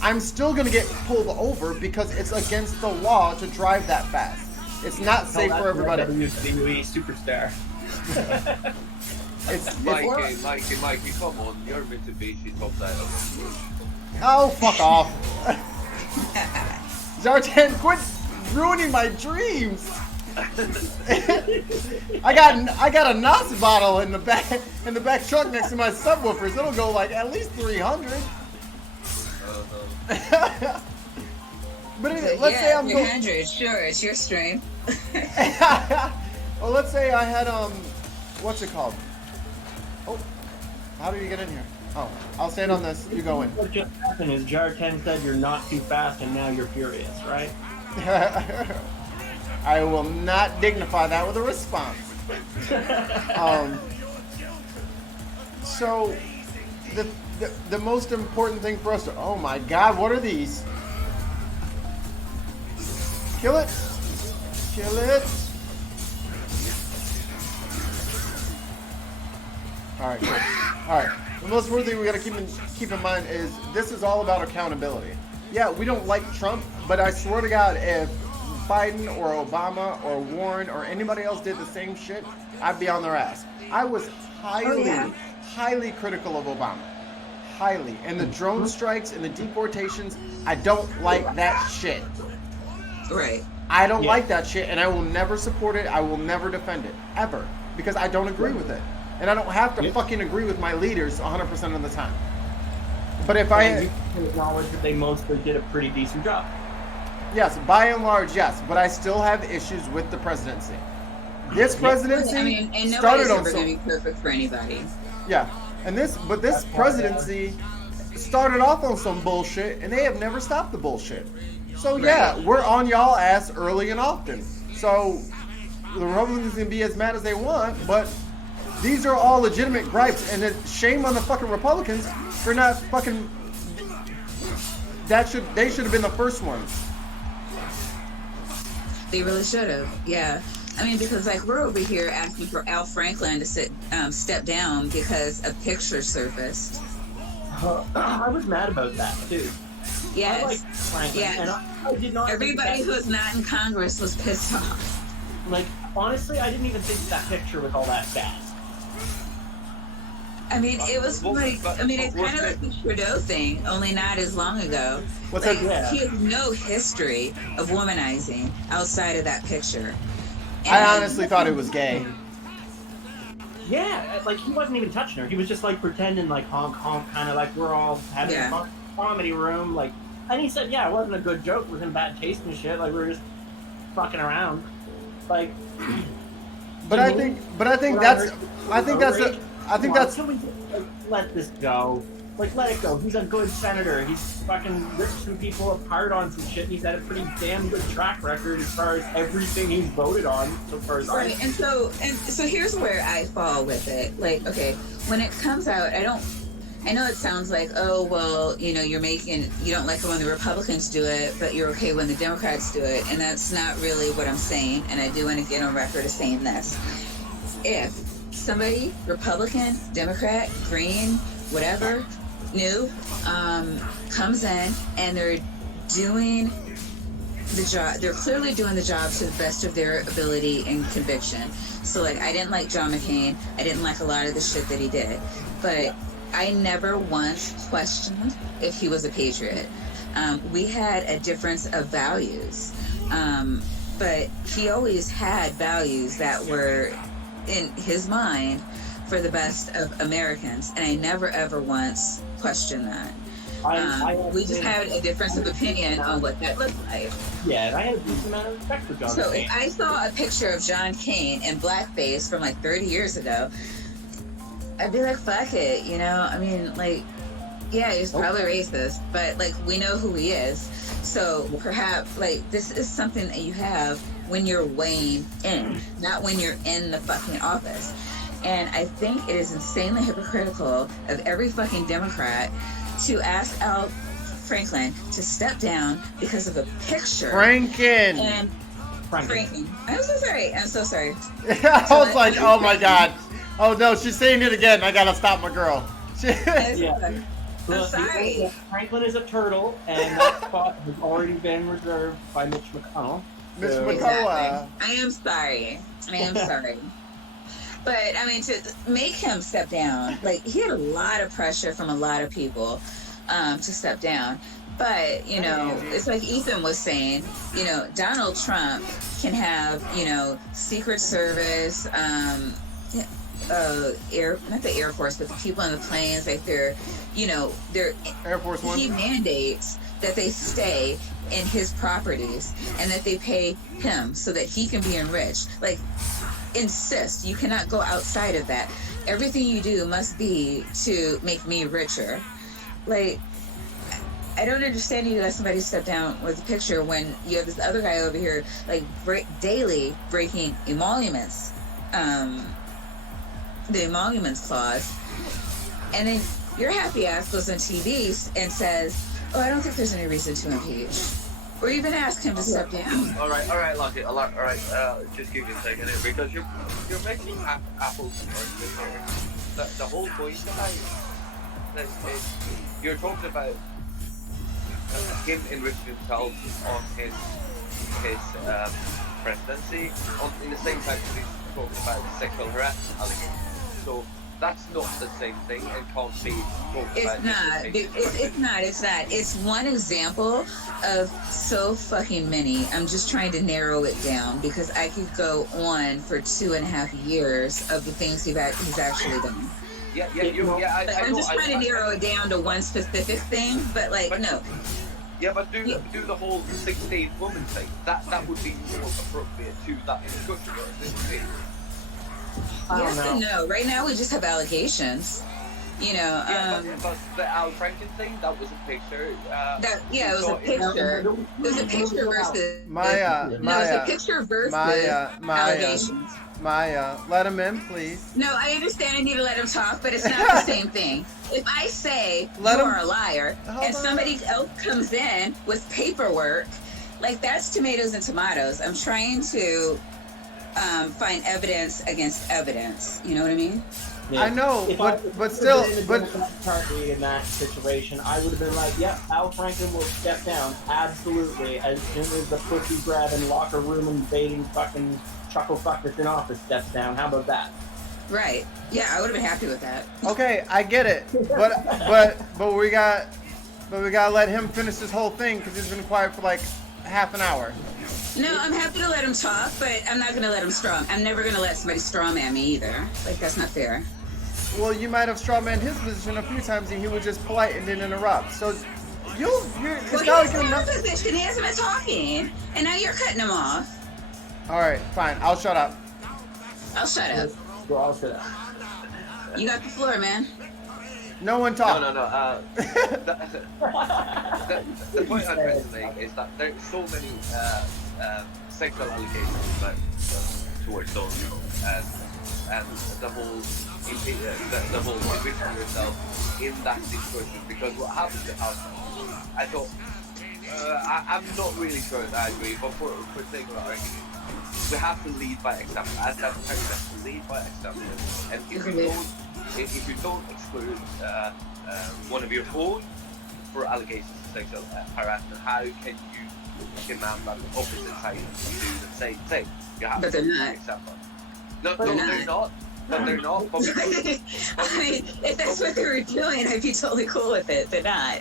I'm still going to get pulled over because it's against the law to drive that fast. It's not safe for everybody. WWE superstar. Mikey, come on. You're Mitsubishi top title. Oh, fuck off. Zartan, quit ruining my dreams. I got a Nas bottle in the back truck next to my subwoofers. It'll go like at least 300. But anyway, let's say I'm 300. Sure, it's your stream. Well, let's say I had what's it called? Oh, how do you get in here? Oh, I'll stand on this. You go in. What just happened is Jar 10 said you're not too fast, and now you're furious, right? I will not dignify that with a response. So, the most important thing for us to... Oh my God, what are these? Kill it. Kill it. Alright, cool. Alright. The most important thing we gotta keep in mind is this is all about accountability. Yeah, we don't like Trump, but I swear to God, if Biden or Obama or Warren or anybody else did the same shit, I'd be on their ass. I was highly critical of Obama. Highly. And the drone strikes and the deportations, I don't like that shit. Right. I don't like that shit, and I will never support it. I will never defend it. Ever. Because I don't agree with it. And I don't have to fucking agree with my leaders 100% of the time. But if And I, you can acknowledge that they mostly did a pretty decent job. yes, by and large, yes, but I still have issues with the presidency. This presidency I mean, and started nobody's on ever going to some, be perfect for anybody. yeah, and this presidency started off on some bullshit, and they have never stopped the bullshit. So yeah, Right. we're on y'all ass early and often. So the Republicans can be as mad as they want, but these are all legitimate gripes, and then shame on the fucking Republicans for not fucking. They should have been the first ones. They really should have. Yeah. I mean, because like we're over here asking for Al Franklin to step down because a picture surfaced. I was mad about that too. Yes. I like Franklin, Yes. and I did not. Everybody think that- who's not in Congress was pissed off. like, honestly, I didn't even think that picture was all that bad. I mean, it was like, I mean, it's What- kind of like the Trudeau thing, only not as long ago. What's Like, that? he has no history of womanizing outside of that picture. I And- honestly thought it was gay. Yeah, like he wasn't even touching her. He was just like pretending like honk honk, kind of like we're all having Yeah. a comedy room. Like, and he said, yeah, it wasn't a good joke. It was in bad taste and shit. Like we were just fucking around. Like, But I think that's Can we like, let this go? Like, let it go. He's a good senator. He's fucking ripped some people apart on some shit. He's had a pretty damn good track record as far as everything he's voted on so far as Right, and so here's where I fall with it. Like, okay, when it comes out, I know it sounds like, oh well, you know, you don't like it when the Republicans do it, but you're okay when the Democrats do it, and that's not really what I'm saying. And I do want to get on record as saying this: if somebody, Republican, Democrat, Green, whatever, new, comes in and they're doing the job, they're clearly doing the job to the best of their ability and conviction. So like, I didn't like John McCain. I didn't like a lot of the shit that he did, but I never once questioned if he was a patriot. We had a difference of values, but he always had values that were in his mind for the best of Americans, and I never ever once questioned that. We just had a difference of opinion on what that looked like. Yeah, and I had a decent amount of respect for John So McCain. if I saw a picture of John Cain in blackface from like 30 years ago, I'd be like, fuck it, you know? I mean, like, yeah, he's probably racist, but like, we know who he is. So perhaps, like, this is something that you have when you're weighing in, not when you're in the fucking office. And I think it is insanely hypocritical of every fucking Democrat to ask Al Franklin to step down because of a picture. Franken. And Franklin. I'm so sorry. I was like, oh my god. Oh no, she's saying it again. I gotta stop my girl. Yeah. I'm sorry. Franklin is a turtle, and that spot has already been reserved by Mitch McConnell. Mitch So- McConnell. Exactly. I am sorry. But I mean, to make him step down, like he had a lot of pressure from a lot of people to step down. But you know, it's like Ethan was saying. You know, Donald Trump can have Secret Service, not the Air Force, but the people in the planes, like they're Air Force One. he mandates that they stay in his properties and that they pay him so that he can be enriched. Like, insist, you cannot go outside of that. Everything you do must be to make me richer. Like, I don't understand you let somebody step down with a picture when you have this other guy over here, like, daily breaking emoluments, the emoluments clause, and then your happy ass goes on TV and says, oh, I don't think there's any reason to impeach. Or even ask him to step down. All right, Lucky. All right, just give me a second here, because you're mixing apples and oranges here. The whole point about this, you're talking about him enriching himself on his presidency, in the same time as he's talking about sexual harassment allegations. So that's not the same thing, and can't be talked It's about. not. It's not. It's one example of so fucking many. I'm just trying to narrow it down because I could go on for 2.5 years of the things he's actually done. Yeah, You know, yeah. Like, I'm just trying to narrow it down to one specific thing, but like, But- no. Yeah, but do the whole 16 woman thing. That would be more appropriate to that discussion. I don't Yes know. and no. Right now, we just have allegations. You know, Yeah, but the Al Franken thing, that was a picture. that yeah, it was a so picture. It was a picture versus Maya, no, it was a Maya, picture versus Maya, allegations. Maya, let him in, please. No, I understand I need to let him talk, but it's not the same thing. If I say Let you him- are a liar Hold and on. somebody else comes in with paperwork, like that's tomatoes and tomatoes. I'm trying to find evidence against evidence. You know what I mean? Yeah. I know, If but I still, been in the but Democratic Party in that situation, I would have been like, "Yep, Al Franken will step down, absolutely." As soon as the pussy grabbing, locker room invading, fucking chuckle fuckers in office steps down, how about that? Right. Yeah, I would have been happy with that. okay, I get it, but we gotta let him finish this whole thing because he's been quiet for like half an hour. No, I'm happy to let him talk, but I'm not gonna let him I'm never gonna let somebody strawman me either. Like that's not fair. Well, you might have strawmanned his position a few times and he was just polite and didn't interrupt. So you're Well, it's he not was like in you're a not. position. He hasn't been talking, and now you're cutting him off. All right, fine. I'll shut up. I'll shut up. We're all set up. You got the floor, man. No one talk. No. The point I'm trying to make is that there's so many sexual allegations towards those people, and the whole enriching yourself in that situation. Because what happened to us, I thought, I'm not really sure that I agree, but for sake of argument, we have to lead by example. As that person, lead by example. And if you don't exclude one of your own for allegations of sexual harassment, how can you demand that the opposite side do the same thing? You have But to they're lead by not. example. No, They're they're not. But they're not. But I mean, if that's what they were doing, I'd be totally cool with it. They're not.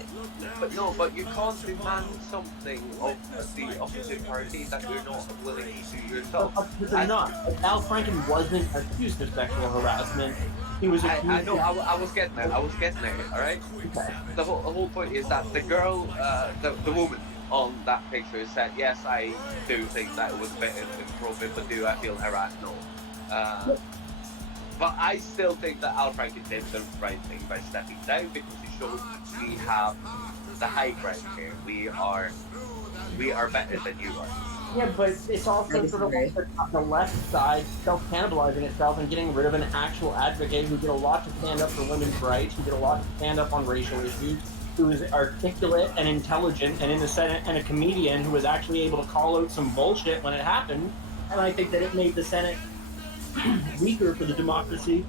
But you can't demand something of the opposite party that you're not willing to do yourself. But they're not. Al Franken wasn't accused of sexual harassment. He was accused. I know. I was getting there. All right. Okay. The whole point is that the girl, the woman on that picture said, "Yes, I do think that it was a bit inappropriate, but do I feel harassed? No." But I still think that Al Franken did the right thing by stepping down because he showed we have the high ground here. We are better than you are. Yeah, but it's also sort of like the left side self-cannibalizing itself and getting rid of an actual advocate who did a lot to stand up for women's rights, who did a lot to stand up on racial issues, who was articulate and intelligent and in the Senate, and a comedian who was actually able to call out some bullshit when it happened. And I think that it made the Senate weaker for the democracy.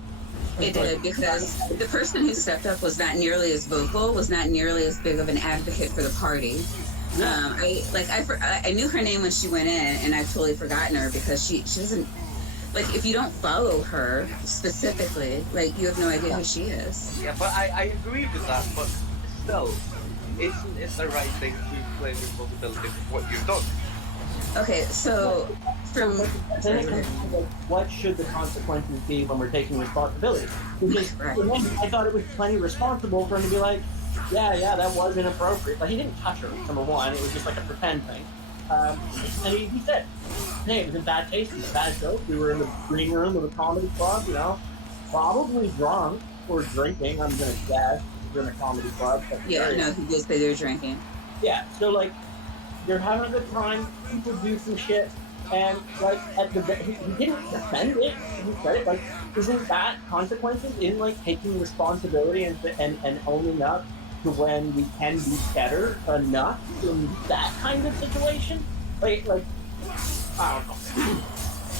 It did, because the person who stepped up was not nearly as vocal, was not nearly as big of an advocate for the party. I knew her name when she went in, and I've totally forgotten her because she doesn't, like, if you don't follow her specifically, like, you have no idea who she is. Yeah, but I agree with that. But still, isn't it the right thing to claim responsibility for what you've done? Okay, so from Then it comes down to, like, what should the consequences be when we're taking responsibility? Because Right. for me, I thought it was plenty responsible for him to be like, yeah, that was inappropriate. Like, he didn't touch her, number one. It was just like a pretend thing. And he said, hey, it was in bad taste. It was a bad joke. We were in the green room of a comedy club, you know, probably drunk or drinking. I'm going to guess. We're in a comedy club. yeah, no, he did say they were drinking. Yeah, so, like, you're having a good time. People do some shit. And, like, he didn't defend it. He said it. Like, isn't that consequences in, like, taking responsibility and owning up to when we can be better enough in that kind of situation? Like, I don't know.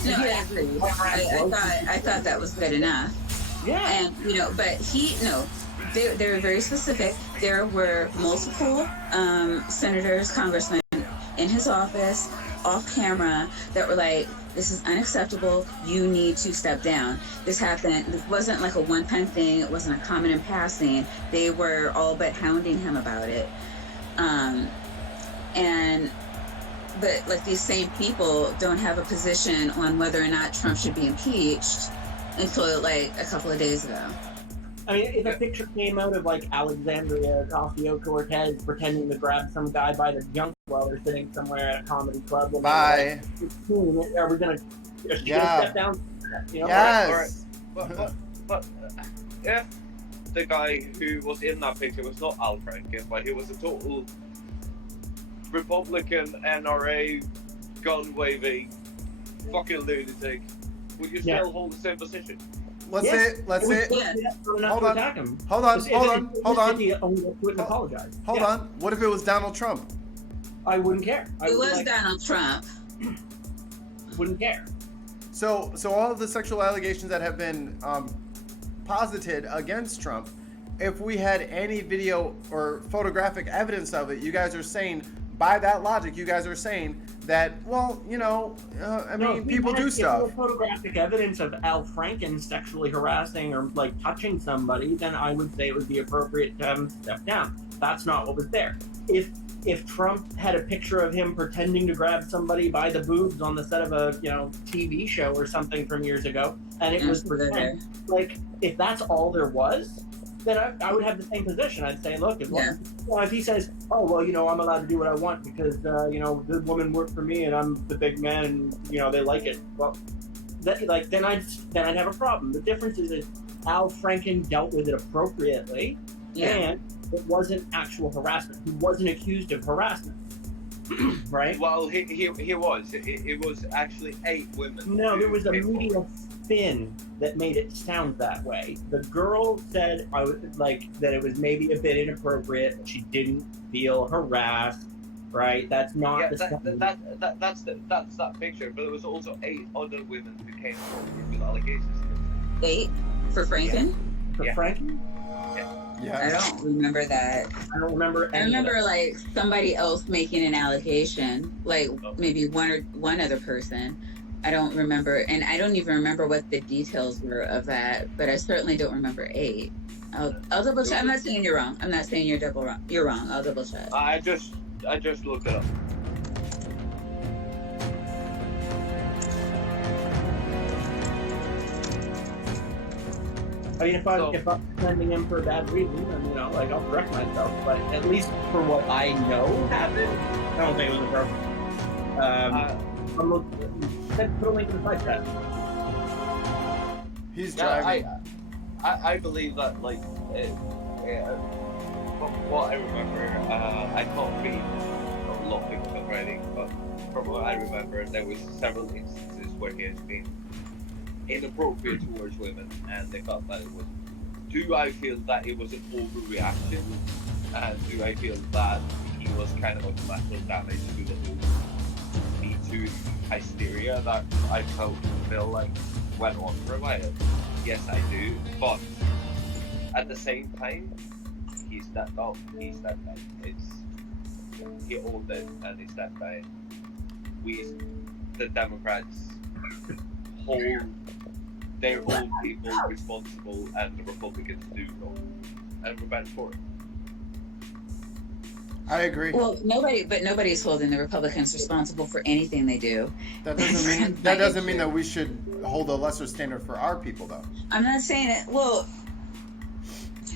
No, I agree. I thought that was good enough. Yeah. And, you know, but they were very specific. There were multiple senators, congressmen in his office, off camera, that were like, this is unacceptable, you need to step down. This happened, it wasn't like a one-time thing, it wasn't a comment in passing. They were all but hounding him about it. But like, these same people don't have a position on whether or not Trump should be impeached until like a couple of days ago. I mean, if a picture came out of like Alexandria Ocasio-Cortez pretending to grab some guy by the junk while they're sitting somewhere at a comedy club, when Bye. they're like, 15, are we gonna? Is she Yeah. gonna step down? You know? Yes. But if the guy who was in that picture was not Al Franken, but he was a total Republican NRA gun waving fucking lunatic, would you still hold the same position? Let's Yes. say. Let's say. Hold Hold on. attack him. Hold on. If Hold on. Hold on. He only wouldn't apologize. Hold on. What if it was Donald Trump? I wouldn't care. I It would was Donald Trump. Wouldn't care. So all of the sexual allegations that have been posited against Trump, if we had any video or photographic evidence of it, you guys are saying, by that logic, you guys are saying that, well, you know, I mean, people do stuff. If there was photographic evidence of Al Franken sexually harassing or like touching somebody, then I would say it would be appropriate to have him step down. That's not what was there. If Trump had a picture of him pretending to grab somebody by the boobs on the set of a TV show or something from years ago, and it was pretend, like if that's all there was, then I would have the same position. I'd say, look, if he says, oh well, I'm allowed to do what I want because the woman worked for me and I'm the big man and they like it. Well, then I'd have a problem. The difference is Al Franken dealt with it appropriately, and it wasn't actual harassment. He wasn't accused of harassment, right? Well, he was. It was actually 8 women. No, there was a media spin that made it sound that way. The girl said that it was maybe a bit inappropriate, but she didn't feel harassed. Right? That's not that's that picture. But there was also 8 other women who came forward with allegations. 8 for Franken? For Franken? Yeah. I don't remember that. I don't remember. I remember like somebody else making an allegation, like maybe one other person. I don't remember, and I don't even remember what the details were of that. But I certainly don't remember 8. I'll double check. I'm not saying you're wrong. I'm not saying you're wrong. You're wrong. I'll double check. I just looked it up. I mean, if I'm sending him for a bad reason, then I'll correct myself. But at least for what I know happened, I don't think it was appropriate. Put a link in the site chat. He's driving. I believe that from what I remember, I can't read a lot of things about writing, but from what I remember, there was several instances where he has been inappropriate towards women, and they felt that it was. Do I feel that it was an overreaction? And do I feel that he was kind of a collateral damage to the whole Me Too hysteria that I feel like went on for a while? Yes, I do, but at the same time, he stepped up. He owned it and he stepped down. We, the Democrats, hold their own people responsible, and the Republicans do not. And we're better for it. I agree. Well, nobody's holding the Republicans responsible for anything they do. That doesn't mean that we should hold a lesser standard for our people, though. I'm not saying it. Well,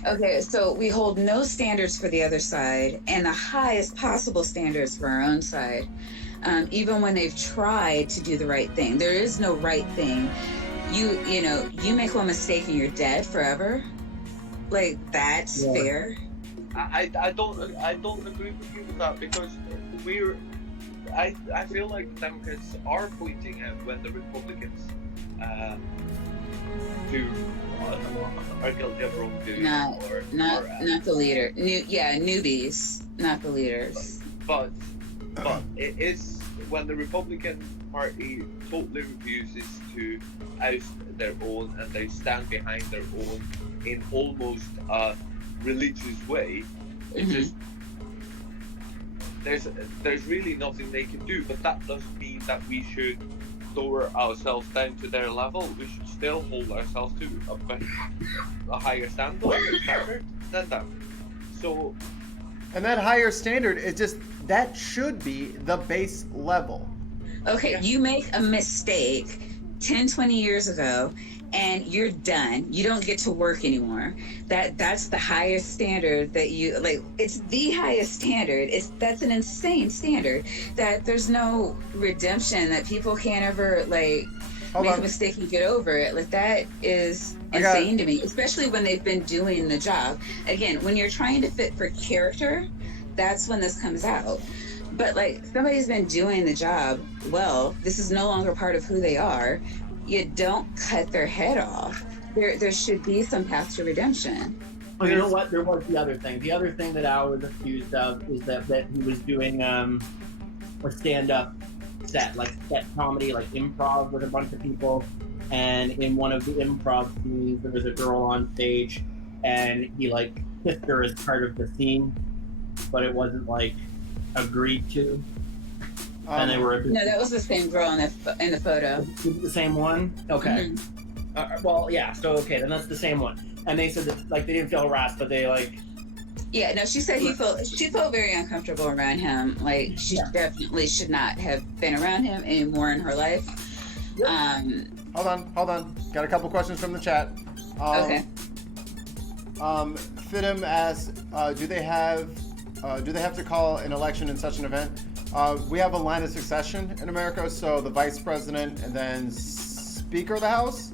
okay, so we hold no standards for the other side and the highest possible standards for our own side. Even when they've tried to do the right thing, there is no right thing. You make one mistake and you're dead forever. Like that's fair. I don't agree with you with that, because I feel like the Democrats are pointing out when the Republicans are guilty of wrongdoing. Not the leader. Newbies, not the leaders. But it is when the Republican Party totally refuses to oust their own, and they stand behind their own in almost a religious way. It's just there's really nothing they can do. But that doesn't mean that we should lower ourselves down to their level. We should still hold ourselves to a higher standard than them. So, and that higher standard that should be the base level. Okay, you make a mistake 10, 20 years ago, and you're done. You don't get to work anymore. That's the highest standard that you like. It's the highest standard. That's an insane standard. That there's no redemption. That people can't ever like make a mistake and get over it. Like that is insane to me, especially when they've been doing the job. Again, when you're trying to fit for character, that's when this comes out. But like somebody's been doing the job well, this is no longer part of who they are. You don't cut their head off. There should be some path to redemption. Oh, you know what? There was the other thing. The other thing that Al was accused of is that he was doing a stand-up set, like sketch comedy, like improv with a bunch of people. And in one of the improv scenes, there was a girl on stage, and he like kissed her as part of the scene, but it wasn't like agreed to. And they were no, that was the same girl in the photo. The same one? Okay. Mm-hmm. Well, yeah. So okay, then that's the same one. And they said that like they didn't feel harassed, but they like. Yeah, no, she said she felt very uncomfortable around him. Like she definitely should not have been around him anymore in her life. Hold on. Got a couple questions from the chat. Okay. Fidim asks, do they have to call an election in such an event? We have a line of succession in America, so the vice president and then Speaker of the House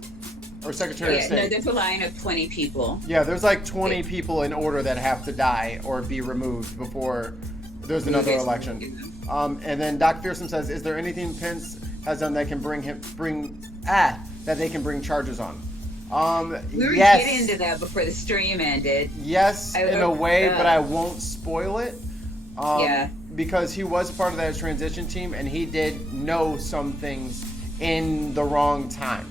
or Secretary of State. No, there's a line of 20 people. Yeah, there's like 20 people in order that have to die or be removed before there's another election. And then Doc Fearsome says, is there anything Pence has done that can that they can bring charges on? We were getting into that before the stream ended. Yes, in a way, but I won't spoil it. Because he was part of that transition team, and he did know some things in the wrong time.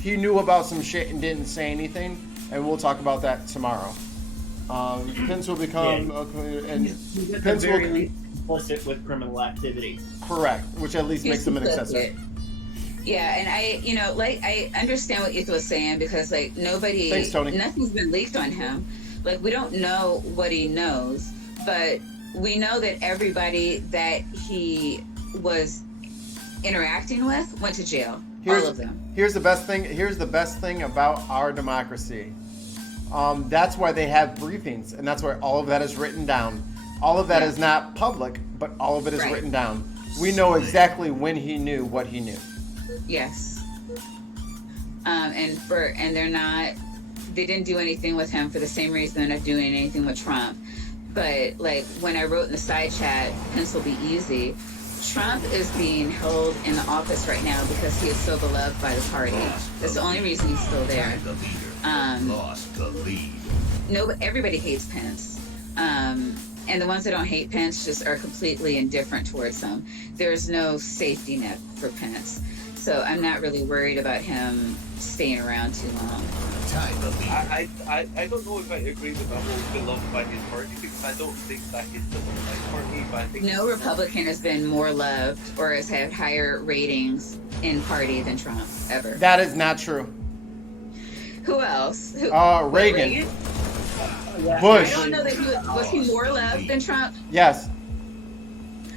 He knew about some shit and didn't say anything, and we'll talk about that tomorrow. Pence will become Pence will be complicit with criminal activity. Correct, which at least makes him an accessory. Yeah, and I understand what Ethan was saying because like Thanks, Tony. Nothing's been leaked on him. Like we don't know what he knows, but we know that everybody that he was interacting with went to jail. All of them. Here's the best thing about our democracy. That's why they have briefings, and that's why all of that is written down. All of that is not public, but all of it is written down. We know exactly when he knew what he knew. Yes. And they didn't do anything with him for the same reason they're not doing anything with Trump. But like when I wrote in the side chat, Pence will be easy. Trump is being held in the office right now because he is so beloved by the party. That's the only reason he's still there. No, but everybody hates Pence. And the ones that don't hate Pence just are completely indifferent towards him. There's no safety net for Pence. So I'm not really worried about him staying around too long. I don't know if I agree with the whole beloved by his party because I don't think that is the right party. But I think no Republican has been more loved or has had higher ratings in party than Trump ever. That is not true. Who else? Reagan. Bush. I don't know that was he more loved than Trump? Yes.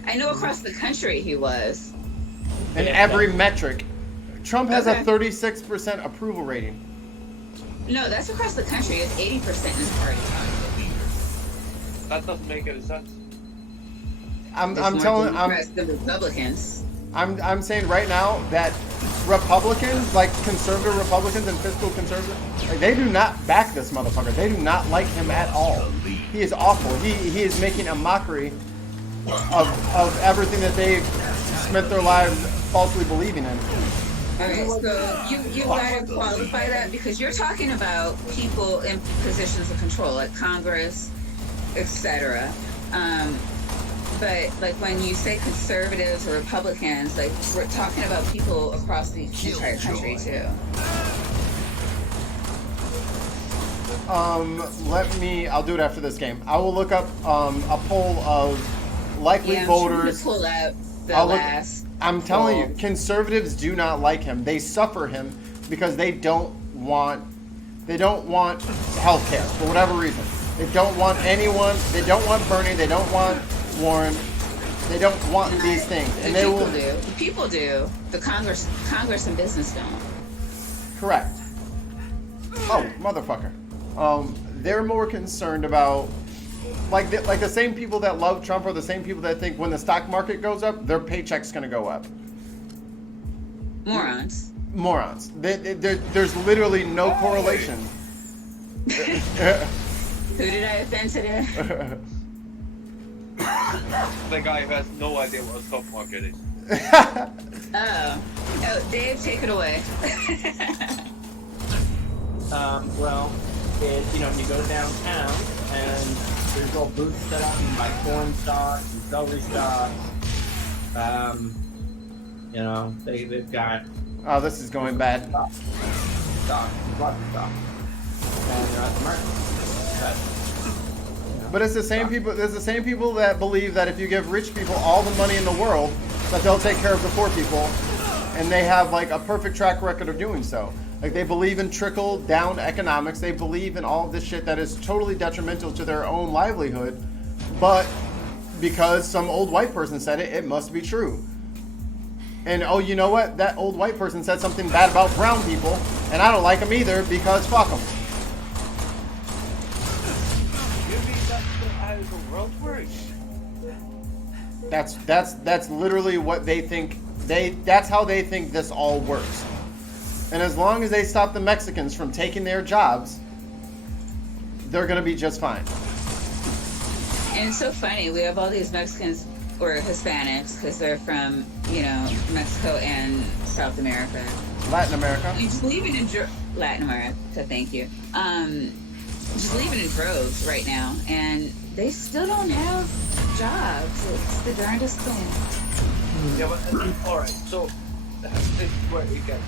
I know across the country he was. In every metric. Trump has a 36% approval rating. No, that's across the country. It's 80% in his party. That doesn't make any sense. I'm telling the Republicans. I'm saying right now that Republicans, like conservative Republicans and fiscal conservatives, like, they do not back this motherfucker. They do not like him at all. He is awful. He is making a mockery of everything that they've spent their lives falsely believing in. Okay, so you gotta qualify that because you're talking about people in positions of control, like Congress, etc. But like when you say conservatives or Republicans, like we're talking about people across the entire country too. I'll do it after this game. I will look up a poll of likely voters. Sure pull out the last. I'm telling you, conservatives do not like him. They suffer him because they don't want health care for whatever reason. They don't want anyone. They don't want Bernie. They don't want Warren. They don't want these things, and People do. The Congress and business don't. Correct. Oh, motherfucker. They're more concerned about like the same people that love Trump are the same people that think when the stock market goes up, their paycheck's gonna go up. Morons. Morons. There's literally no correlation. Who did I offend today? The guy who has no idea what a stock market is. Oh, Dave, take it away. Well, you go downtown and there's little booths set up. You can buy corn stalks and celery stalks. They've got Oh, this is going bad. lots of stock. And they're at the market. But it's the same people. There's the same people that believe that if you give rich people all the money in the world, that they'll take care of the poor people, and they have like a perfect track record of doing so. Like they believe in trickle down economics. They believe in all of this shit that is totally detrimental to their own livelihood, but because some old white person said it, it must be true. And oh, you know what? That old white person said something bad about brown people, and I don't like them either because fuck them. How the world works. That's literally what they think. That's how they think this all works. And as long as they stop the Mexicans from taking their jobs, they're gonna be just fine. And it's so funny. We have all these Mexicans or Hispanics because they're from, Mexico and South America. Latin America. You just leaving in Latin America. Thank you. Just leaving in droves right now, and they still don't have jobs. It's the darndest thing. Yeah, but all right. So this is where it gets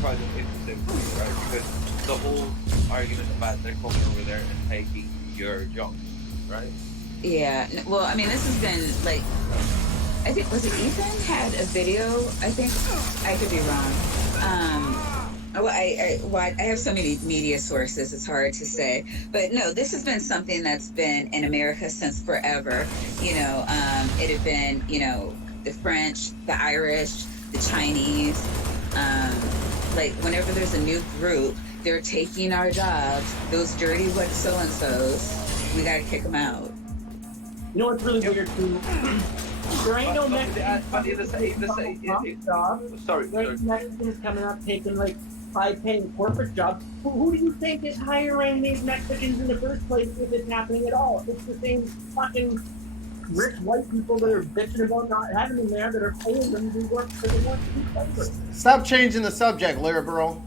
kind of interesting, right? Because the whole argument about they're coming over there and taking your job, right? Yeah. Well, I mean, this has been like, I think was it Ethan had a video? I think I could be wrong. Well, I have so many media sources, it's hard to say. But no, this has been something that's been in America since forever. It had been, the French, the Irish, the Chinese. Like, whenever there's a new group, they're taking our jobs. Those dirty what so-and-sos, we gotta kick them out. You know what's really weird too? There ain't no Mexicans. Sorry. Mexicans coming up taking like high-paying corporate jobs. Who do you think is hiring these Mexicans in the first place if it's happening at all? It's the same fucking rich white people that are bitching about not having them there that are paying them to work for the ones who pay. Stop changing the subject, liberal.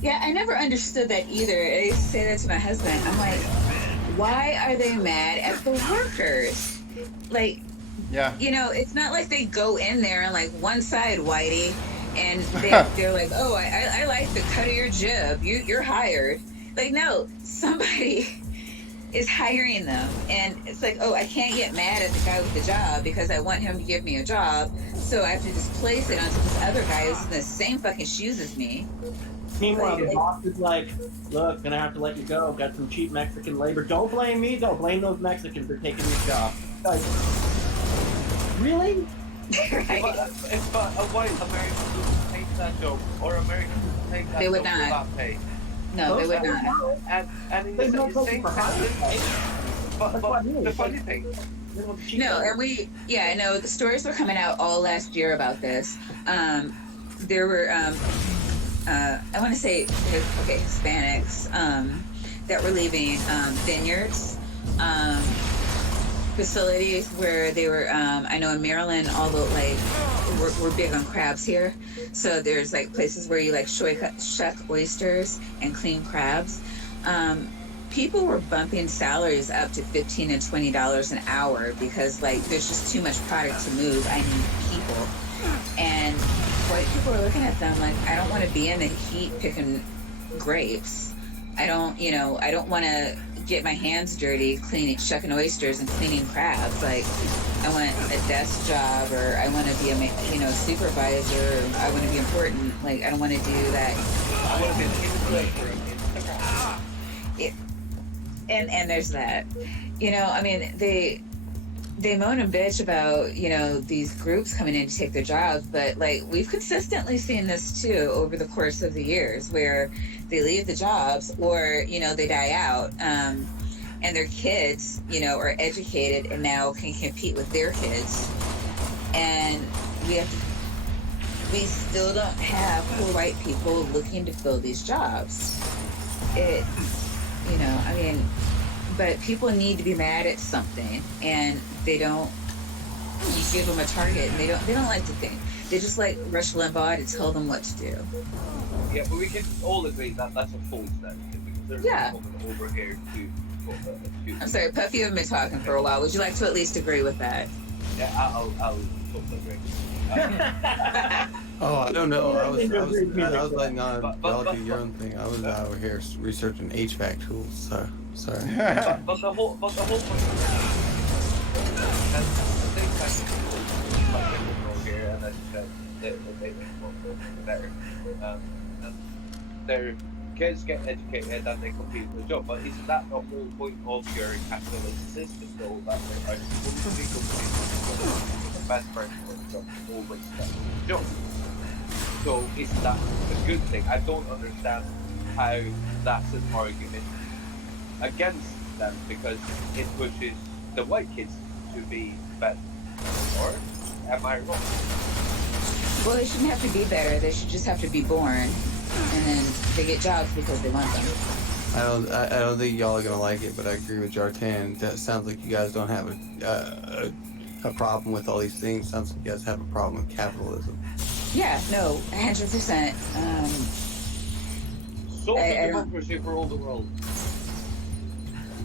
Yeah, I never understood that either. I used to say that to my husband. I'm like, why are they mad at the workers? Like, yeah, it's not like they go in there and like one side, whitey, and they're like, oh, I like the cut of your jib. You're hired. Like, no, somebody is hiring them, and it's like, oh, I can't get mad at the guy with the job because I want him to give me a job, so I have to just place it onto this other guy who's in the same fucking shoes as me. Meanwhile, the boss is like, look, gonna have to let you go. Got some cheap Mexican labor. Don't blame me, though. Blame those Mexicans for taking this job. Like, really? Right. If a white American would take that job, or American would take that They would job not. without pay. No, they would not. And in There's no the place same for hiring, right? but the funny thing, No, and I know the stories were coming out all last year about this. There were, I want to say, Hispanics that were leaving vineyards, facilities where they were, I know in Maryland, although like we're big on crabs here, so there's like places where you like shuck oysters and clean crabs. People were bumping salaries up to $15 and $20 an hour because like there's just too much product to move. I need people. And white people are looking at them like, I don't want to be in the heat picking grapes. I don't want to get my hands dirty shucking oysters and cleaning crabs. Like, I want a desk job, or I want to be a supervisor, or I want to be important. Like, I don't want to do that. I want to be an influencer. And there's that. I mean, they moan and bitch about, you know, these groups coming in to take their jobs, but like we've consistently seen this too over the course of the years where they leave the jobs or, you know, they die out, and their kids, you know, are educated and now can compete with their kids. And we have to, we still don't have poor white people looking to fill these jobs. It, you know, I mean, but people need to be mad at something and they don't, you give them a target and they don't like to think. They just like Rush Limbaugh to tell them what to do. Yeah, but we can all agree that that's a false narrative because there's Yeah. coming over here to. I'm sorry, Puffy, you've been talking for a while. Would you like to at least agree with that? Yeah, I'll totally agree. Oh, I don't know. I was letting But- y'all but- do your own thing. I was out over here researching HVAC tools. So sorry. but the whole point is that the thing that people here and that they want better. And their kids get educated and they compete for the job. But isn't that the whole point of your capitalist system though? That there are supposed to be competition, the best person for the job always gets the job. So isn't that a good thing? I don't understand how that's an argument against them because it pushes the white kids to be better. Or am I wrong? Well, they shouldn't have to be better. They should just have to be born, and then they get jobs because they want them. I don't think y'all are gonna like it, but I agree with Jartan. That sounds like you guys don't have a problem with all these things. Sounds like you guys have a problem with capitalism. Yeah, no, 100%. Social I don't- democracy for all the world.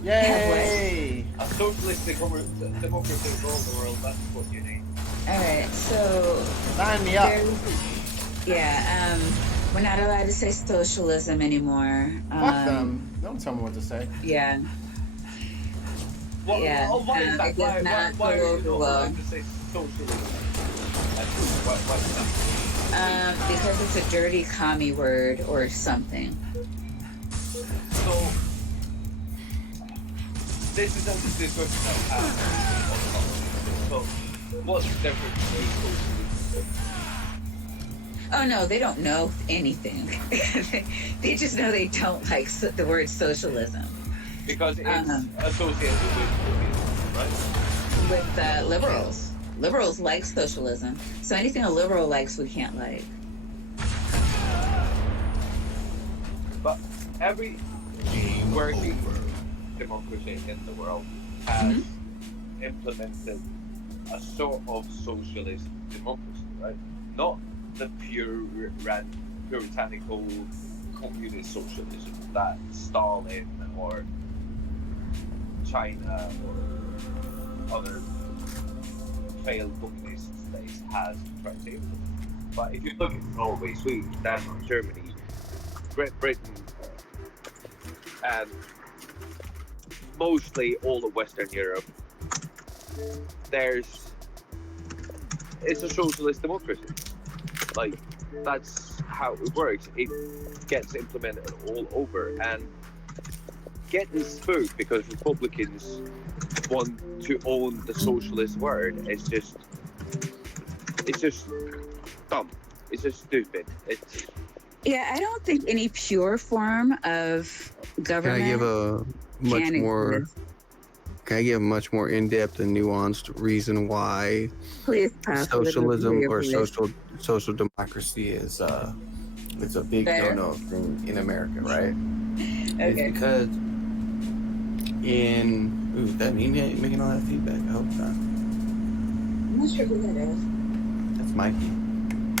Yay! A socialist democracy for all the world. That's what you need. All right, so Sign me up. yeah, we're not allowed to say socialism anymore. Fuck them. Don't tell me what to say. Yeah, What, Yeah, why is that? it does not Why are go you over not well. allowed to say socialism? Why is that? because it's a dirty commie word or something. So, this is a discussion that happens. So, what's the difference between socialism? Oh no, they don't know anything. They just know they don't like the word socialism. Because it's Uh-huh. associated with communism, right? With liberals. Liberals like socialism. So anything a liberal likes, we can't like. But every working democracy in the world has implemented a sort of socialist democracy, right? Not the puritanical communist socialism that Stalin or China or other failed communist states has tried to implement. But if you look at Norway, Sweden, Denmark, Germany, Great Britain, and mostly all of Western Europe, it's a socialist democracy. Like, that's how it works. It gets implemented all over, and getting spooked because Republicans want to own the socialist word is just dumb. It's just stupid. It's Yeah, I don't think any pure form of Can government I give a much can more? exist. Can I give a much more in-depth and nuanced reason why Please, Puff, socialism or please. social democracy is it's a big Better? no-no thing in America, right? Okay. It's because that me making all that feedback. I hope not. I'm not sure who that is. That's Mikey.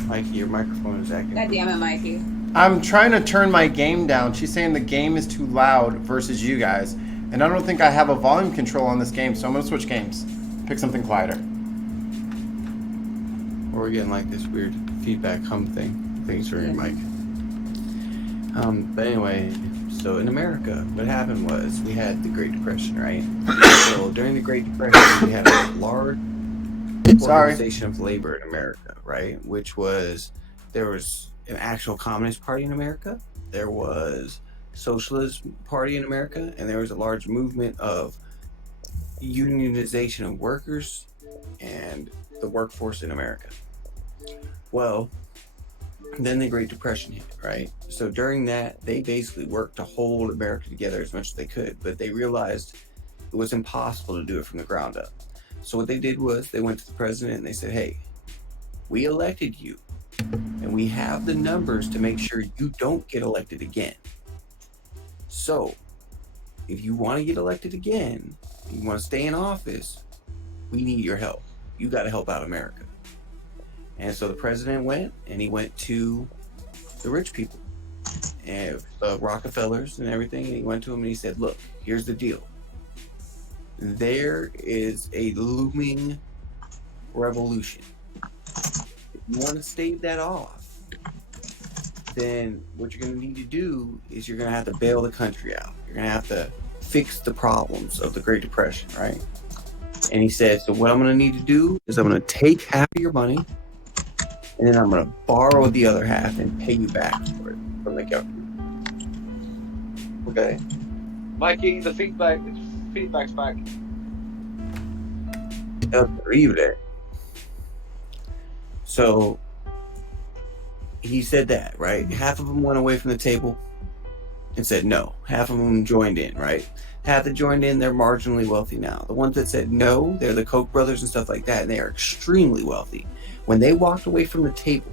Mikey, your microphone is acting. God damn it, Mikey. I'm trying to turn my game down. She's saying the game is too loud versus you guys. And I don't think I have a volume control on this game, so I'm going to switch games. Pick something quieter. Or we're getting like this weird feedback hum thing. Thanks for your mic. But anyway, so in America, what happened was we had the Great Depression, right? So during the Great Depression, we had a large organization of labor in America, right? There was an actual Communist Party in America. There was Socialist Party in America, and there was a large movement of unionization of workers and the workforce in America. Well, then the Great Depression hit, right? So during that, they basically worked to hold America together as much as they could, but they realized it was impossible to do it from the ground up. So what they did was they went to the president and they said, hey, we elected you and we have the numbers to make sure you don't get elected again. So if you want to get elected again, you want to stay in office, we need your help. You got to help out America. And so the president went, and he went to the rich people and Rockefellers and everything, and he went to them and he said, look, here's the deal. There is a looming revolution. If you want to stave that off, then what you're going to need to do is you're going to have to bail the country out. You're going to have to fix the problems of the Great Depression, right? And he said, so what I'm going to need to do is I'm going to take half of your money, and then I'm going to borrow the other half and pay you back for it from the government. Okay? Mikey, the feedback's back. Doesn't believe that. So he said that, right? Half of them went away from the table and said no. Half of them joined in, right? Half that joined in, they're marginally wealthy now. The ones that said no, they're the Koch brothers and stuff like that, and they are extremely wealthy. When they walked away from the table,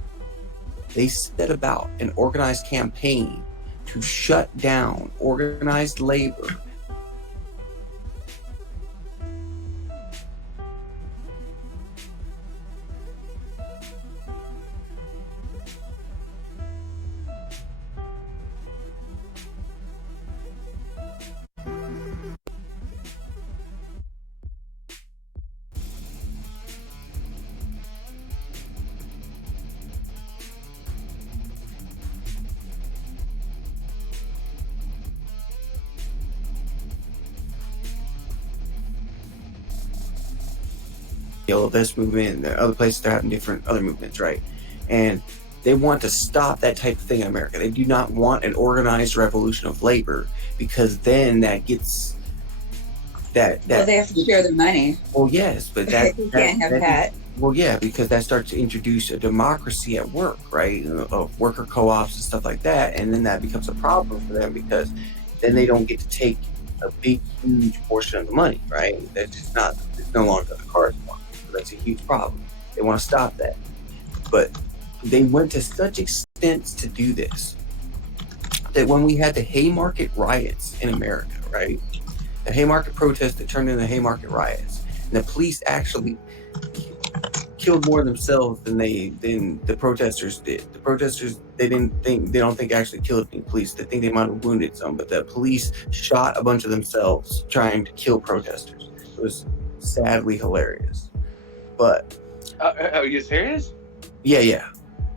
they set about an organized campaign to shut down organized labor. This movement, and there are other places they're having different other movements, right? And they want to stop that type of thing in America. They do not want an organized revolution of labor, because then that gets that Well, they have to share the money. well, yes, but that You can't have that. well, yeah, because that starts to introduce a democracy at work, right? Of worker co-ops and stuff like that, and then that becomes a problem for them, because then they don't get to take a big, huge portion of the money, right? That's just not. It's no longer the cards. That's a huge problem. They want to stop that. But they went to such extents to do this that when we had the Haymarket riots in America, right? The Haymarket protests that turned into Haymarket riots, and the police actually killed more themselves than the protesters did. The protesters, they don't think actually killed any police. They think they might have wounded some, but the police shot a bunch of themselves trying to kill protesters. It was sadly hilarious. But Are you serious? yeah,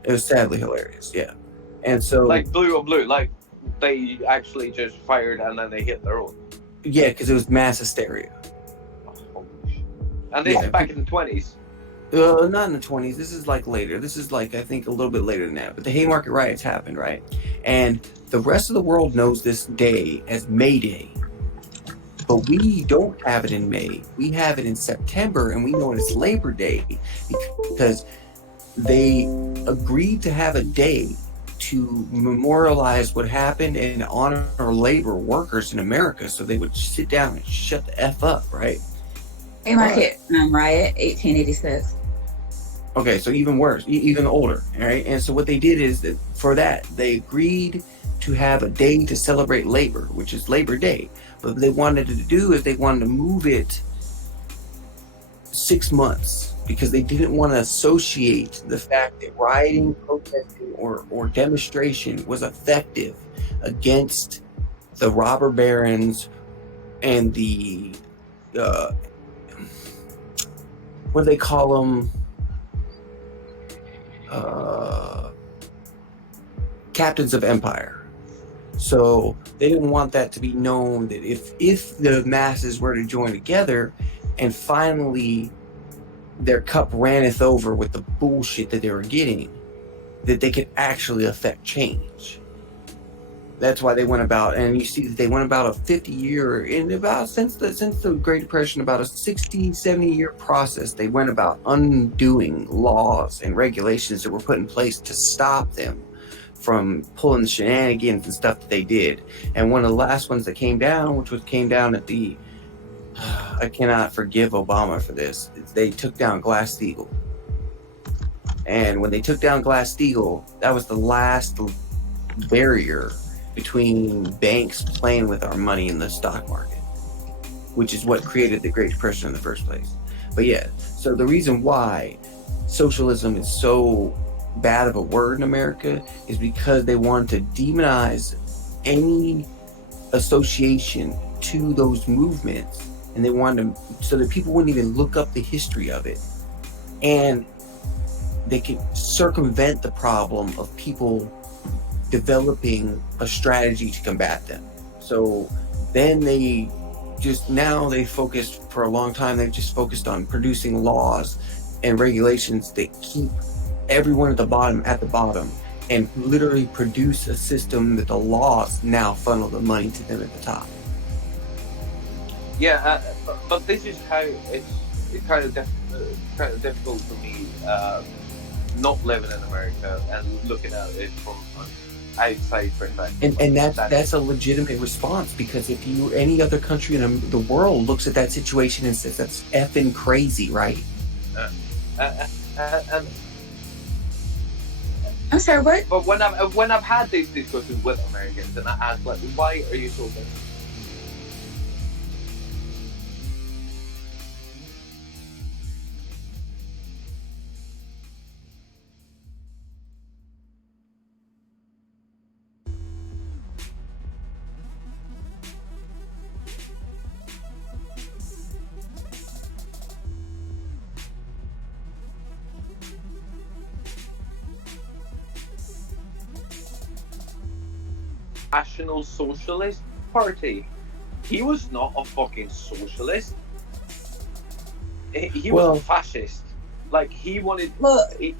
it was sadly hilarious. Yeah, and so Like blue on blue, like they actually just fired and then they hit their own. yeah, because it was mass hysteria. And this Yeah. is back in the 20s. Not in the 20s. This is like later. This is like I think a little bit later than that. But the Haymarket riots happened, right? And the rest of the world knows this day as May Day. But we don't have it in May. We have it in September, and we know it as Labor Day because they agreed to have a day to memorialize what happened and honor labor workers in America, so they would sit down and shut the F up, right? Haymarket riot, 1886. Okay, so even worse, even older, right? And so what they did is that for that, they agreed to have a day to celebrate labor, which is Labor Day. But what they wanted to do is they wanted to move it 6 months because they didn't want to associate the fact that rioting, protesting, or demonstration was effective against the robber barons and the what do they call them? Captains of empire. So they didn't want that to be known that if the masses were to join together and finally their cup ranneth over with the bullshit that they were getting, that they could actually affect change. That's why they went about, and you see that they went about a 50-year, in about since the Great Depression, about a 60, 70-year process. They went about undoing laws and regulations that were put in place to stop them from pulling the shenanigans and stuff that they did. And one of the last ones that came down, came down at the, I cannot forgive Obama for this. They took down Glass-Steagall. And when they took down Glass-Steagall, that was the last barrier between banks playing with our money in the stock market, which is what created the Great Depression in the first place. But yeah, so the reason why socialism is so bad of a word in America is because they want to demonize any association to those movements, and they wanted to, so that people wouldn't even look up the history of it, and they can circumvent the problem of people developing a strategy to combat them. So then they focused for a long time, they've just focused on producing laws and regulations that keep everyone at the bottom and literally produce a system that the laws now funnel the money to them at the top. Yeah, but this is how it's kind of difficult for me not living in America and looking at it from outside perspective. And that's a legitimate response, because if any other country in the world looks at that situation and says that's effing crazy, right? And I'm sorry, what? but when I've had these discussions with Americans and I ask, like, why are you so bad? National Socialist Party. He was not a fucking socialist. He was a fascist. Like, he wanted. Well, we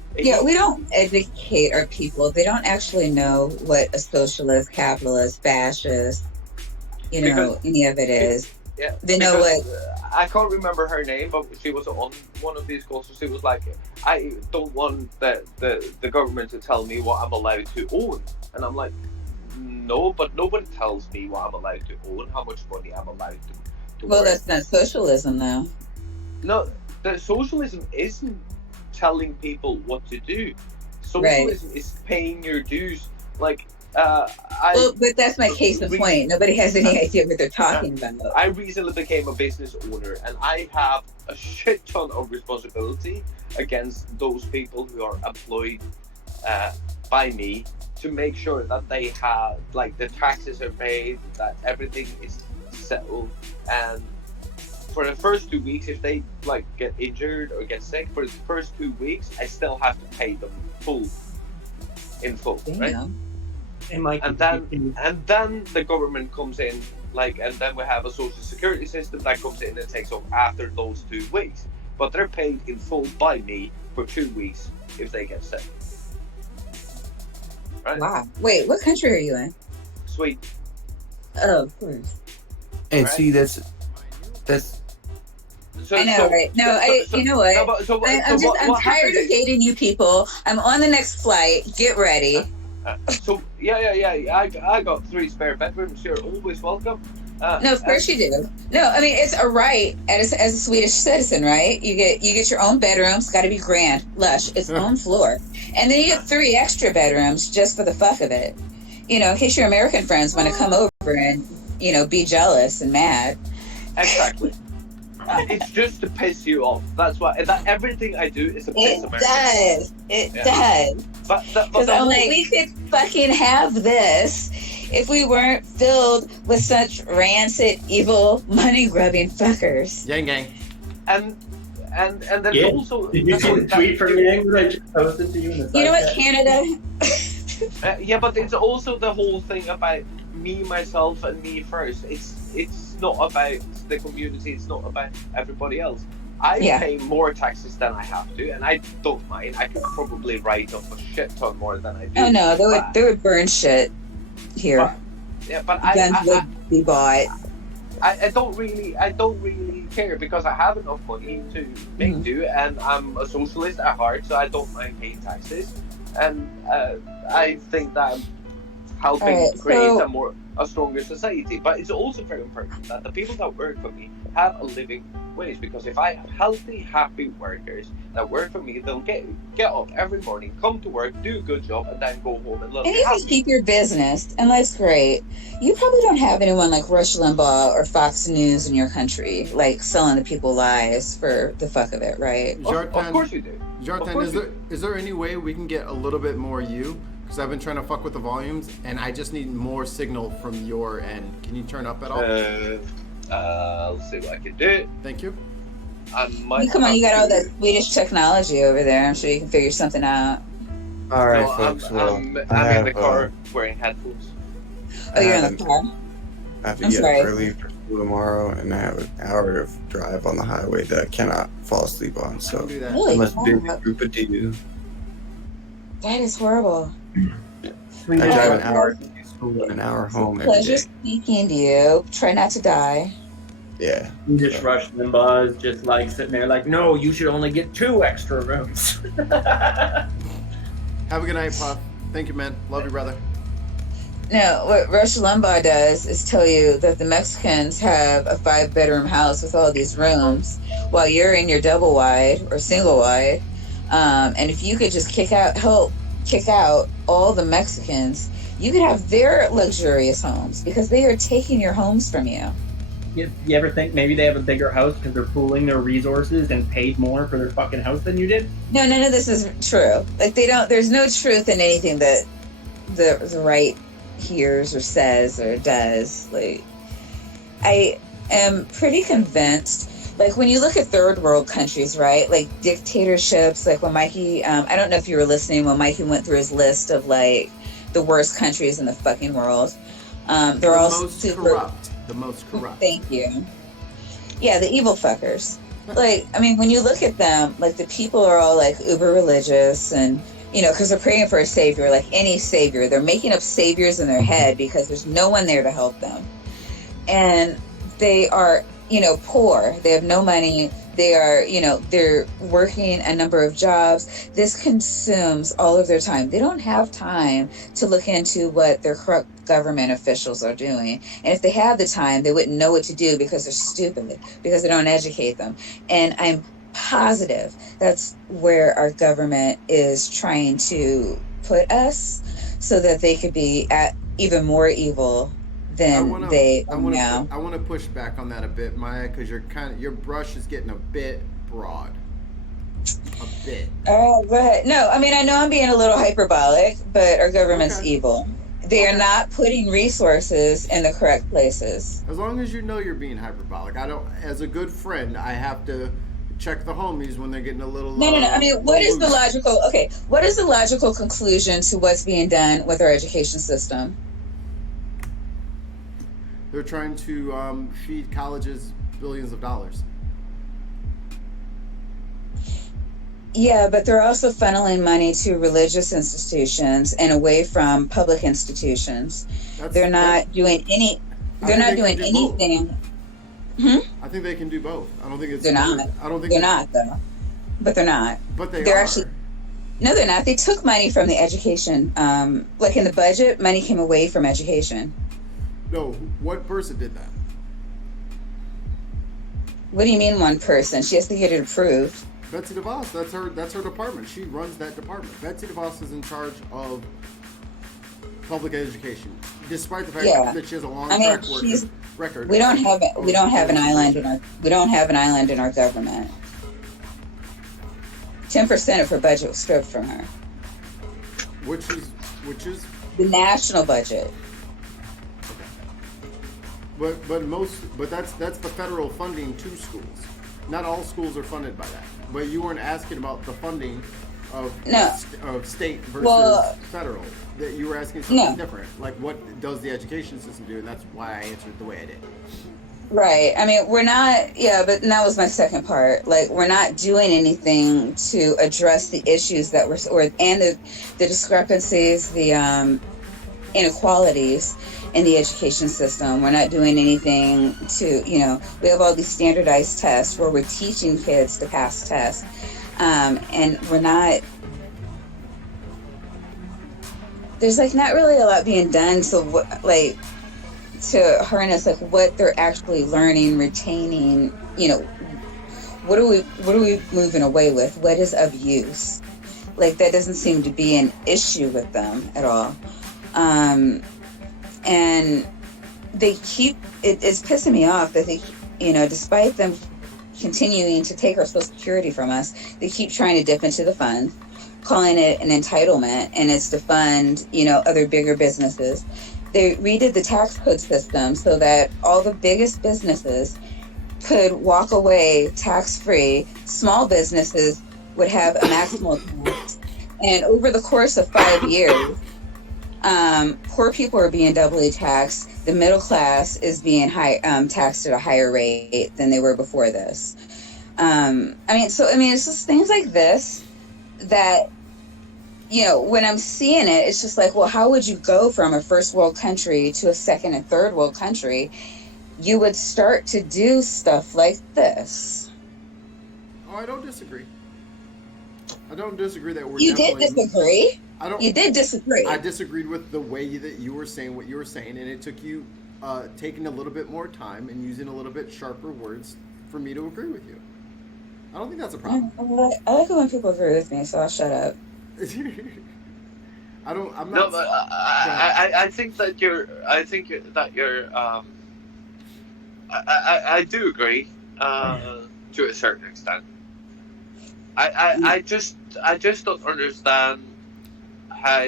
don't educate our people. They don't actually know what a socialist, capitalist, fascist, any of it is. Yeah, they know what. I can't remember her name, but she was on one of these calls. So she was like, "I don't want the government to tell me what I'm allowed to own," and I'm like, "No, but nobody tells me what I'm allowed to own, how much money I'm allowed to Well, earn." that's not socialism, though. No, the socialism isn't telling people what to do. Socialism is paying your dues. Like, but that's my case in point. Nobody has any idea what they're talking about. I recently became a business owner, and I have a shit ton of responsibility against those people who are employed by me to make sure that they have, like, the taxes are paid, that everything is settled, and for the first 2 weeks, if they like get injured or get sick, for the first 2 weeks, I still have to pay them in full, right? And then the government comes in, like, and then we have a social security system that comes in and takes off after those 2 weeks. But they're paid in full by me for 2 weeks if they get sick. Right? Wow. Wait, what country are you in? Sweden. Oh, of course. And Right. see, that's. I know, right? No, you know what? I'm tired of dating you people. I'm on the next flight. Get ready. I got 3 spare bedrooms. You're always welcome. No, of course you do. No, I mean, it's a right as a Swedish citizen, right? You get your own bedrooms. Got to be grand, lush, its own floor, and then you get 3 extra bedrooms just for the fuck of it. In case your American friends want to come over and be jealous and mad. Exactly. It's just to piss you off. That's why. Everything I do is to piss Americans. It does. Because I'm like, we could fucking have this if we weren't filled with such rancid, evil, money-grubbing fuckers. Yang gang. And there's also. Did you see the tweet from Yang that I just posted to you in the You know what, Canada? Yeah, but it's also the whole thing about me, myself, and me first. It's not about the community. It's not about everybody else. I pay more taxes than I have to, and I don't mind. I could probably write off a shit ton more than I do. Oh no, they would burn shit here. Yeah, but guns would be bought. I don't really care because I have enough money to make do, and I'm a socialist at heart, so I don't mind paying taxes, and I think that I'm All helping right, create so a stronger society. But it's also very important that the people that work for me have a living wage, because if I have healthy, happy workers that work for me, they'll get up every morning, come to work, do a good job, and then go home and and be you can happy. keep your business, and life's great. You probably don't have anyone like Rush Limbaugh or Fox News in your country, like selling the people lies for the fuck of it, right? Of course you do. Jartan, is there any way we can get a little bit more you? Because I've been trying to fuck with the volumes, and I just need more signal from your end. Can you turn up at all? I'll see what I can do. Thank you. Come on, you got all that Swedish technology over there. I'm sure you can figure something out. All right, No, folks. I'm in the car wearing headphones. Oh, you're in the car? I have to I'm get sorry. up early for school tomorrow, and I have an hour of drive on the highway that I cannot fall asleep on. So Do that. Really? I must be a group of you. That is horrible. I drive an hour to school and an hour home every Pleasure day. speaking to you. Try not to die. Yeah. Just Rush Limbaugh is just like sitting there like, no, you should only get 2 extra rooms. Have a good night, Pop. Thank you, man. Love you, brother. No, what Rush Limbaugh does is tell you that the Mexicans have a 5-bedroom house with all these rooms, while you're in your double wide or single wide. And if you could just kick out all the Mexicans, you could have their luxurious homes because they are taking your homes from you. You ever think maybe they have a bigger house because they're pooling their resources and paid more for their fucking house than you did? No, none of this is true. Like there's no truth in anything that the right hears or says or does. Like, I am pretty convinced, like when you look at third world countries, right, like dictatorships, like when Mikey, I don't know if you were listening when Mikey went through his list of like the worst countries in the fucking world. They're all super corrupt. The most corrupt. Thank you. Yeah, the evil fuckers. Like, I mean, when you look at them, like the people are all like uber religious and, you know, because they're praying for a savior, like any savior. They're making up saviors in their head because there's no one there to help them. And they are, you know, poor. They have no money. They are, you know, they're working a number of jobs. This consumes all of their time. They don't have time to look into what their corrupt government officials are doing. And if they had the time, they wouldn't know what to do because they're stupid, because they don't educate them. And I'm positive that's where our government is trying to put us so that they could be even more evil than they are now. I want to push back on that a bit, Maya, because your brush is getting a bit broad. A bit. Oh, but no, I mean, I know I'm being a little hyperbolic, but our government's evil. They are not putting resources in the correct places. As long as you know you're being hyperbolic. As a good friend, I have to check the homies when they're getting a little. No. I mean, what is the logical conclusion to what's being done with our education system? They're trying to feed colleges billions of dollars. Yeah, but they're also funneling money to religious institutions and away from public institutions. They're not doing anything. I think they can do both. I don't think it's. They're not. I don't think they're not though. But they're not. But they're are. Actually. No, they're not. They took money from the education. Like in the budget, money came away from education. No, what person did that? What do you mean one person? She has to get it approved. Betsy DeVos, that's her department. She runs that department. Betsy DeVos is in charge of public education, despite the fact that she has a long track record. We don't have an island in our government. 10% of her budget was stripped from her. Which is the national budget. But that's the federal funding to schools. Not all schools are funded by that. But you weren't asking about the funding of state versus federal. That you were asking something different. Like, what does the education system do? And that's why I answered the way I did. Right. I mean, we're not. Yeah, but that was my second part. Like, we're not doing anything to address the issues that and the discrepancies, and inequalities in the education system. We're not doing anything to, we have all these standardized tests where we're teaching kids to pass tests. And we're not, there's like not really a lot being done to harness like what they're actually learning, retaining, what are we moving away with? What is of use? Like that doesn't seem to be an issue with them at all. And they keep it's pissing me off that they, despite them continuing to take our Social Security from us, they keep trying to dip into the fund, calling it an entitlement, and it's to fund, other bigger businesses. They redid the tax code system so that all the biggest businesses could walk away tax-free. Small businesses would have a maximal tax. And over the course of 5 years, poor people are being doubly taxed. The middle class is being taxed at a higher rate than they were before this. It's just things like this that, when I'm seeing it, it's just like, well, how would you go from a first world country to a second and third world country? You would start to do stuff like this. Oh, I don't disagree. I don't disagree that we're. You did disagree. You did disagree. I disagreed with the way that you were saying what you were saying, and it took you taking a little bit more time and using a little bit sharper words for me to agree with you. I don't think that's a problem. I like it when people agree with me, so I'll shut up. I'm not. No, but I think that you're. I do agree to a certain extent. I just don't understand how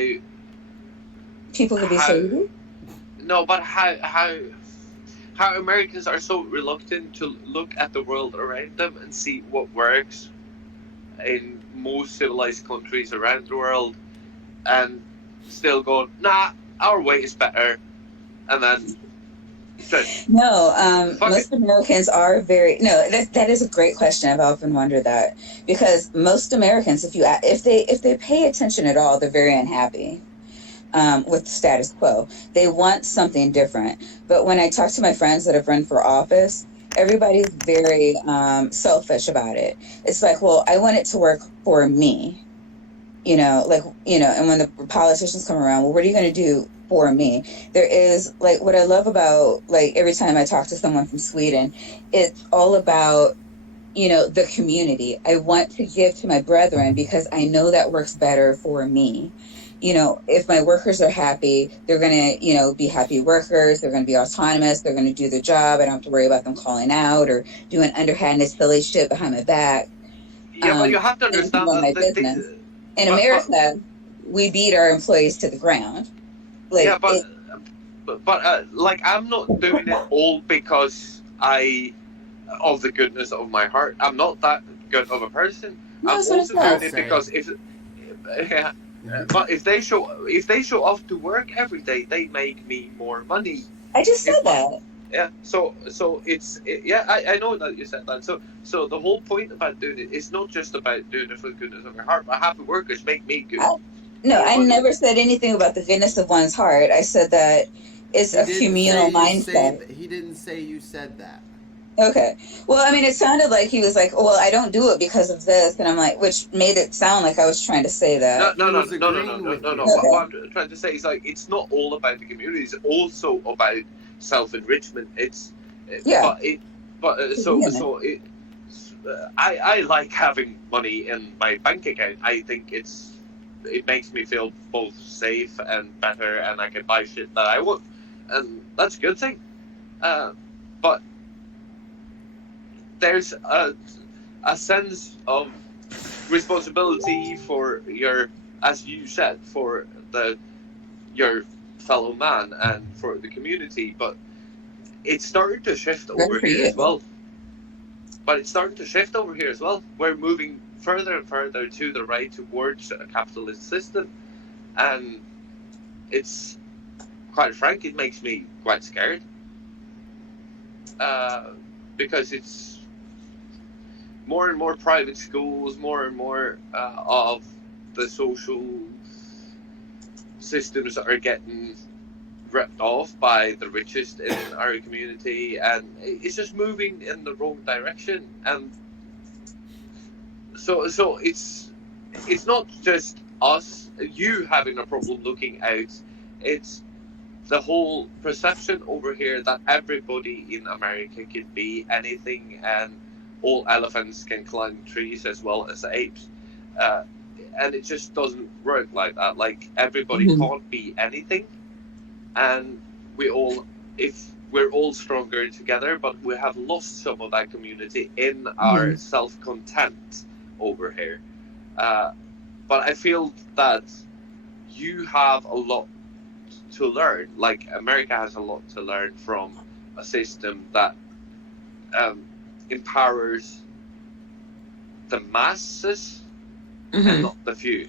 people could be shady. No, but how Americans are so reluctant to look at the world around them and see what works in most civilized countries around the world, and still going, nah, our way is better, and then most Americans are very that is a great question. I've often wondered that, because most Americans, if they pay attention at all, they're very unhappy with the status quo. They want something different. But when I talk to my friends that have run for office, everybody's very selfish about it. It's like, well, I want it to work for me, and when the politicians come around, well, what are you going to do for me? There is, like, what I love about, like, every time I talk to someone from Sweden, it's all about, the community. I want to give to my brethren because I know that works better for me. If my workers are happy, they're going to, be happy workers. They're going to be autonomous. They're going to do their job. I don't have to worry about them calling out or doing underhanded, silly shit behind my back. Yeah, but you have to understand that in America, we beat our employees to the ground. Like, yeah, but I'm not doing it all because of the goodness of my heart. I'm not that good of a person. I'm also doing it because but if they show up to work every day, they make me more money. I just said that. Yeah. So I know that you said that. So the whole point about doing it is not just about doing it for the goodness of your heart, but happy workers make me good. I never said anything about the goodness of one's heart. I said that it's a communal mindset. He didn't say you said that. Okay. Well, it sounded like he was like, well, I don't do it because of this. And I'm like, which made it sound like I was trying to say that. No. Okay. What I'm trying to say is, like, it's not all about the community. It's also about self-enrichment. I like having money in my bank account. I think it makes me feel both safe and better, and I can buy shit that I want, and that's a good thing. But there's a sense of responsibility for as you said, for your fellow man and for the community. But it's starting to shift over here as well. We're moving further and further to the right towards a capitalist system, and it's, quite frank, it makes me quite scared, because it's more and more private schools, more and more of the social systems are getting ripped off by the richest in our community, and it's just moving in the wrong direction. And so it's not just us, you having a problem looking out. It's the whole perception over here that everybody in America can be anything, and all elephants can climb trees as well as apes. And it just doesn't work like that. Like, everybody can't be anything, and if we're all stronger together, but we have lost some of that community in our self-content over here. But I feel that you have a lot to learn. Like, America has a lot to learn from a system that empowers the masses and not the few.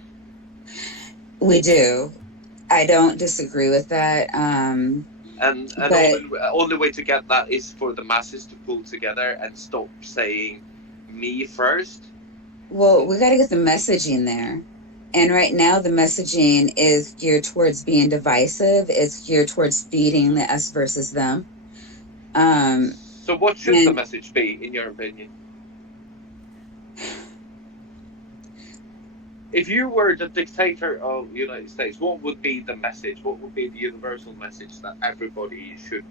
We do. I don't disagree with that. And but only way to get that is for the masses to pull together and stop saying me first. well, we got to get the messaging there. And right now, the messaging is geared towards being divisive. It's geared towards feeding the us versus them. So what should the message be, in your opinion? If you were the dictator of the United States, what would be the message? What would be the universal message that everybody should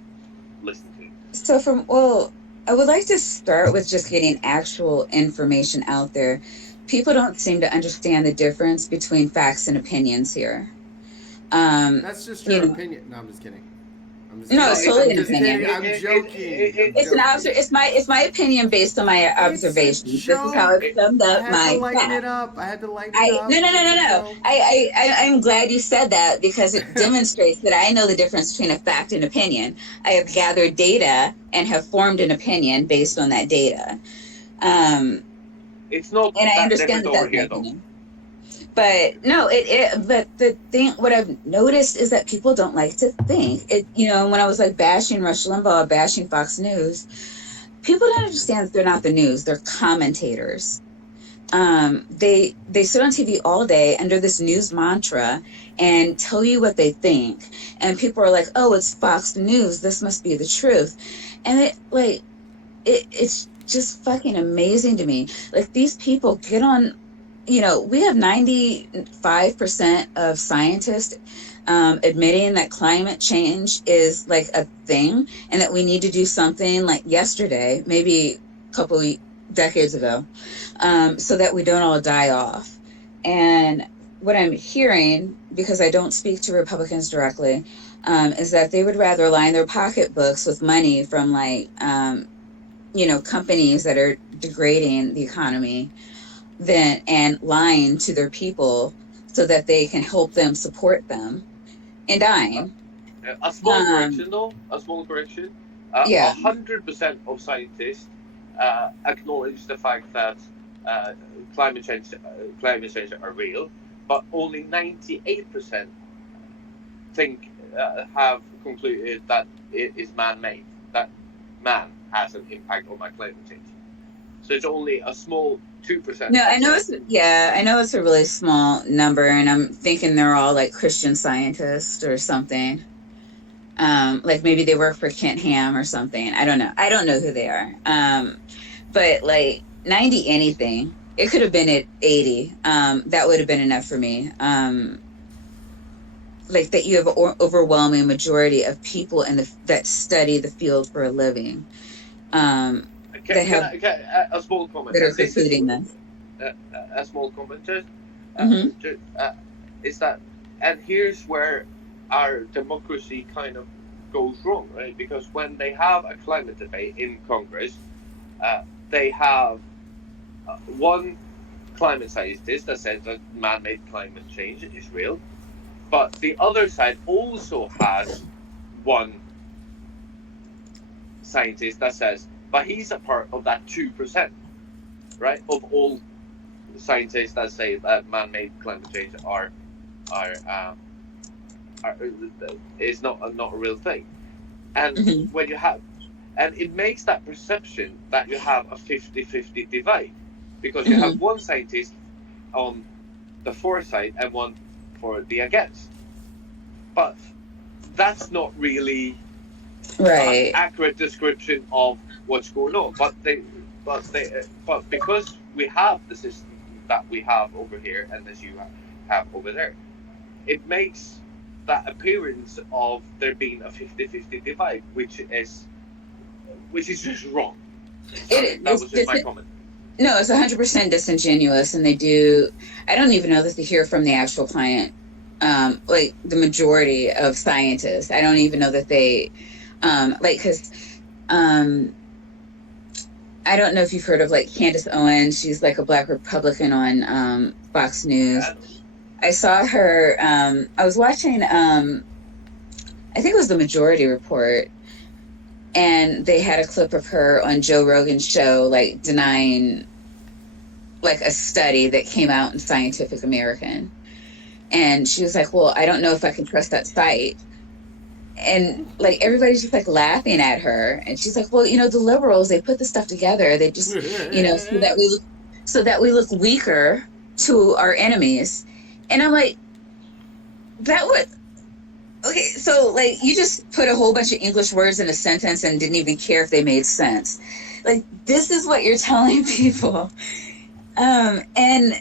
listen to? So I would like to start with just getting actual information out there. People don't seem to understand the difference between facts and opinions here. That's just your opinion. No, I'm just kidding. No, it's totally an opinion. I'm joking. It's my opinion based on my observations. This is how I've summed up I had to lighten it up. No. I'm glad you said that, because it demonstrates that I know the difference between a fact and opinion. I have gathered data and have formed an opinion based on that data. It's not. And I understand that that's my opinion. But no, but the thing, what I've noticed is that people don't like to think. When I was like bashing Rush Limbaugh, bashing Fox News, people don't understand that they're not the news; they're commentators. They sit on TV all day under this news mantra and tell you what they think, and people are like, "Oh, it's Fox News. This must be the truth," and it's just fucking amazing to me. Like, these people get on. We have 95% of scientists admitting that climate change is like a thing, and that we need to do something like yesterday, maybe a couple of decades ago, so that we don't all die off. And what I'm hearing, because I don't speak to Republicans directly, is that they would rather line their pocketbooks with money from companies that are degrading the economy and lying to their people so that they can help them, support them in dying. A small correction. 100% of scientists acknowledge the fact that climate change are real, but only 98% have concluded that it is man-made, that man has an impact on my climate change. So it's only a small 2%. No, I know it's a really small number, and I'm thinking they're all like Christian scientists or something. Like maybe they work for Kent Ham or something. I don't know who they are. But like 90 anything, it could have been at 80. That would have been enough for me. Like that you have an overwhelming majority of people that study the field for a living. A small comment. That are concluding this. A small comment. Is that, and here's where our democracy kind of goes wrong, right? Because when they have a climate debate in Congress, they have one climate scientist that says that man-made climate change is real, but the other side also has one scientist that says, but he's a part of that 2%, right? Of all scientists that say that man-made climate change is not a real thing, and when you have, and it makes that perception that you have a 50-50 divide, because you have one scientist on the for side and one for the against, but that's not really Right. accurate description of what's going on. But because we have the system that we have over here and as you have over there, it makes that appearance of there being a 50-50 divide, which is just wrong. Sorry, that was just my comment. No, it's 100% disingenuous, and they do. I don't even know that they hear from the actual client. Like the majority of scientists, I don't even know that they, because, I don't know if you've heard of like Candace Owens. She's like a Black Republican on Fox News. Yeah. I saw her. I was watching. I think it was the Majority Report, and they had a clip of her on Joe Rogan's show, like denying like a study that came out in Scientific American. And she was like, well, I don't know if I can trust that site. And like everybody's just like laughing at her. And she's like, well, the liberals, they put the stuff together. They just, so that we look weaker to our enemies. And I'm like, that would, okay, so like you just put a whole bunch of English words in a sentence and didn't even care if they made sense. Like, this is what you're telling people. And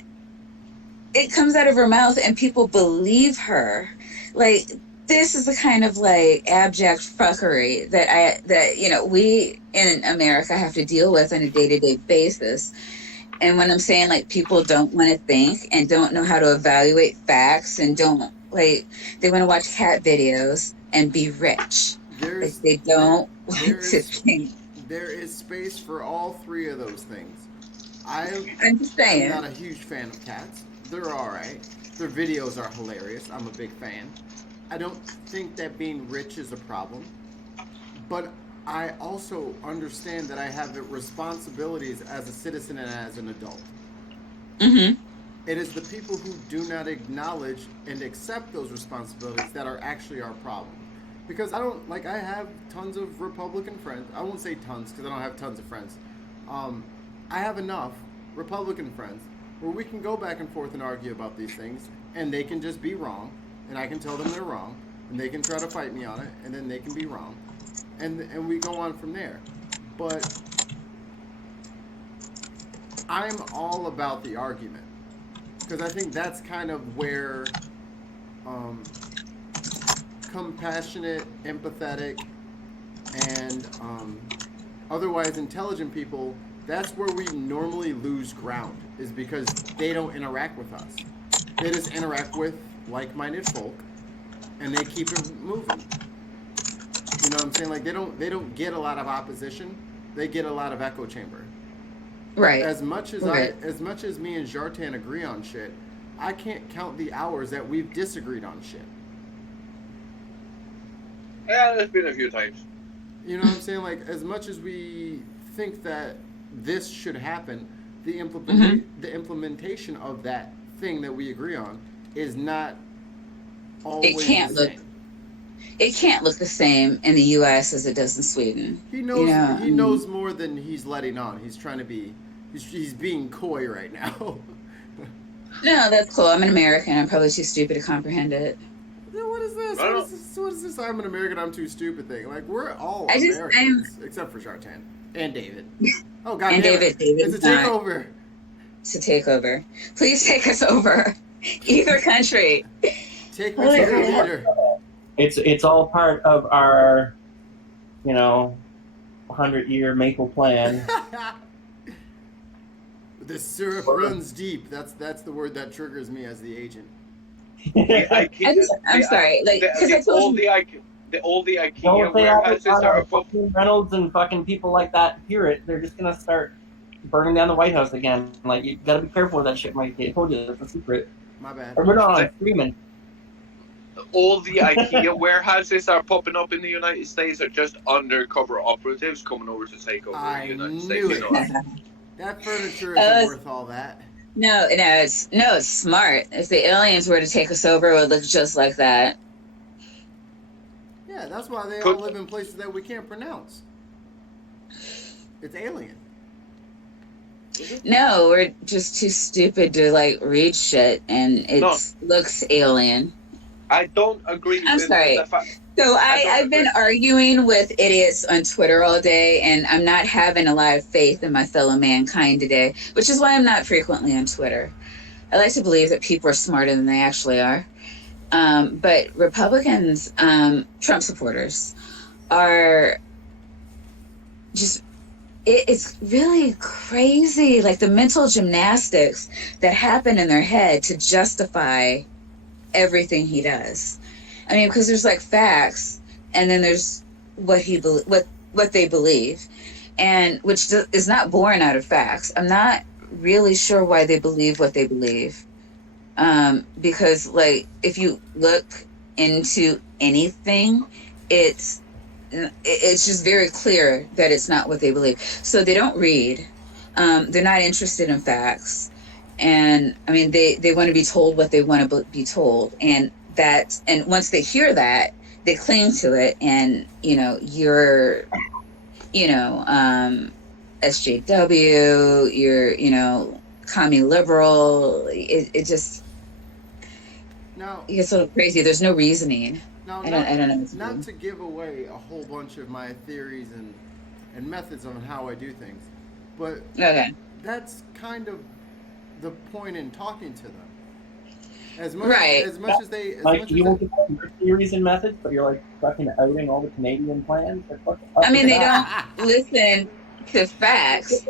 it comes out of her mouth and people believe her. Like, this is the kind of like abject fuckery that we in America have to deal with on a day-to-day basis. And when I'm saying like people don't want to think and don't know how to evaluate facts and don't like, they want to watch cat videos and be rich. Like they don't want to think. There is space for all three of those things. I'm just saying. I'm not a huge fan of cats. They're all right. Their videos are hilarious. I'm a big fan. I don't think that being rich is a problem. But I also understand that I have responsibilities as a citizen and as an adult. Mm-hmm. It is the people who do not acknowledge and accept those responsibilities that are actually our problem. Because I have tons of Republican friends. I won't say tons because I don't have tons of friends. I have enough Republican friends where we can go back and forth and argue about these things, and they can just be wrong, and I can tell them they're wrong, and they can try to fight me on it, and then they can be wrong. And we go on from there. But I'm all about the argument. Because I think that's kind of where compassionate, empathetic, and otherwise intelligent people, that's where we normally lose ground, is because they don't interact with us. They just interact with like-minded folk, and they keep it moving. You know what I'm saying? Like they don't get a lot of opposition. They get a lot of echo chamber. Right. As much as me and Jartan agree on shit, I can't count the hours that we've disagreed on shit. Yeah, there's been a few times. You know what I'm saying? Like, as much as we think that this should happen, the implementation of that thing that we agree on is not always the same. It can't look the same in the U.S. as it does in Sweden. He knows. He knows more than he's letting on. He's trying to be. He's being coy right now. No, that's cool. I'm an American. I'm probably too stupid to comprehend it. What is this? What is this? I'm an American. I'm too stupid thing. Like, we're all Americans except for Jartan and David. Oh God, and David. It's a takeover. It's a takeover. Please take us over. Either country. Take me to the leader. It's all part of our, 100-year Maple plan. The syrup runs deep. That's the word that triggers me as the agent. I'm sorry. Like, all the IKEA warehouses are fucking Reynolds and fucking people like that hear it. They're just gonna start burning down the White House again. Like, you gotta be careful with that shit, Mike. I told you that's a secret. My bad. Or we're not screaming. All the IKEA warehouses are popping up in the United States are just undercover operatives coming over to take over the United States. That furniture isn't worth all that. No, it's smart. If the aliens were to take us over, it would look just like that. Yeah, that's why they all live in places that we can't pronounce. It's alien. No, we're just too stupid to like read shit, and it looks alien. I don't agree. I'm sorry. So I've been arguing with idiots on Twitter all day, and I'm not having a lot of faith in my fellow mankind today, which is why I'm not frequently on Twitter. I like to believe that people are smarter than they actually are. But Republicans, Trump supporters, are just, it's really crazy. Like the mental gymnastics that happen in their head to justify everything he does. I mean, because there's like facts, and then there's what what they believe, and which is not born out of facts. I'm not really sure why they believe what they believe, because like if you look into anything, it's just very clear that it's not what they believe. So they don't read. They're not interested in facts, and I mean they want to be told what they want to be told, and once they hear that, they cling to it, and you're SJW, you're commie liberal. It just Now, it gets a little crazy. There's no reasoning. now, I don't know. not to give away a whole bunch of my theories and methods on how I do things, but Okay. that's kind of the point in talking to them. As much Right. as much as they, as Like, much you as won't they, get your theories and methods, but you're like fucking outing all the Canadian plans. Like, what the I fuck mean, is they that? don't listen to facts.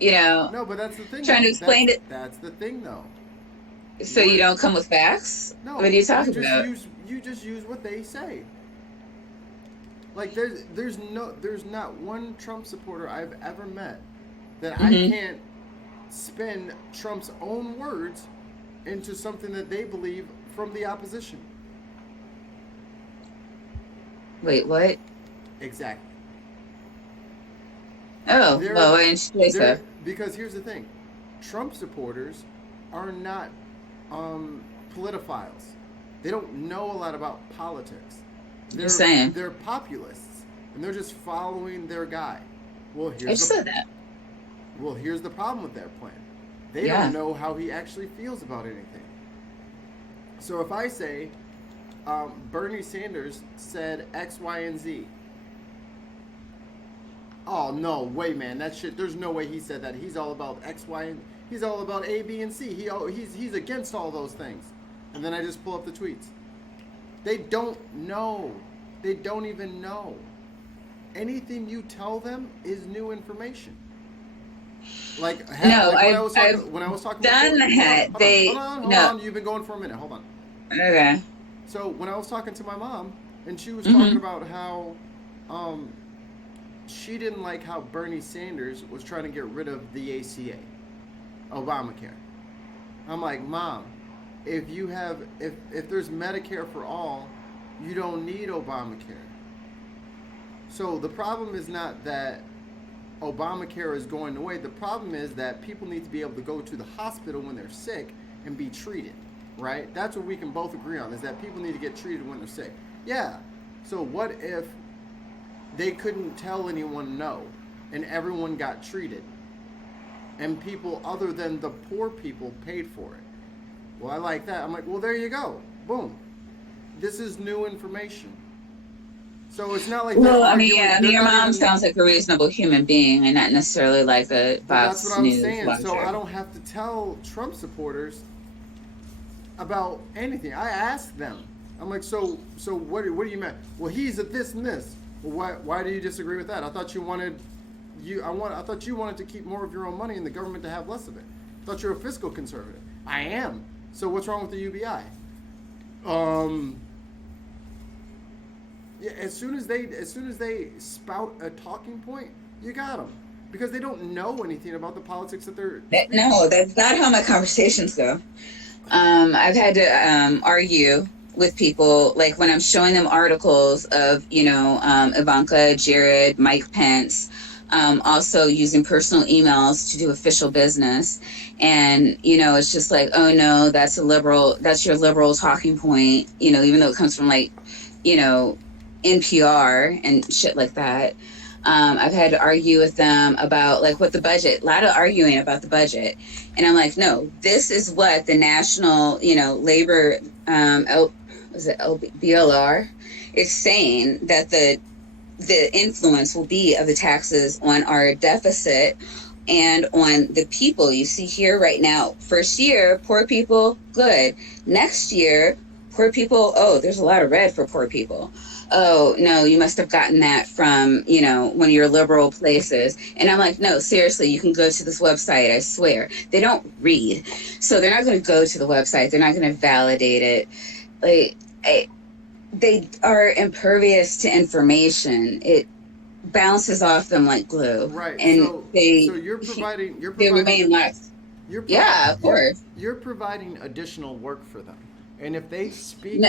no, but that's the thing. Trying to Though. explain it. That's the thing, though. So you don't come with facts? No, What are you talking just about? you just use what they say. Like there's not one Trump supporter I've ever met that I Mhm. can't spin Trump's own words into something that they believe from the opposition. Wait, what? Exactly. Oh, They're- well, why didn't you say so? Because here's the thing, Trump supporters are not politicophiles. They don't know a lot about politics. You're saying. They're populists, and they're just following their guy. Well, I've said that. Well, here's the problem with their plan. They Yeah. don't know how he actually feels about anything. So if I say Bernie Sanders said X, Y, and Z. Oh, no way, man. That shit, there's no way he said that. He's all about X, Y, and he's all about A, B, and C. He's against all those things. And then I just pull up the tweets. They don't know. They don't even know. Anything you tell them is new information. Like, when I was talking done before, that. Hold on. You've been going for a minute. Hold on. Okay. So when I was talking to my mom, and she was Mhm. talking about how she didn't like how Bernie Sanders was trying to get rid of the ACA, Obamacare. I'm like, Mom, if there's Medicare for all, you don't need Obamacare. So the problem is not that Obamacare is going away. The problem is that people need to be able to go to the hospital when they're sick and be treated, right? That's what we can both agree on, is that people need to get treated when they're sick. Yeah. So what if they couldn't tell anyone no and everyone got treated and people other than the poor people paid for it? Well, I like that. I'm like, well, there you go. Boom. This is new information. So it's not like Well, they're I mean, arguing- yeah, they're your not mom even- sounds like a reasonable human being and not necessarily like a Well, Fox that's what I'm News saying. watcher. So I don't have to tell Trump supporters about anything. I ask them. I'm like, so what do you mean? Well, he's at this and this. Well, why do you disagree with that? I thought you wanted to keep more of your own money and the government to have less of it. I thought you're a fiscal conservative. I am. So what's wrong with the UBI? Yeah, as soon as they spout a talking point, you got them, because they don't know anything about the politics that they're. No, that's not how my conversations go. I've had to argue with people, like when I'm showing them articles of, Ivanka, Jared, Mike Pence, also using personal emails to do official business. And, it's just like, oh no, that's your liberal talking point, even though it comes from NPR and shit like that. I've had to argue with them about what the budget, a lot of arguing about the budget. And I'm like, no, this is what the national, labor, BLR it's saying that the influence will be of the taxes on our deficit and on the people. You see here right now, first year, poor people, good. Next year, poor people, oh, there's a lot of red for poor people. Oh, no, you must have gotten that from, one of your liberal places. And I'm like, no, seriously, you can go to this website, I swear. They don't read. So they're not going to go to the website. They're not going to validate it. They are impervious to information. It bounces off them like glue. Right. And So you're providing they remain lost. Yeah, of course. You're providing additional work for them. And if they speak,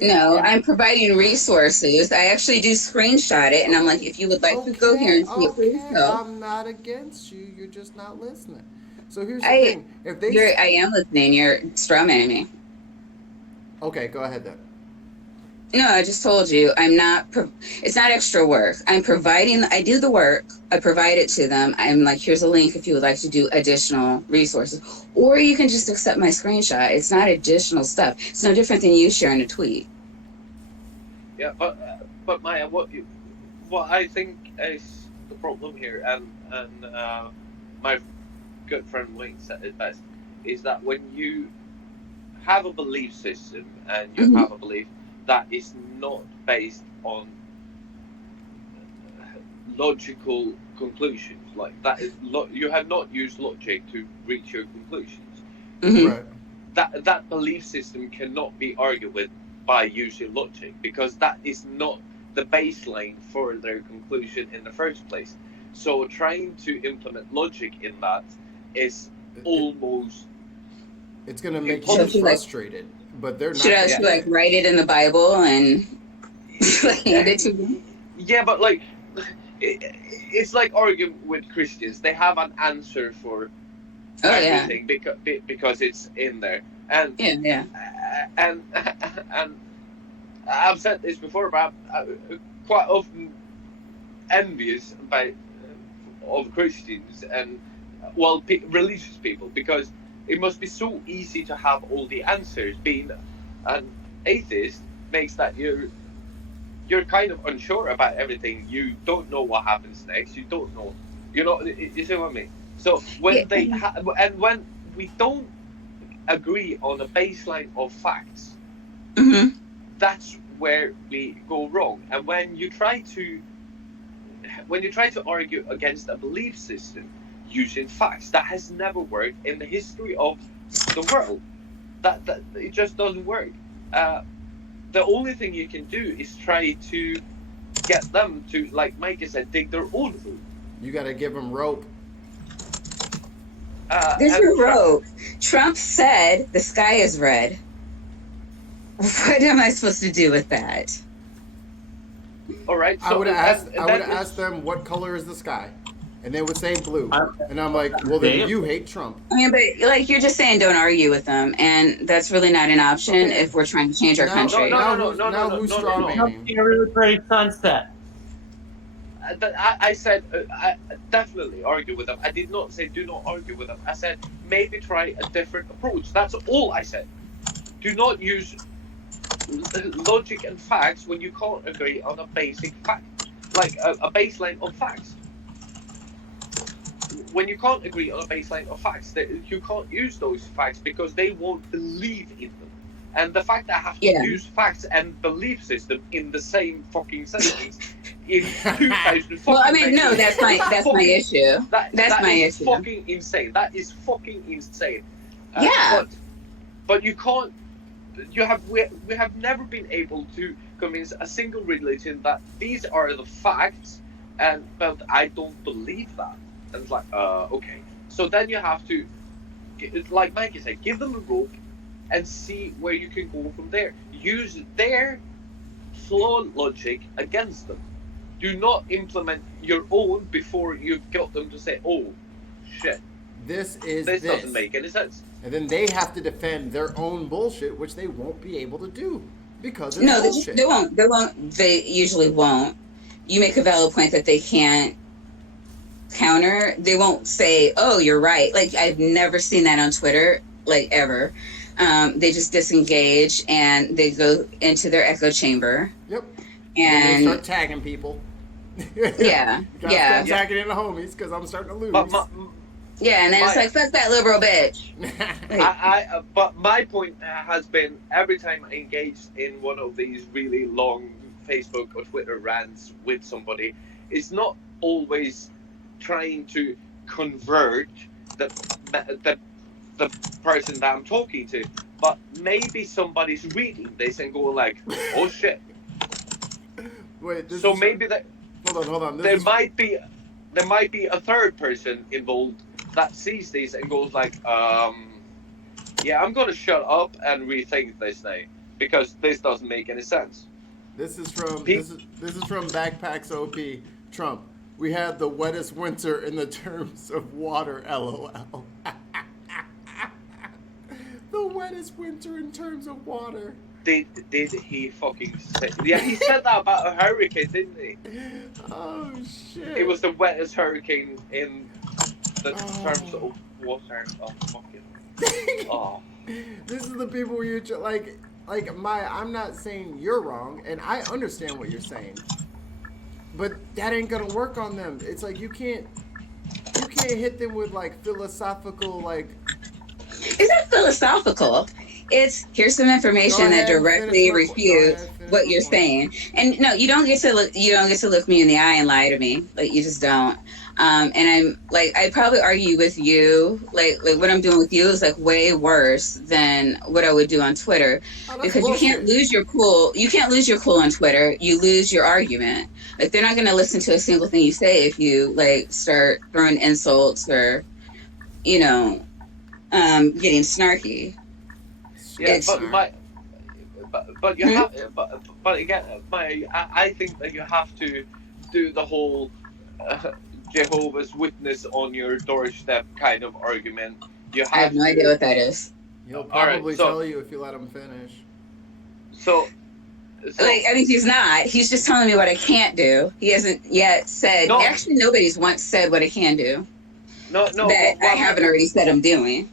No, I'm providing resources. I actually do screenshot it, and I'm like, if you would like to go here and see it for yourself. I'm not against you. You're just not listening. So here's the I thing: I am listening. You're strawmanning me. Okay, go ahead then. No, I just told you it's not extra work. I do the work, I provide it to them. I'm like, here's a link if you would like to do additional resources. Or you can just accept my screenshot. It's not additional stuff. It's no different than you sharing a tweet. Yeah, but Maya, what I think is the problem here, and my good friend Wayne said it best, is that when you have a belief system and you have a belief that is not based on logical conclusions, like that is you have not used logic to reach your conclusions. Right. That belief system cannot be argued with by using logic, because that is not the baseline for their conclusion in the first place. So trying to implement logic in that is almost it's going to make you frustrated. But they're not. Should I write it in the Bible and hand it to them? Yeah, but it's like arguing with Christians. They have an answer for everything because it's in there. And and I've said this before, but I'm quite often envious of Christians and religious people, because it must be so easy to have all the answers. Being an atheist makes that you're kind of unsure about everything. You don't know what happens next. You don't know. You see what I mean? So when when we don't agree on a baseline of facts, that's where we go wrong. And when you try to argue against a belief system using facts, that has never worked in the history of the world. That it just doesn't work. The only thing you can do is try to get them to, like Micah said, dig their own route. You got to give them rope. There's no rope. Trump said the sky is red. What am I supposed to do with that? All right. So I would have asked them, what color is the sky? And they would say blue. And I'm like, well, then you hate Trump. I mean, but you're just saying don't argue with them. And that's really not an option if we're trying to change our country. Now who's strawmanning? A really great sunset. I said I definitely argue with them. I did not say do not argue with them. I said maybe try a different approach. That's all I said. Do not use logic and facts when you can't agree on a basic fact, like a baseline of facts. When you can't agree on a baseline of facts, you can't use those facts because they won't believe in them. And the fact that I have to use facts and belief system in the same fucking sentence in 2000. Well, I mean, no, that's my issue. That's my issue. Fucking insane. That is fucking insane. But you can't. We have never been able to convince a single religion that these are the facts, but I don't believe that. And it's like, okay. So then you have to, like Mikey said, give them a rope and see where you can go from there. Use their flawed logic against them. Do not implement your own before you've got them to say, oh, shit. This doesn't make any sense. And then they have to defend their own bullshit, which they won't be able to do because it's bullshit. They won't. They usually won't. You make a valid point that they can't counter. They won't say, oh, you're right. Like, I've never seen that on Twitter, like, ever. they just disengage and they go into their echo chamber. Yep. And then they And start tagging people. yeah, You gotta yeah, start tagging in the homies because I'm starting to lose. But yeah, and then it's My- like, fuck that liberal bitch. but my point has been every time I engage in one of these really long Facebook or Twitter rants with somebody, it's not always trying to convert the the person that I'm talking to, but maybe somebody's reading this and go like, oh shit. Wait, this So is, maybe that hold on. This there is, might be a third person involved that sees this and goes like, yeah, I'm gonna shut up and rethink this now because this doesn't make any sense. this is from Pe- this is from Backpacks OP Trump. We had the wettest winter in the terms of water. LOL. The wettest winter in terms of water. Did he fucking say? Yeah, he said that about a hurricane, didn't he? Oh shit. It was the wettest hurricane in the Oh. terms of water. Oh fucking. Oh. This is the people you're like I'm not saying you're wrong, and I understand what you're saying, but that ain't gonna work on them. It's like you can't hit them with like philosophical like. It's not philosophical. It's here's some information that directly refutes what you're saying. And no, you don't get to look me in the eye and lie to me. Like you just don't. And I'm like, I probably argue with you. Like what I'm doing with you is like way worse than what I would do on Twitter, because you can't lose your cool. You can't lose your cool on Twitter. You lose your argument. Like they're not going to listen to a single thing you say if you like start throwing insults or, getting snarky. Yeah, It's- but you have but again, I think that you have to do the whole Jehovah's Witness on your doorstep kind of argument. I have no idea what that is. He'll All right, probably so- tell you if you let him finish. So Like, I mean, he's not. He's just telling me what I can't do. He hasn't yet said. No. Actually, nobody's once said what I can do no, that I haven't already said I'm doing.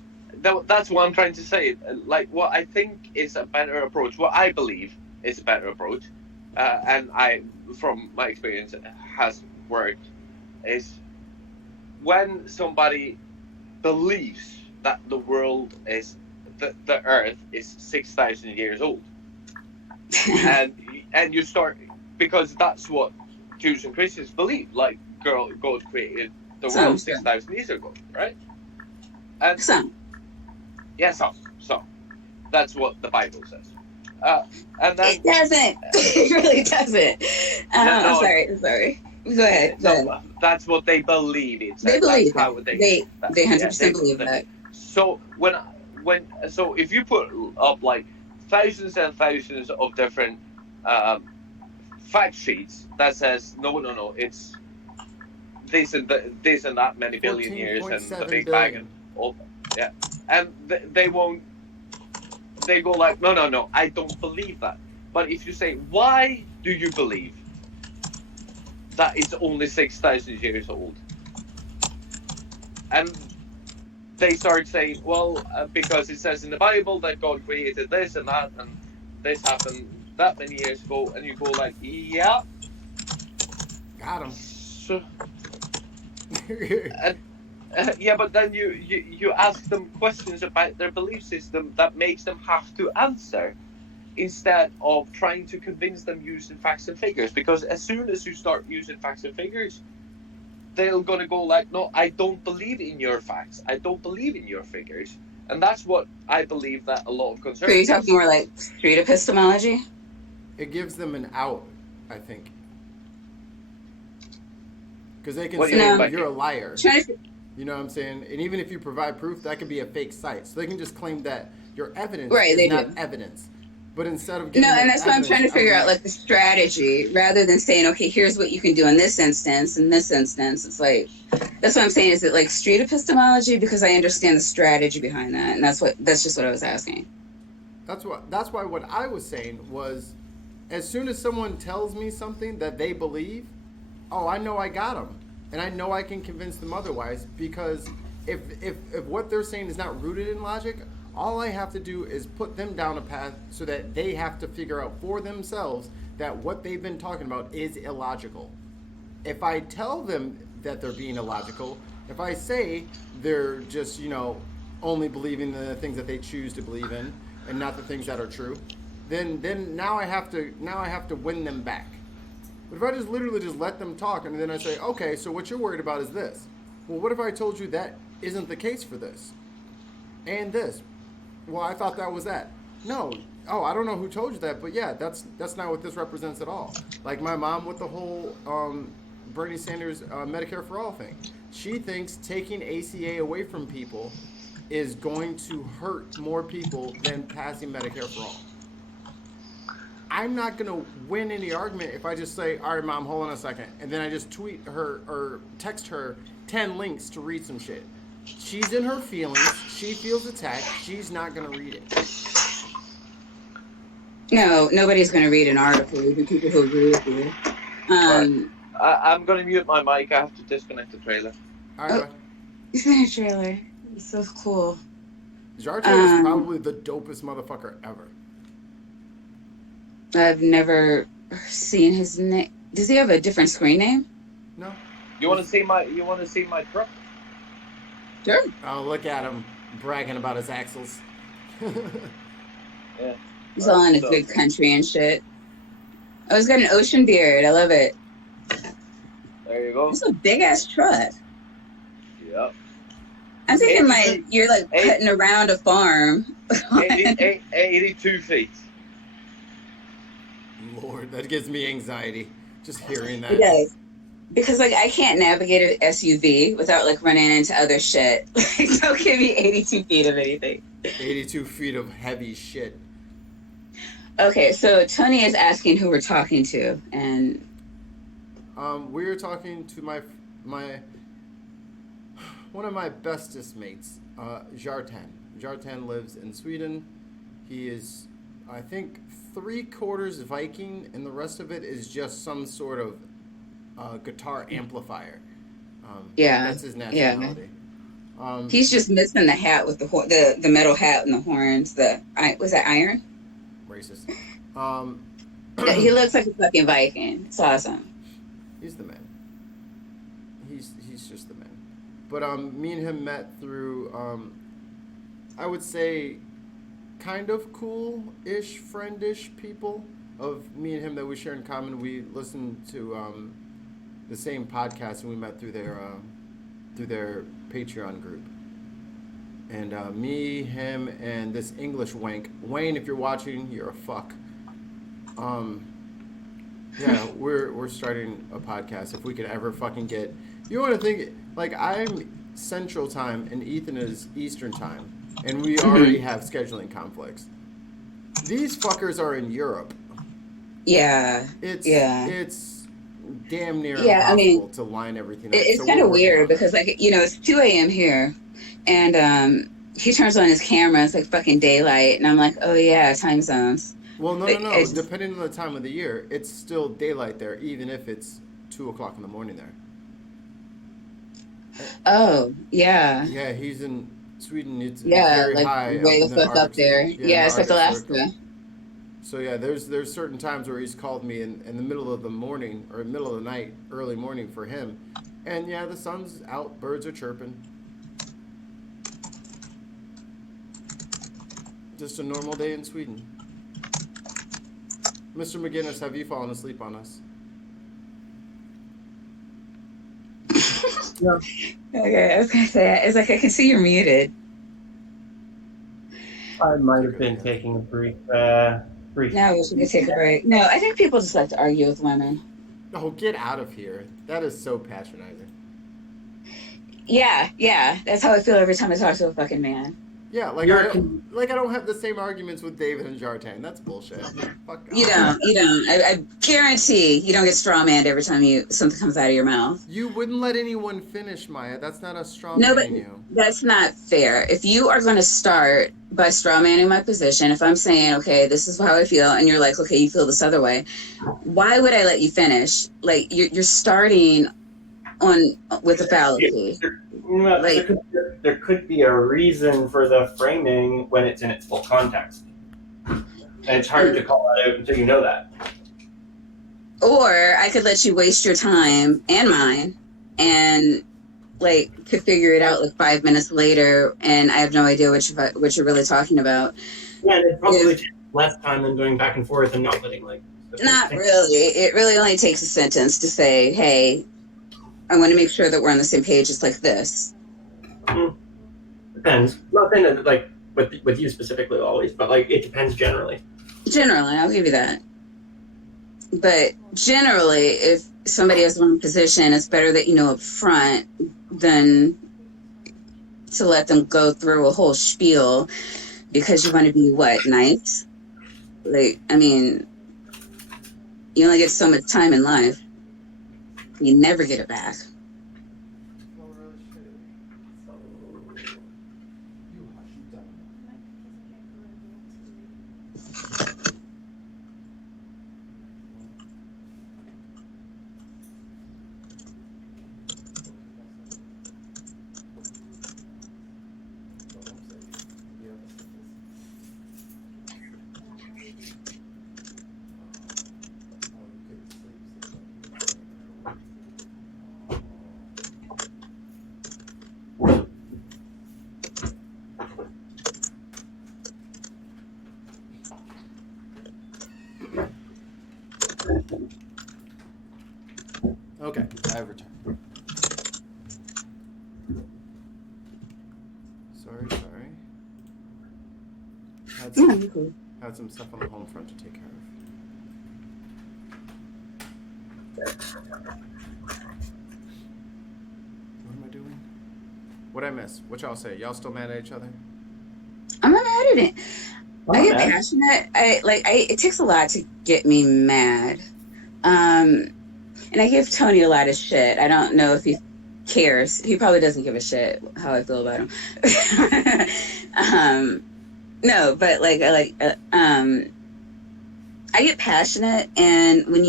That's what I'm trying to say. Like, what I think is a better approach, what I believe is a better approach, and from my experience, has worked, is when somebody believes that the world is, the Earth is 6,000 years old, and you start, because that's what Jews and Christians believe. Like, God created the world Sounds good. 6,000 years ago, right? And So, yes, so that's what the Bible says. And then it doesn't. It really doesn't. No. I'm sorry. Go ahead. That's what they believe it says. They believe that's how it. They 100% believe that. So so if you put up like thousands and thousands of different fact sheets that says no, it's this and that many billion years and the Big Bang and all, yeah, and they won't. They go like, no, I don't believe that. But if you say, why do you believe that it's only 6,000 years old? And they start saying, well, because it says in the Bible that God created this and that, and this happened that many years ago, and you go like, yeah. Got him. So, yeah, but then you ask them questions about their belief system that makes them have to answer, instead of trying to convince them using facts and figures. Because as soon as you start using facts and figures, they're gonna go like, no, I don't believe in your facts. I don't believe in your figures. And that's what I believe that a lot of So you're conservatives. talking more like street epistemology? It gives them an out, I think. Because they can What do say you mean by- you're a liar. Trying to, You know what I'm saying? And even if you provide proof, that could be a fake site. So they can just claim that your evidence Right, is they not do. evidence. But instead of giving no, and them that's what I'm trying to evidence, figure out, like the strategy, rather than saying, okay, here's what you can do in this instance. In this instance, it's like, that's what I'm saying. Is it like street epistemology? Because I understand the strategy behind that, and that's just what I was asking. That's why what I was saying was, as soon as someone tells me something that they believe, oh, I know I got them, and I know I can convince them otherwise. Because if what they're saying is not rooted in logic, All I have to do is put them down a path so that they have to figure out for themselves that what they've been talking about is illogical. If I tell them that they're being illogical, if I say they're just, only believing the things that they choose to believe in and not the things that are true, then now I have to win them back. But if I just literally just let them talk and then I say, okay, so what you're worried about is this. Well, what if I told you that isn't the case for this? And this. Well, I thought that was that. No. Oh, I don't know who told you that, but yeah, that's not what this represents at all. Like my mom with the whole Bernie Sanders Medicare for All thing. She thinks taking ACA away from people is going to hurt more people than passing Medicare for All. I'm not going to win any argument if I just say, all right, Mom, hold on a second. And then I just tweet her or text her 10 links to read some shit. She's in her feelings. She feels attacked. She's not going to read it. No, nobody's going to read an article. The people who agree with you. I'm going to mute my mic. I have to disconnect the trailer. All right, He's in a trailer. He's so cool. Jartan is probably the dopest motherfucker ever. I've never seen his name. Does he have a different screen name? No. You want to see my truck? Sure. Oh, look at him bragging about his axles. Yeah. He's all in a good country and shit. Oh, he's got an ocean beard. I love it. There you go. It's a big ass truck. Yep. I'm thinking you're like cutting around a farm. 82 feet. Lord, that gives me anxiety just hearing that. It does. Because I can't navigate an SUV without running into other shit. Don't give me 82 feet of anything. 82 feet of heavy shit. Okay, so Tony is asking who we're talking to, and we're talking to my one of my bestest mates, Jartan. Jartan lives in Sweden. He is, I think, 3/4 Viking, and the rest of it is just some sort of guitar amplifier. That's his nationality. Yeah. He's just missing the hat with the metal hat and the horns. Was that iron? Racist. He looks like a fucking Viking. It's awesome. He's the man. He's just the man. But me and him met through I would say kind of cool-ish, friend-ish people of me and him that we share in common. We listened to the same podcast, and we met through their Patreon group. And me, him, and this English wank. Wayne, if you're watching, you're a fuck. Yeah, we're starting a podcast. If we could ever fucking get... You want to think... I'm Central Time, and Ethan is Eastern Time. And we already have scheduling conflicts. These fuckers are in Europe. Yeah. It's damn near impossible to line everything up. It's kind of weird because it's 2 a.m. here, and he turns on his camera. It's like fucking daylight, and I'm like, oh yeah, time zones. Well, no. Depending on the time of the year, it's still daylight there, even if it's 2:00 in the morning there. Oh yeah. Yeah, he's in Sweden. It's very high. Way the fuck up there. Yeah, it's like Alaska. So yeah, there's certain times where he's called me in the middle of the morning or middle of the night, early morning for him, and yeah, the sun's out, birds are chirping. Just a normal day in Sweden. Mr. McGinnis, have you fallen asleep on us? Yeah. Okay, I was gonna say it's like I can see you're muted. I might have been taking a brief. No, we should take a break. No, I think people just like to argue with women. Oh, get out of here! That is so patronizing. Yeah, that's how I feel every time I talk to a fucking man. Yeah, I don't have the same arguments with David and Jartan. That's bullshit. Fuck off. You don't. I guarantee you don't get strawmanned every time something comes out of your mouth. You wouldn't let anyone finish, Maya. That's not a straw No, but you. that's not fair. If you are going to start by strawmanning my position, if I'm saying, okay, this is how I feel, and you're like, okay, you feel this other way, why would I let you finish? You're starting with a fallacy. there could be a reason for the framing when it's in its full context. And it's hard to call that out until you know that. Or I could let you waste your time and mine and like to figure it out like 5 minutes later, and I have no idea what you're really talking about. Yeah, and it probably takes less time than going back and forth and not letting like. Not really. It really only takes a sentence to say, "Hey, I want to make sure that we're on the same page." It's like this. Depends. Not saying that like with you specifically always, but like it depends generally. Generally, I'll give you that. But generally, if somebody has one position, it's better that you know up front than to let them go through a whole spiel because you want to be nice? Like, I mean, you only get so much time in life. You never get it back. Okay, I have returned. Sorry. Had some stuff on the home front to take care of. What am I doing? What'd I miss? What y'all say? Y'all still mad at each other? I'm not mad at it. I get passionate. It takes a lot to get me mad. And I give Tony a lot of shit. I don't know if he cares. He probably doesn't give a shit how I feel about him. No, but I get passionate, and when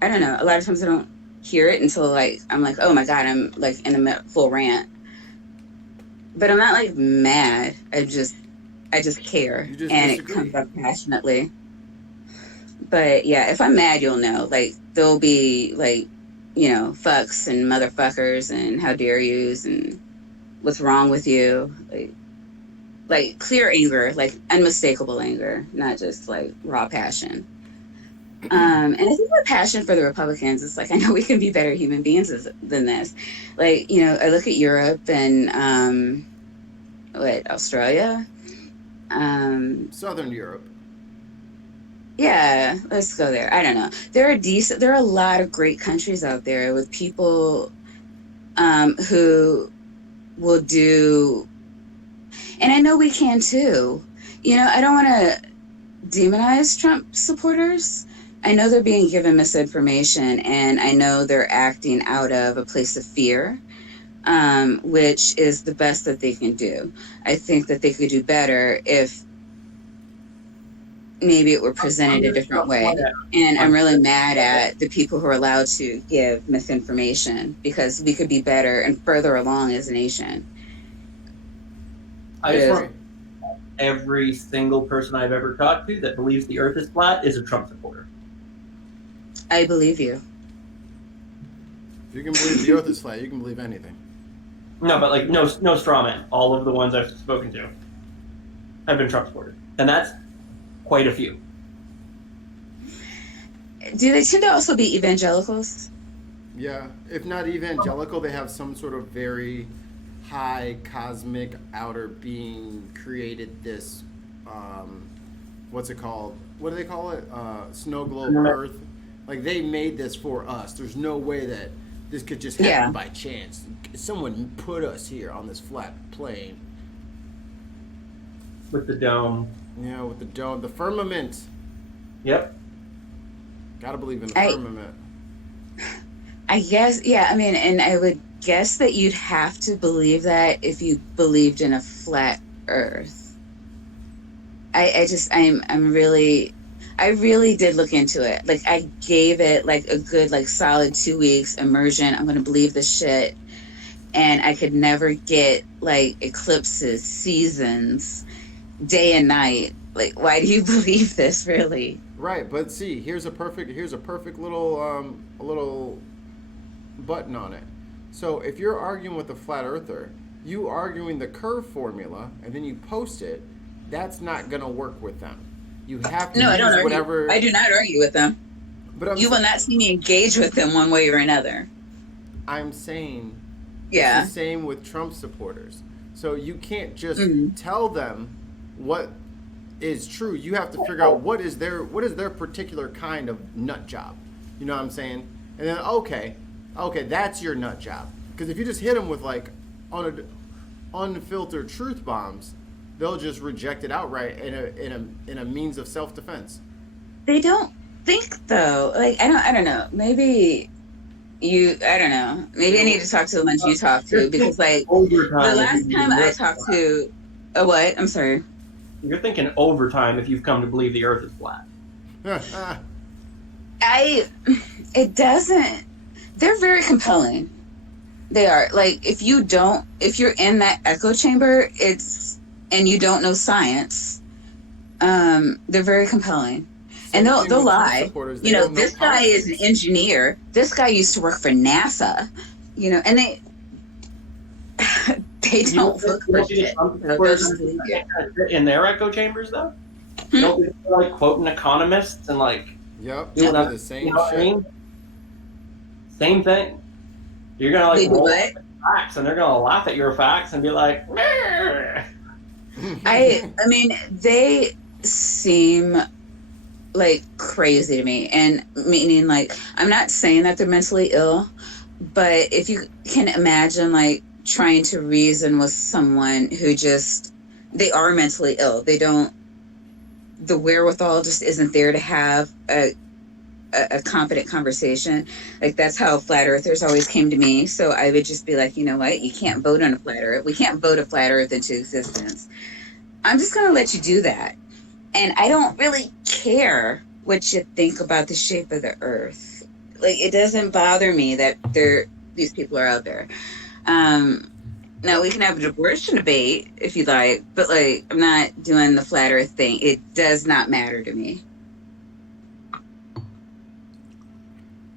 I don't know, a lot of times I don't hear it until I'm like, oh my God, I'm like in a full rant. But I'm not like mad. I just care, and disagree. It comes up passionately. But yeah, if I'm mad, you'll know. Like there'll be fucks and motherfuckers and how dare yous and what's wrong with you. Like clear anger, like unmistakable anger, not just like raw passion. And I think the passion for the Republicans is like, I know we can be better human beings than this. Like, I look at Europe and Australia, Southern Europe. Yeah, let's go there. I don't know. There are a lot of great countries out there with people who will do, and I know we can too. I don't want to demonize Trump supporters. I know they're being given misinformation, and I know they're acting out of a place of fear, which is the best that they can do. I think that they could do better if maybe it were presented a different way. And I'm really mad at the people who are allowed to give misinformation because we could be better and further along as a nation. I just want every single person I've ever talked to that believes the earth is flat is a Trump supporter. I believe you. If you can believe the earth is flat, you can believe anything. No, but no straw man. All of the ones I've spoken to have been Trump supporters. And that's quite a few. Do they tend to also be evangelicals? Yeah, if not evangelical, they have some sort of very high cosmic outer being created this, what's it called? What do they call it? Snow globe Earth. Like they made this for us. There's no way that this could just happen by chance. Someone put us here on this flat plane. With the dome. Yeah, with the dome, the firmament. Yep. Gotta believe in the firmament. I guess, yeah. I mean, and I would guess that you'd have to believe that if you believed in a flat Earth. I really did look into it. Like I gave it like a good, like solid 2 weeks immersion. I'm gonna believe this shit, and I could never get like eclipses, seasons, day and night. Like, why do you believe this, really? Right, but see, here's a perfect little a little button on it. So if you're arguing with a flat earther, you arguing the curve formula and then you post it, that's not gonna work with them. You have to No, I don't use argue. whatever. I do not argue with them. But You will not see me engage with them one way or another. I'm saying Yeah. it's the same with Trump supporters. So you can't just Mhm. tell them what is true. You have to figure out what is their particular kind of nut job. You know what I'm saying? And then okay, that's your nut job. Because if you just hit them with like unfiltered truth bombs, they'll just reject it outright in a means of self defense. They don't think though. Like, I don't know. Maybe I don't know. Maybe I need to talk to the ones you talk to, because like the last time I talked to a what? I'm sorry. You're thinking overtime if you've come to believe the Earth is flat. It doesn't. They're very compelling. They are. Like, if you're in that echo chamber, and you don't know science, they're very compelling. And they'll lie. You know, this guy is an engineer. This guy used to work for NASA. You know, and they don't look legit. In their echo chambers, though? Don't they like quoting economists and like Yep, doing the same you know what I shit. mean? Same thing. You're gonna like They do roll what? facts, and they're gonna laugh at your facts and be like, "Meh." I mean, they seem like crazy to me, and meaning like, I'm not saying that they're mentally ill, but if you can imagine like trying to reason with someone who they are mentally ill, the wherewithal just isn't there to have a competent conversation. Like, that's how flat earthers always came to me. So I would just be like, you know what, you can't vote on a flat earth. We can't vote a flat earth into existence. I'm just going to let you do that. And I don't really care what you think about the shape of the earth. Like, it doesn't bother me that these people are out there. Now we can have an abortion debate if you like, but like, I'm not doing the flat earth thing. It does not matter to me.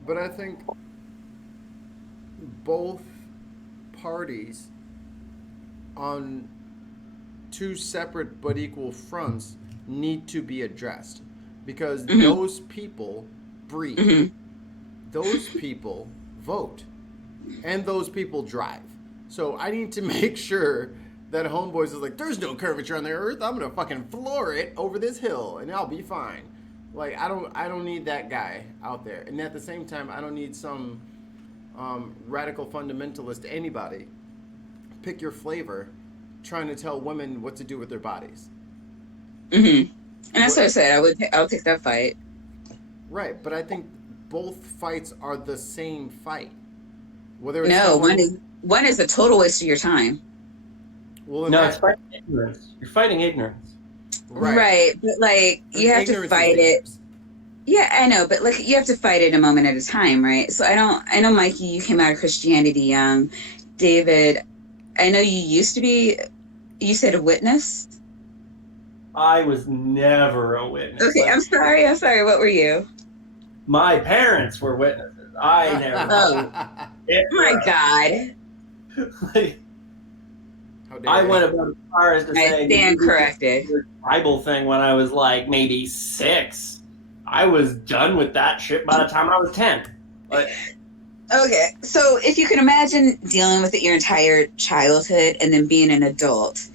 But I think both parties on two separate but equal fronts need to be addressed, because those people breathe, those people vote, and those people drive. So I need to make sure that Homeboys is like, there's no curvature on the earth. I'm gonna fucking floor it over this hill, and I'll be fine. Like, I don't need that guy out there. And at the same time, I don't need some radical fundamentalist, anybody, pick your flavor, trying to tell women what to do with their bodies. And that's what I said. I'll take that fight. Right, but I think both fights are the same fight. Whether it's No, one is a total waste of your time. Well, no, it's fighting ignorance. You're fighting ignorance. Right. But like, And you have to ignorance fight is it. dangerous. Yeah, I know, but like, you have to fight it a moment at a time, right? So I know, Mikey, you came out of Christianity young. David, I know you said a witness? I was never a witness. Okay, I'm sorry. What were you? My parents were witnesses. I never. Oh. My God. Like, How dare I you. went about as far as to say I stand corrected. the Bible thing when I was like maybe 6. I was done with that shit by the time I was 10. Like, Okay, so if you can imagine dealing with it your entire childhood and then being an adult,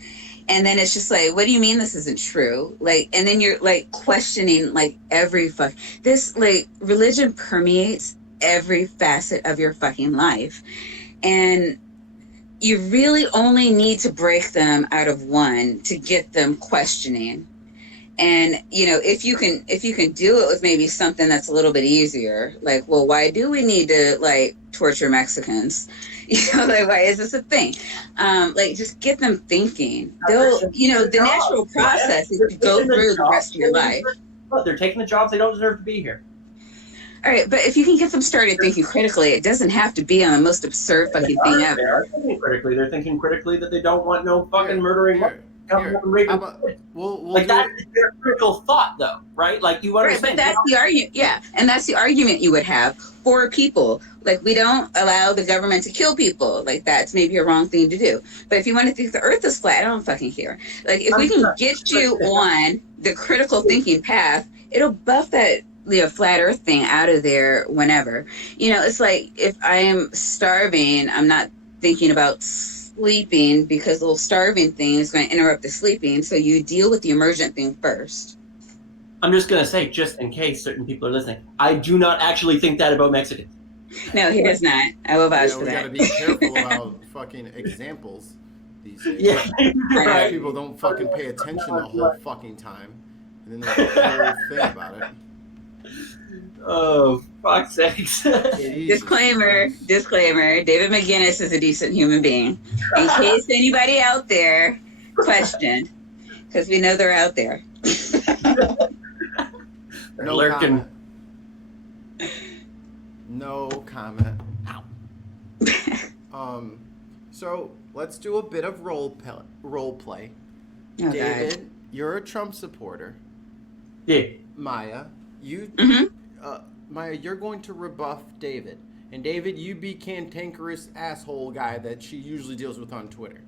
and then it's just like, what do you mean this isn't true? Like, and then you're like questioning like this, like, religion permeates every facet of your fucking life, and you really only need to break them out of one to get them questioning. And, you know, if you can do it with maybe something that's a little bit easier, like, well, why do we need to like torture Mexicans? You know, like, why is this a thing? Like, just get them thinking. They'll, you know, the natural process is to go through the rest of your life. Look, they're taking the jobs they don't deserve to be here. All right, but if you can get them started thinking critically, it doesn't have to be on the most absurd fucking thing They ever. are thinking critically. They're thinking critically that they don't want no fucking Here, murdering. here. How about we'll Like do that it. is their critical thought, though, right? Like you Right, but understand. that's the argument. Yeah, and that's the argument you would have for people. Like, we don't allow the government to kill people. Like, that's maybe a wrong thing to do. But if you want to think the Earth is flat, I don't fucking care. Like, if we can get you on the critical thinking path, it'll buff that flat Earth thing out of there whenever. It's like if I am starving, I'm not thinking about sleeping because the little starving thing is going to interrupt the sleeping. So you deal with the emergent thing first. I'm just gonna say, just in case certain people are listening, I do not actually think that about Mexicans. No, he does not. I will vouch for We that. gotta be careful about fucking examples these days. Yeah, Right. People don't fucking pay attention the whole fucking time, and then there's a whole thing about it. Oh, fuck's sakes. Disclaimer. David McGinnis is a decent human being. In case anybody out there questioned, because we know they're out there. No Lurking. comment. No comment. So let's do a bit of role play. Oh, David, God. you're a Trump supporter. Yeah. Maya, you Mm-hmm. Maya, you're going to rebuff David. And David, you be cantankerous asshole guy that she usually deals with on Twitter.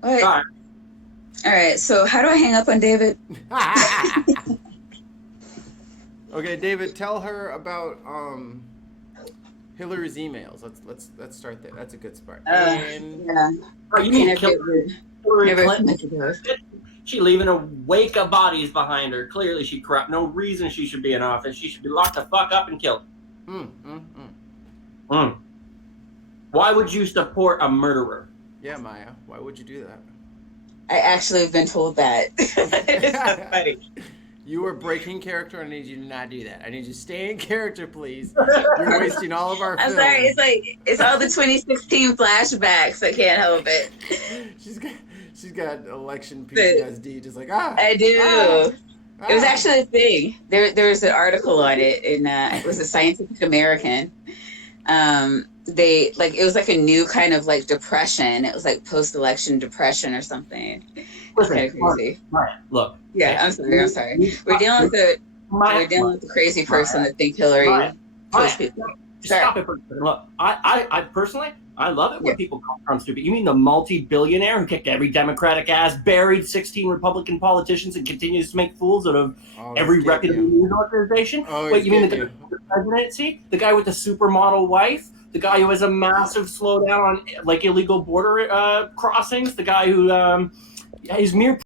What? All right. All right, so how do I hang up on David? Okay, David, tell her about Hillary's emails. Let's start there. That's a good start. And Yeah. Bro, you need to Never, kill Hillary never Clinton. She leaving a wake of bodies behind her. Clearly, she corrupt. No reason she should be in office. She should be locked the fuck up and killed. Why would you support a murderer? Yeah, Maya, why would you do that? I actually have been told that. It's so funny. You are breaking character. I need you to not do that. I need you to stay in character, please. You're wasting all of our I'm film. sorry. It's all the 2016 flashbacks. I can't help it. She's got election PTSD. Just like I do. It was actually a thing. There was an article on it in it was a Scientific American. It was like a new kind of like depression. It was like post-election depression or something. It's kind of crazy. Right. Look. Yeah, I'm sorry. We're dealing with the crazy person that thinks Hillary kills people. Stop it for a second. Look, I personally, I love it when people call Trump stupid. You mean the multi-billionaire who kicked every Democratic ass, buried 16 Republican politicians, and continues to make fools out of every reputable news organization? Wait, you mean the guy with the presidency? The guy with the supermodel wife? The guy who has a massive slowdown on like illegal border crossings? The guy who his mere